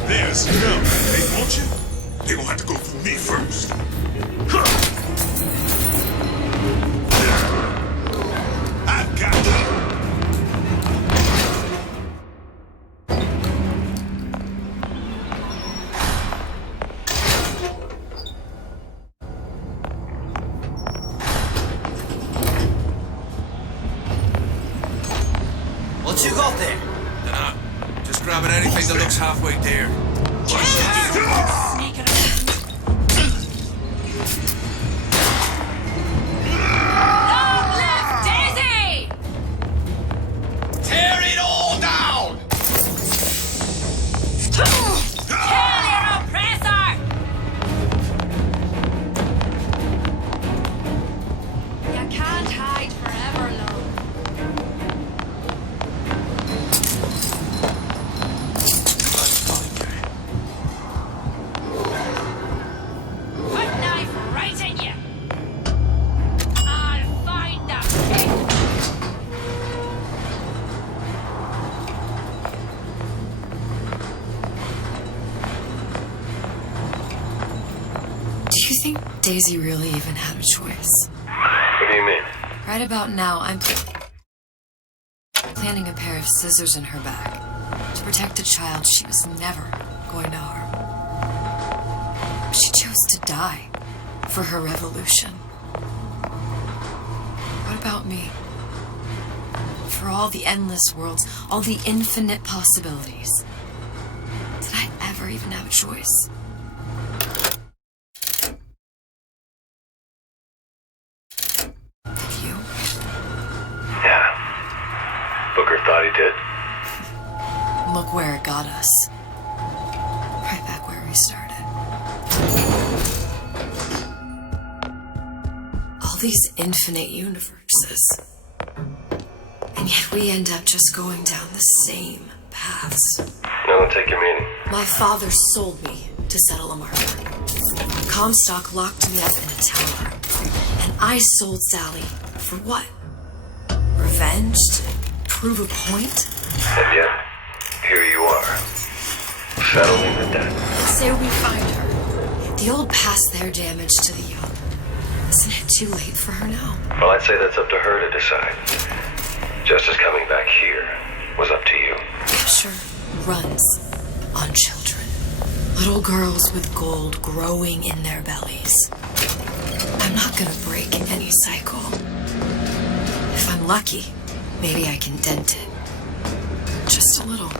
There's no. They want you? They gonna have to go through me first. I've got them. What you got there? Just grabbing anything that looks halfway there. Long live Daisy! Tear it all down! Kill your oppressor! You can't hide forever, love. Put knife right in you. I'll find the pig. Do you think Daisy really even had a choice? What do you mean? Right about now, I'm planting a pair of scissors in her back to protect a child she was never going to harm. She chose to die for her revolution. What about me? For all the endless worlds, all the infinite possibilities. Did I ever even have a choice? Did you? Yeah. Booker thought he did. Look where it got us. Right back where we started. All these infinite universes. And yet we end up just going down the same paths. No, don't take your meaning. My father sold me to settle a marker. Comstock locked me up in a tower. And I sold Sally for what? Revenge? To prove a point? And yet, here you are. Settling the debt. Say we find her. The old pass their damage to the young. Isn't it too late for her now? Well, I'd say that's up to her to decide. Justice coming back here was up to you. Capture runs on children. Little girls with gold growing in their bellies. I'm not gonna break any cycle. If I'm lucky, maybe I can dent it. Just a little.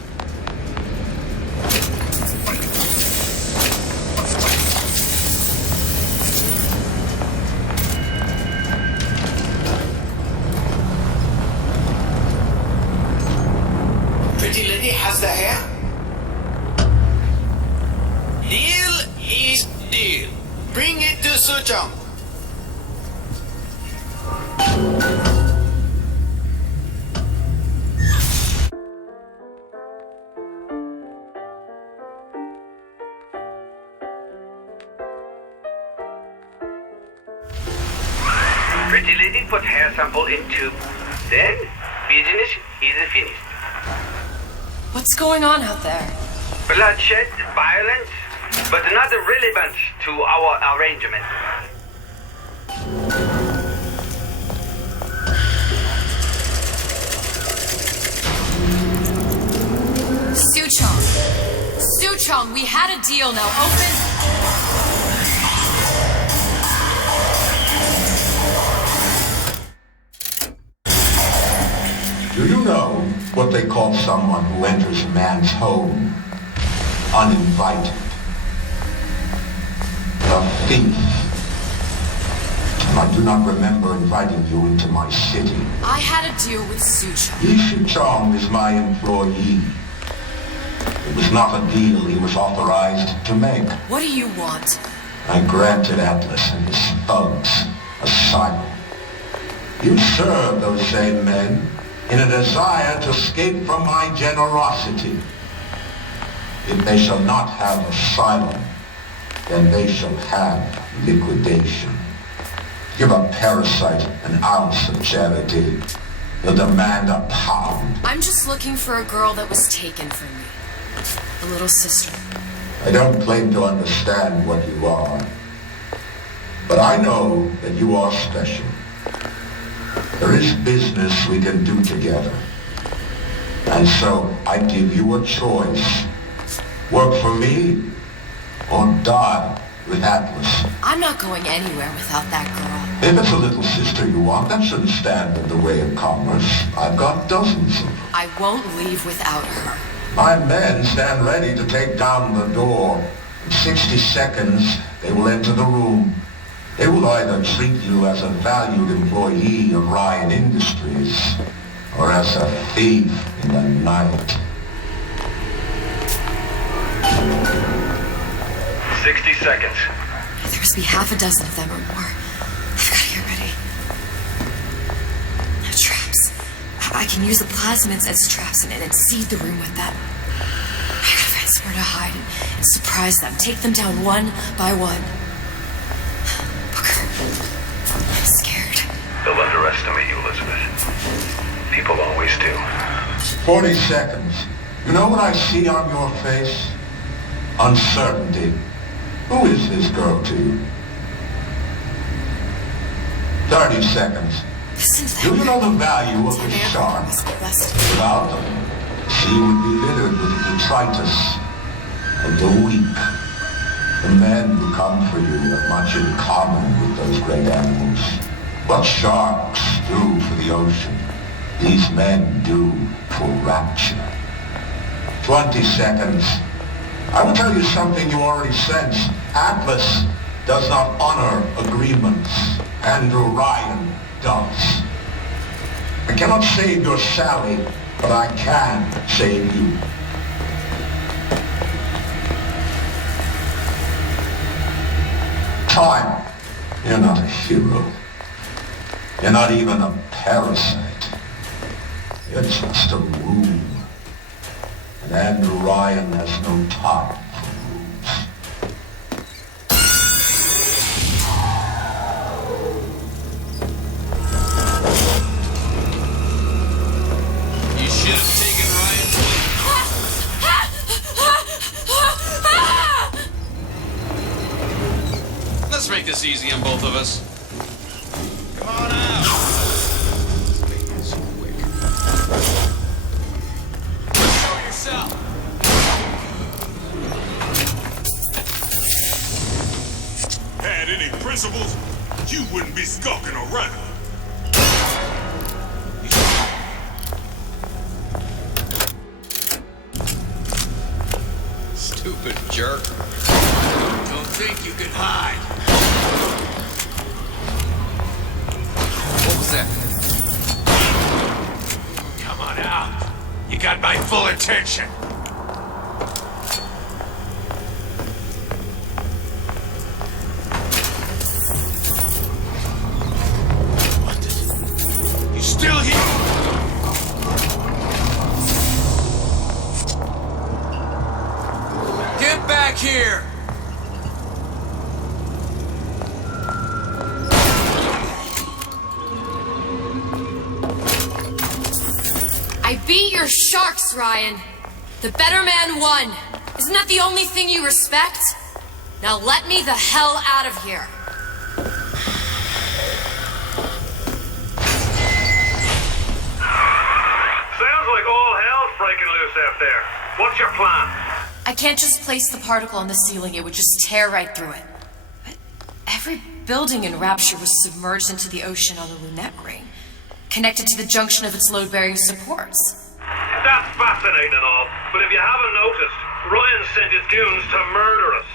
Pretty lady has the hair? Deal is deal. Bring it to Suchong. Pretty lady put hair sample in tube. Then, business is finished. What's going on out there? Bloodshed, violence, but not relevant to our arrangement. Suchong, we had a deal. Now open. Do you know what they call someone who enters a man's home uninvited? A thief. I do not remember inviting you into my city. I had a deal with Suchong. Suchong is my employee. It was not a deal he was authorized to make. What do you want? I granted Atlas and his thugs asylum. You serve those same men in a desire to escape from my generosity. If they shall not have asylum, then they shall have liquidation. Give a parasite an ounce of charity. He'll demand a pound. I'm just looking for a girl that was taken from me. A little sister. I don't claim to understand what you are, but I know that you are special. There is business we can do together. And so I give you a choice. Work for me or die with Atlas. I'm not going anywhere without that girl. If it's a little sister you want, that shouldn't stand in the way of commerce. I've got dozens of them. I won't leave without her. My men stand ready to take down the door. In 60 seconds, they will enter the room. They will either treat you as a valued employee of Ryan Industries or as a thief in the night. 60 seconds. There must be half a dozen of them or more. I've got to get ready. No traps. I can use the plasmids as traps and seed the room with them. I gotta find somewhere to hide and surprise them. Take them down one by one. Booker, I'm scared. They'll underestimate you, Elizabeth. People always do. 40 seconds. You know what I see on your face? Uncertainty. Who is this girl to you? 30 seconds. Do you know the value of the shark? Without them, the sea would be littered with the detritus of the weak. The men who come for you have much in common with those great animals. What sharks do for the ocean, these men do for rapture. 20 seconds. I will tell you something you already sense. Atlas does not honor agreements. Andrew Ryan does. I cannot save your Sally, but I can save you. Time. You're not a hero. You're not even a parasite. You're just a room. And Andrew Ryan has no time for rules. You should have taken Ryan. Let's make this easy on both of us. Come on out. Let's make this quick. Show yourself. Had any principles, you wouldn't be skulking around. Stupid jerk. Don't think you can hide. What was that? Come on out. You got my full attention. back here! I beat your sharks, Ryan. The better man won. Isn't that the only thing you respect? Now let me the hell out of here. Sounds like all hell's breaking loose out there. What's your plan? I can't just place the particle on the ceiling. It would just tear right through it. But every building in Rapture was submerged into the ocean on the Lunette ring, connected to the junction of its load-bearing supports. That's fascinating and all, but if you haven't noticed, Ryan sent his goons to murder us.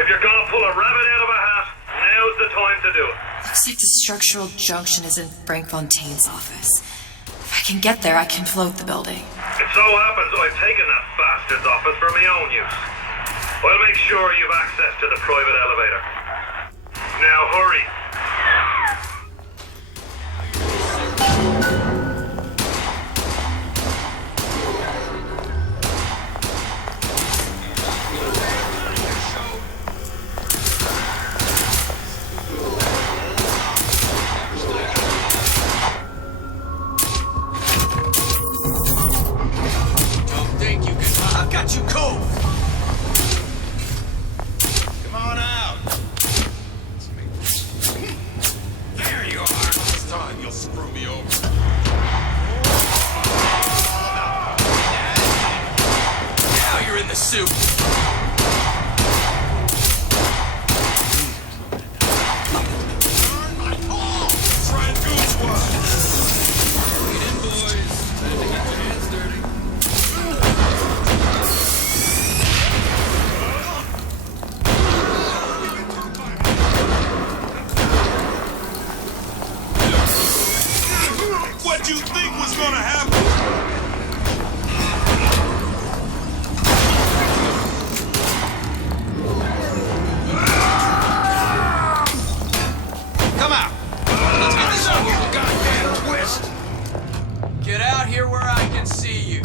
If you're gonna pull a rabbit out of a hat, now's the time to do it. Looks like the structural junction is in Frank Fontaine's office. If I can get there, I can float the building. It so happens I've taken that bastard's office for my own use. I'll make sure you've access to the private elevator. Now hurry. I've got you cold! Come on out! There you are! This time you'll screw me over. Now you're in the soup! Try and goose one! Get in, boys. Time to get your hands dirty. What you think was gonna happen? Come out! Let's get this over with, goddamn twist! Get out here where I can see you.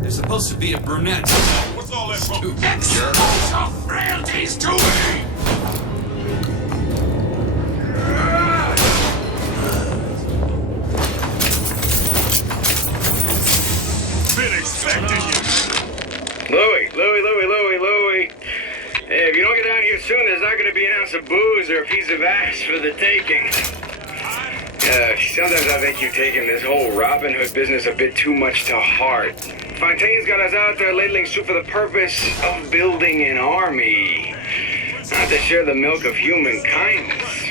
There's supposed to be a brunette. What's all that from? Expose of frailties to me! Been expecting you. Louie. Hey, if you don't get out here soon, there's not going to be an ounce of booze or a piece of ass for the taking. Sometimes I think you've taken this whole Robin Hood business a bit too much to heart. Fontaine's got us out there ladling soup for the purpose of building an army, not to share the milk of human kindness.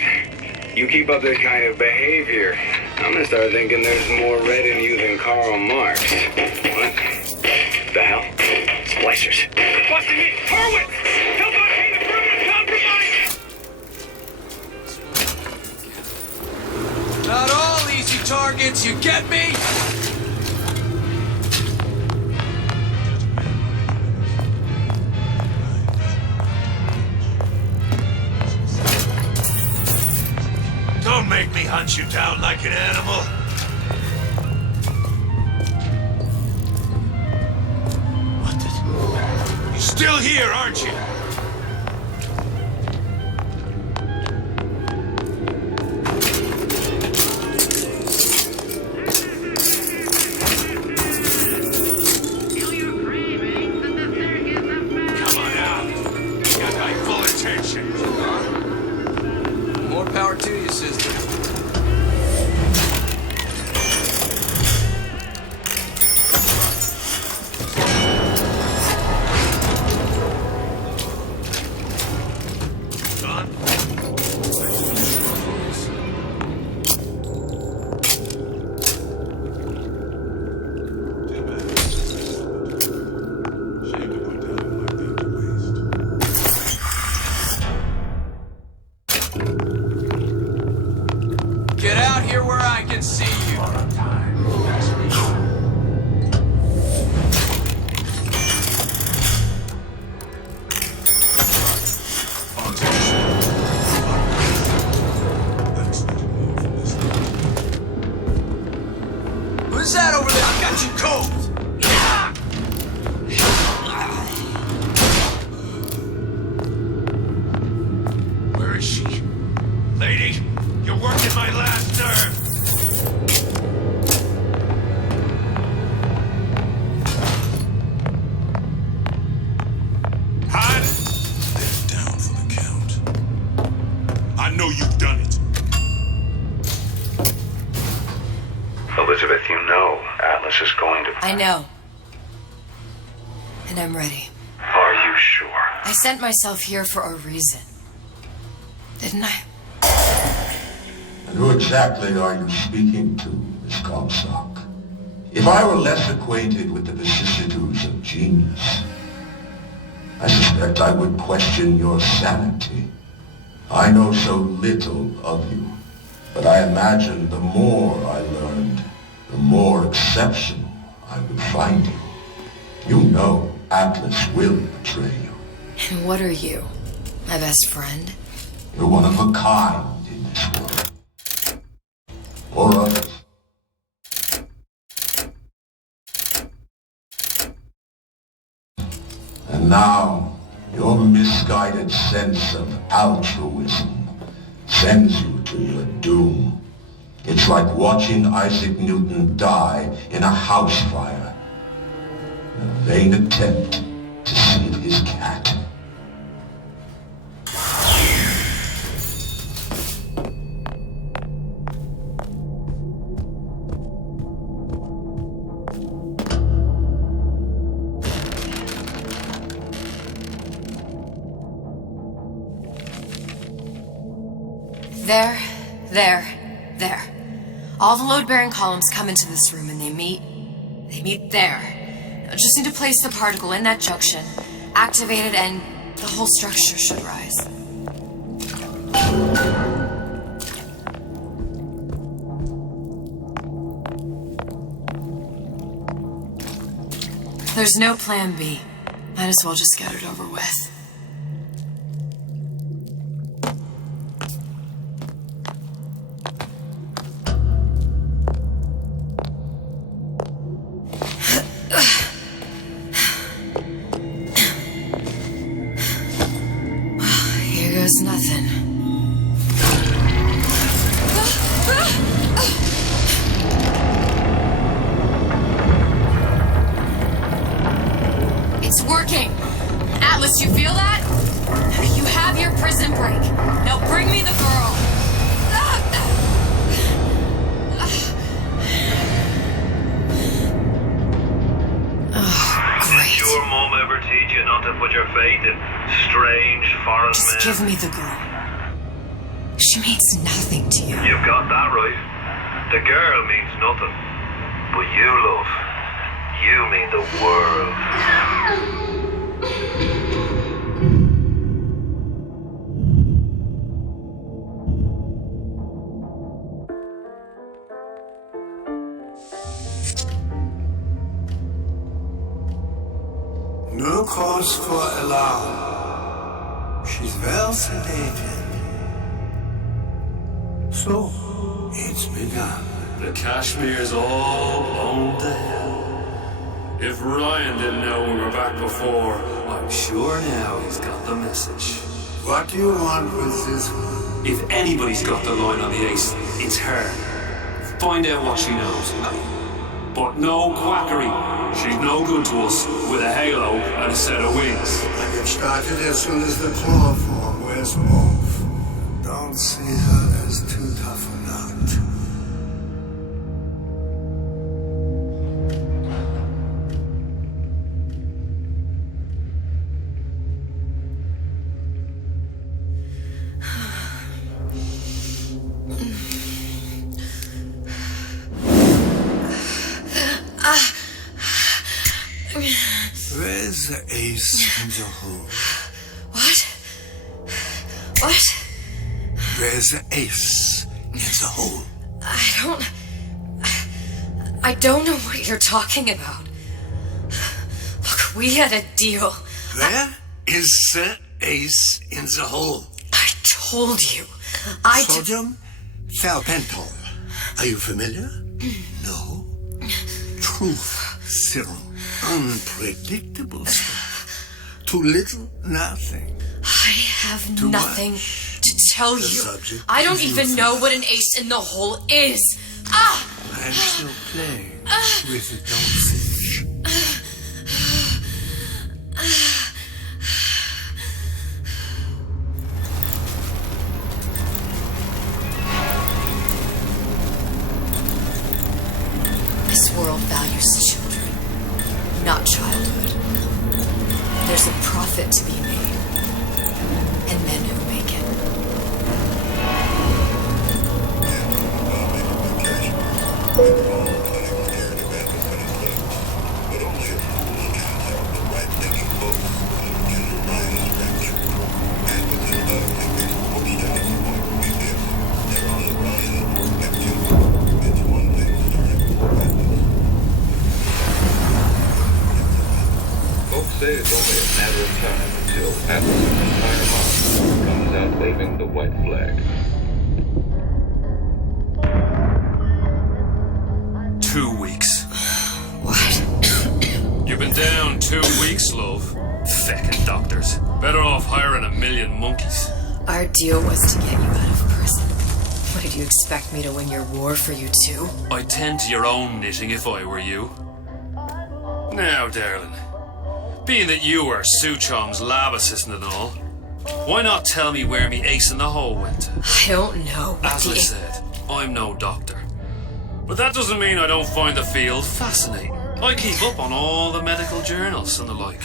You keep up this kind of behavior, I'm gonna start thinking there's more red in you than Karl Marx. What? The hell? Splicers. They're busting me! Horwitz! Tell Fontaigne to permanent compromise! Not all easy targets, you get me? Don't make me hunt you down like an animal. What the... You're still here, aren't you? Come on out. You got my full attention. More power to you, sister. at my last nerve! Hide! They're down for the count. I know you've done it. Elizabeth, you know Atlas is going to... I know. And I'm ready. Are you sure? I sent myself here for a reason. Didn't I? And who exactly are you speaking to, Miss Comstock? If I were less acquainted with the vicissitudes of genius, I suspect I would question your sanity. I know so little of you, but I imagine the more I learned, the more exceptional I would find you. You know Atlas will betray you. And what are you? My best friend? You're one of a kind in this world. Or others. And now, your misguided sense of altruism sends you to your doom. It's like watching Isaac Newton die in a house fire. In a vain attempt to save his cat. There. All the load-bearing columns come into this room and they meet there. I just need to place the particle in that junction, activate it, and the whole structure should rise. There's no plan B. Might as well just get it over with. Nothing. It's working! Atlas, you feel that? You have your prison break. Now bring me the girl. Did your mom ever teach you not to put your faith in strange foreign men? Just give me the girl. She means nothing to you. You've got that right. The girl means nothing. But you, love, you mean the world. No cause for alarm. She's well sedated. So, it's begun. The Kashmir's all blown to hell. If Ryan didn't know we were back before, I'm sure now he's got the message. What do you want with this one? If anybody's got the line on the ace, it's her. Find out what she knows. But no quackery. She's no good to us with a halo and a set of wings. I get started as soon as the chloroform wears off. Don't see her as too tough a nut. Where's the ace in the hole? What? Where's the ace in the hole? I don't know what you're talking about. Look, we had a deal. Where is the ace in the hole? I told you. Sodium thiopental. Are you familiar? No. Truth serum. Unpredictable stuff. Too little, nothing. I have Too nothing to tell The you. subject I don't is even you. know what an ace in the hole is. Ah! I'm still playing with the dolphin. This world values children, not childhood. There's a profit to be made, and men who make it. Folks say it's only a matter of time until Atlas's entire mob comes out waving the white flag. 2 weeks. What? You've been down 2 weeks, love. Feckin' doctors. Better off hiring 1,000,000 monkeys. Our deal was to get you out of prison. What, did you expect me to win your war for you too? I'd tend to your own knitting if I were you. Now, darling, being that you were Suchong's lab assistant and all, why not tell me where me ace in the hole went? I don't know. As I said, I'm no doctor. But that doesn't mean I don't find the field fascinating. I keep up on all the medical journals and the like.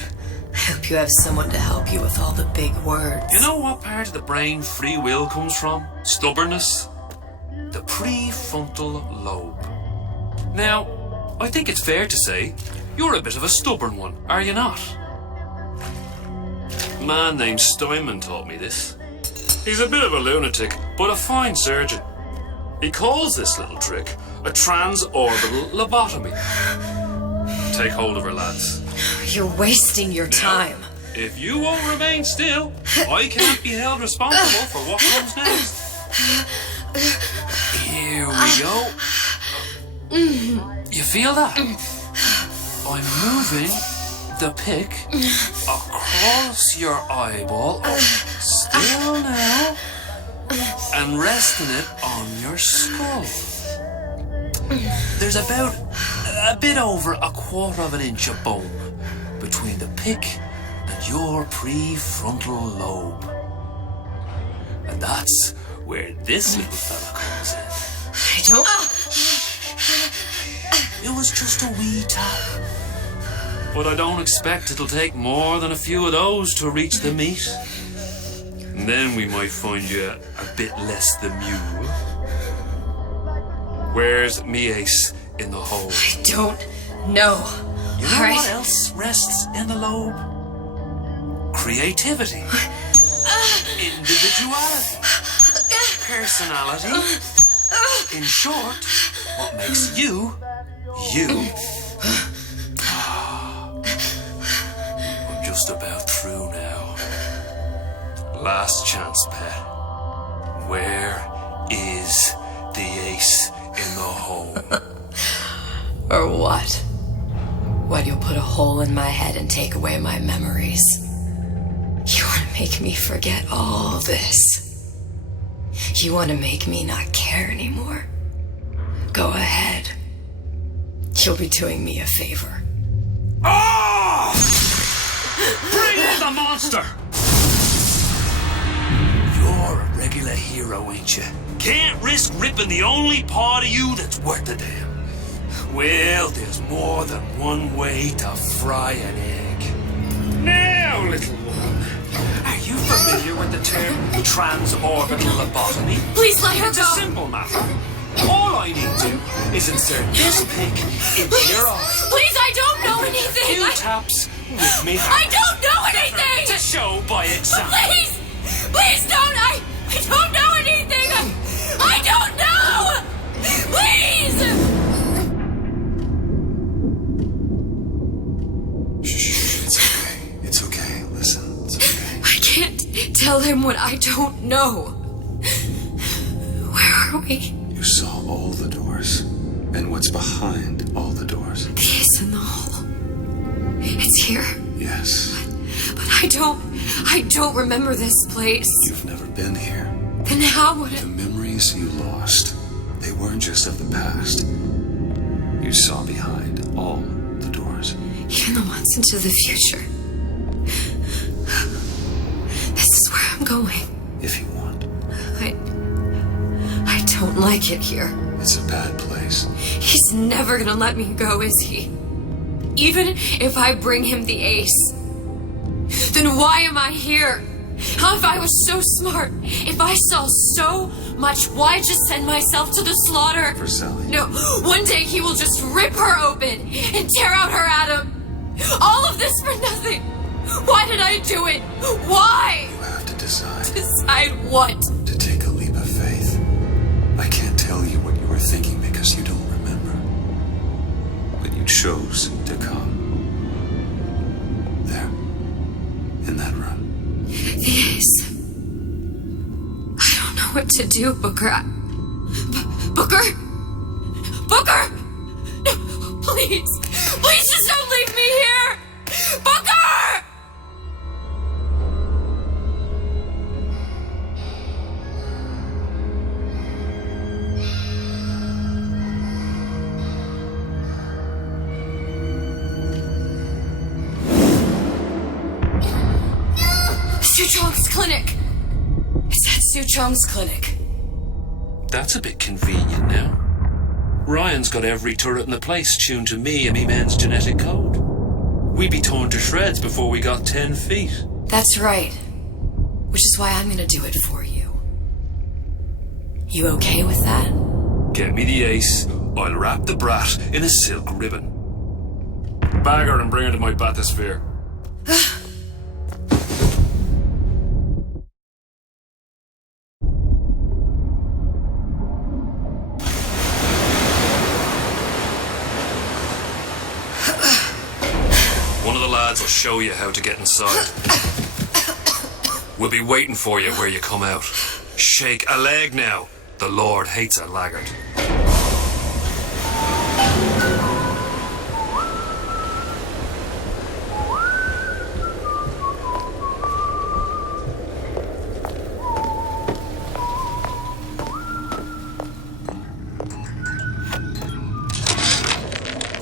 I hope you have someone to help you with all the big words. You know what part of the brain free will comes from? Stubbornness? The prefrontal lobe. Now, I think it's fair to say you're a bit of a stubborn one, are you not? A man named Steinman taught me this. He's a bit of a lunatic, but a fine surgeon. He calls this little trick a transorbital lobotomy. Take hold of her, lads. You're wasting your time. If you won't remain still, I can't be held responsible for what comes next. Here we go. You feel that? I'm moving the pick across your eyeball, still now, and resting it on your skull. There's about a bit over 1/4 inch of bone between the pick and your prefrontal lobe. And that's where this little fella comes in. I don't... It was just a wee tap. But I don't expect it'll take more than a few of those to reach the meat. And then we might find you a bit less than mule. Where's me ace in the hole? I don't know. You know what else rests in the lobe? Creativity. Individuality. Personality. In short, what makes you, you. I'm just about through now. Last chance, pet. Where is the ace in the hole? Or what? What, you'll put a hole in my head and take away my memories? You want to make me forget all this? You want to make me not care anymore? Go ahead. You'll be doing me a favor. Ah! Bring in the monster! You're a regular hero, ain't you? Can't risk ripping the only part of you that's worth a damn. Well, there's more than one way to fry an egg. Now, little one, are you familiar with the term transorbital lobotomy? Please let her It's go. a simple matter. All I need to is insert this pick into your eye. Please, I don't know anything. Few taps with me. I don't know anything. To show by example. Please, please don't. I don't know anything. I don't know. Please. It's okay. Listen, it's okay. I can't tell him what I don't know. Where are we? You saw all the doors, and what's behind all the doors. The ace in the hole. It's here. Yes. But I don't remember this place. You've never been here. Then how would it... The memories you lost, they weren't just of the past. You saw behind all the doors. Even the ones into the future. This is where I'm going. If you want. I don't like it here. It's a bad place. He's never gonna let me go, is he? Even if I bring him the ace. Then why am I here? How if I was so smart? If I saw so much, why just send myself to the slaughter? For Sally. No, one day he will just rip her open and tear out her atom. All of this for nothing. Why did I do it? Why? You have to decide. Decide what? To take a leap of faith. I can't tell you what you were thinking because you don't remember. But you chose to come. There. In that room. The ace. I don't know what to do, Booker. Booker? Booker! No, please. Please just don't leave me here! Booker! Suchong's clinic. It's at Suchong's clinic. That's a bit convenient now. Ryan's got every turret in the place tuned to me and me man's genetic code. We'd be torn to shreds before we got 10 feet. That's right. Which is why I'm gonna do it for you. You okay with that? Get me the ace. I'll wrap the brat in a silk ribbon. Bag her and bring her to my bathysphere. One of the lads will show you how to get inside. We'll be waiting for you where you come out. Shake a leg now. The Lord hates a laggard.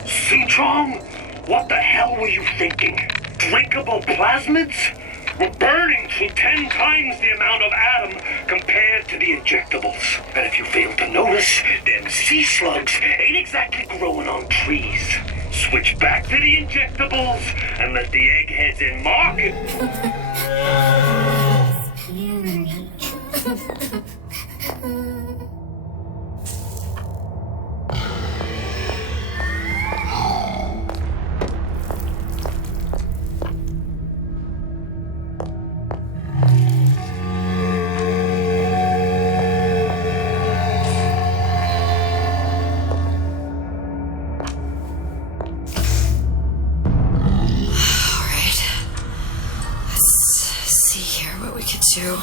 Suchong? What the hell were you thinking? Drinkable plasmids? We're burning through 10 times the amount of atom compared to the injectables. And if you fail to notice, them sea slugs ain't exactly growing on trees. Switch back to the injectables and let the eggheads in market.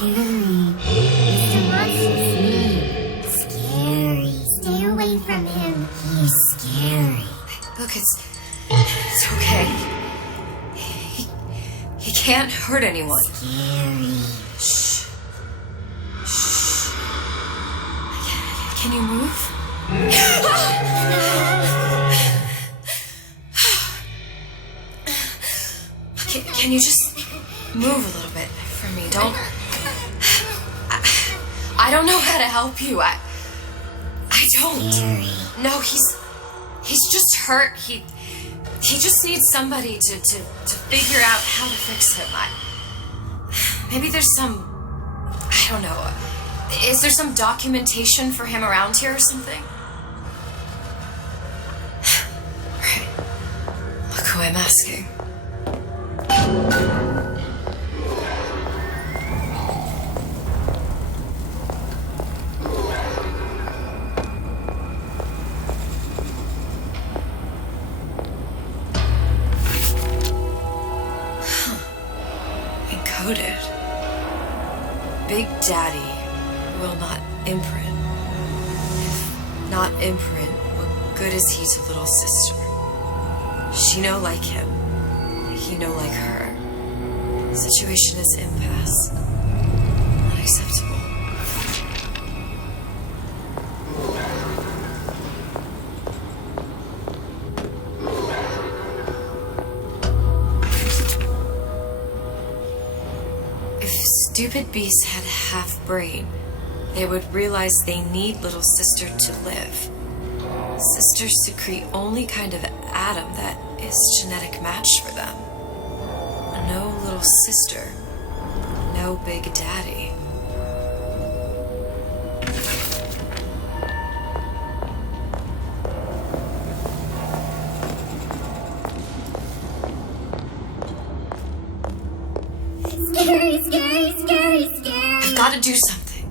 Mr. Monster's mean. Scary. Stay away from him. He's scary. Look, it's okay. He can't hurt anyone. Scary. Shh. Shh. Can you move? Can you just move a little bit for me? I don't know how to help you. I don't. Scary. No, he's just hurt. He just needs somebody to figure out how to fix him. Maybe there's some, I don't know. Is there some documentation for him around here or something? Right. Look who I'm asking. Encoded. Big Daddy will not imprint. If not imprint, what good is he to little sister? She no like him. He no like her. Situation is impasse. Unacceptable. If stupid beasts had half brain, they would realize they need little sister to live. Sisters secrete only kind of atom that is genetic match for them. No little sister. No big daddy. Scary, scary, scary, scary. I've got to do something.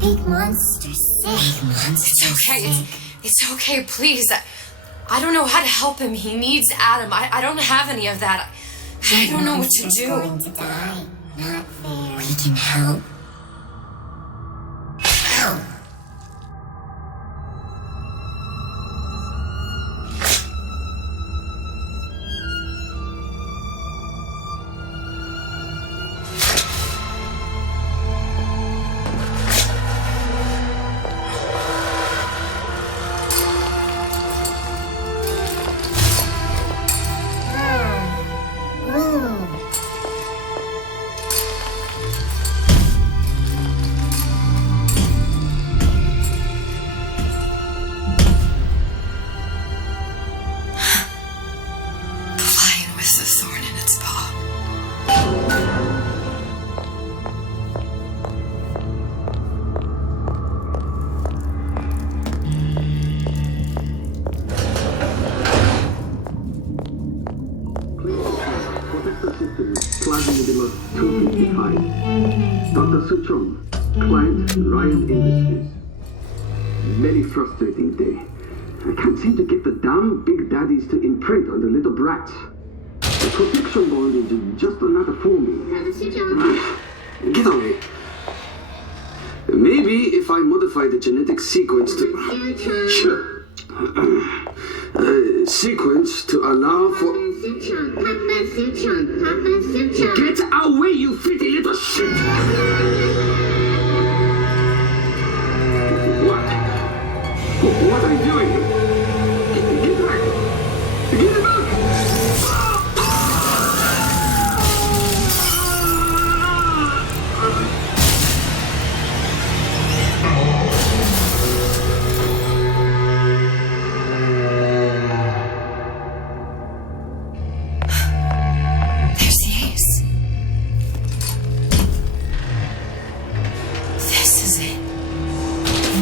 Big monsters, big monsters. It's okay. It's okay, please. I don't know how to help him. He needs Adam. I don't have any of that. I don't know what to do. Going to die. Not fair. We can help. Help. Dr. Suchong, client Ryan Industries. Very frustrating day. I can't seem to get the damn big daddies to imprint on the little brats. The protection bond is just another forming. Get away. Maybe if I modify the genetic sequence to... sequence to allow for... Get away, you filthy little shit! What are you doing? Get back! Get back!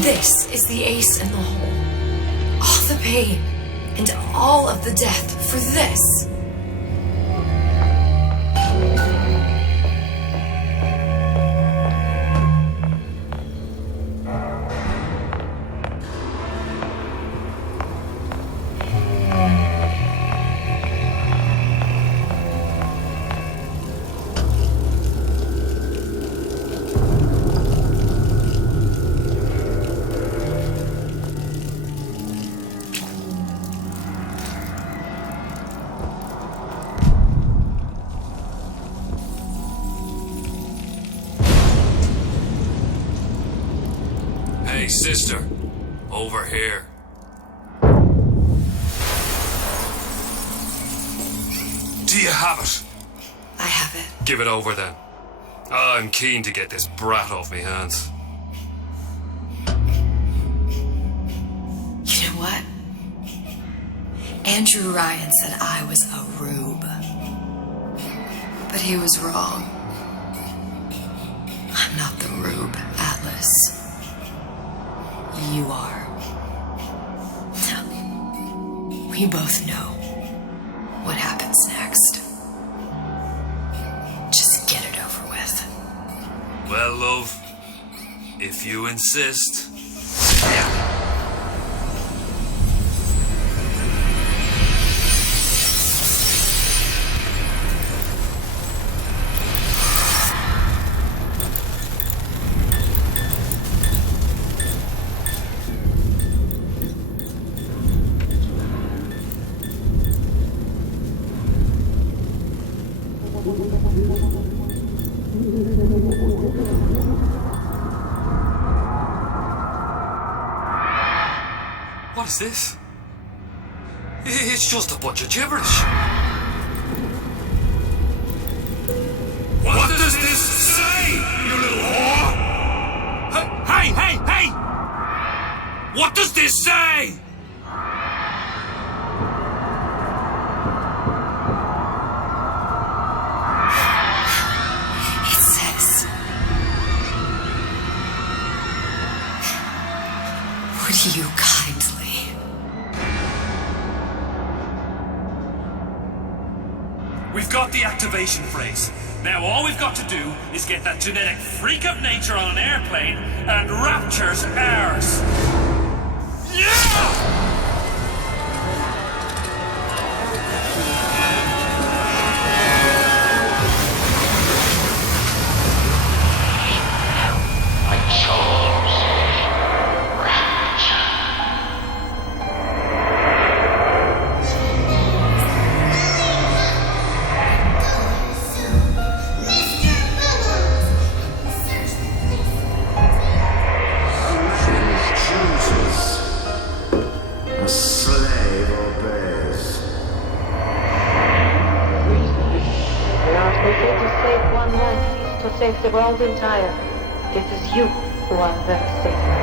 This is the ace in the hole. All the pain and all of the death for this. Hey, sister. Over here. Do you have it? I have it. Give it over then. I'm keen to get this brat off me hands. You know what? Andrew Ryan said I was a rube. But he was wrong. I'm not the rube, Atlas. You are. We both know what happens next. Just get it over with. Well, love, if you insist. What is this? It's just a bunch of gibberish. What does this say, you little whore? Hey, hey, hey! What does this say? It says, would you kindly? We've got the activation phrase. Now all we've got to do is get that genetic freak of nature on an airplane and Rapture's ours. Yeah! Save the world entire. It is you who are the savior.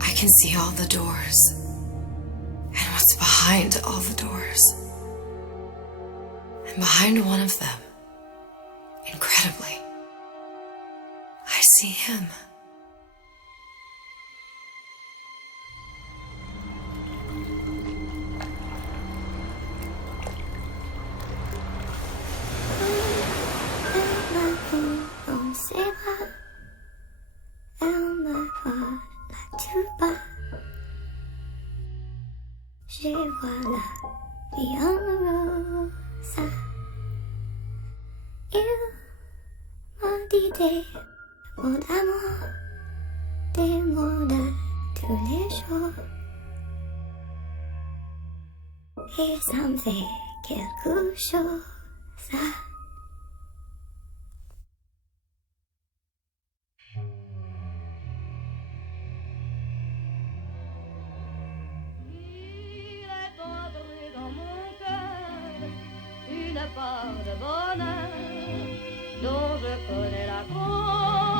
I can see all the doors and what's behind all the doors. And behind one of them, incredibly, I see him. Voilà, bien rosa. Il m'a dit des mots d'amour, des mots de tous les jours. Et ça me fait quelque chose. Part de bonheur dont je connais la cause.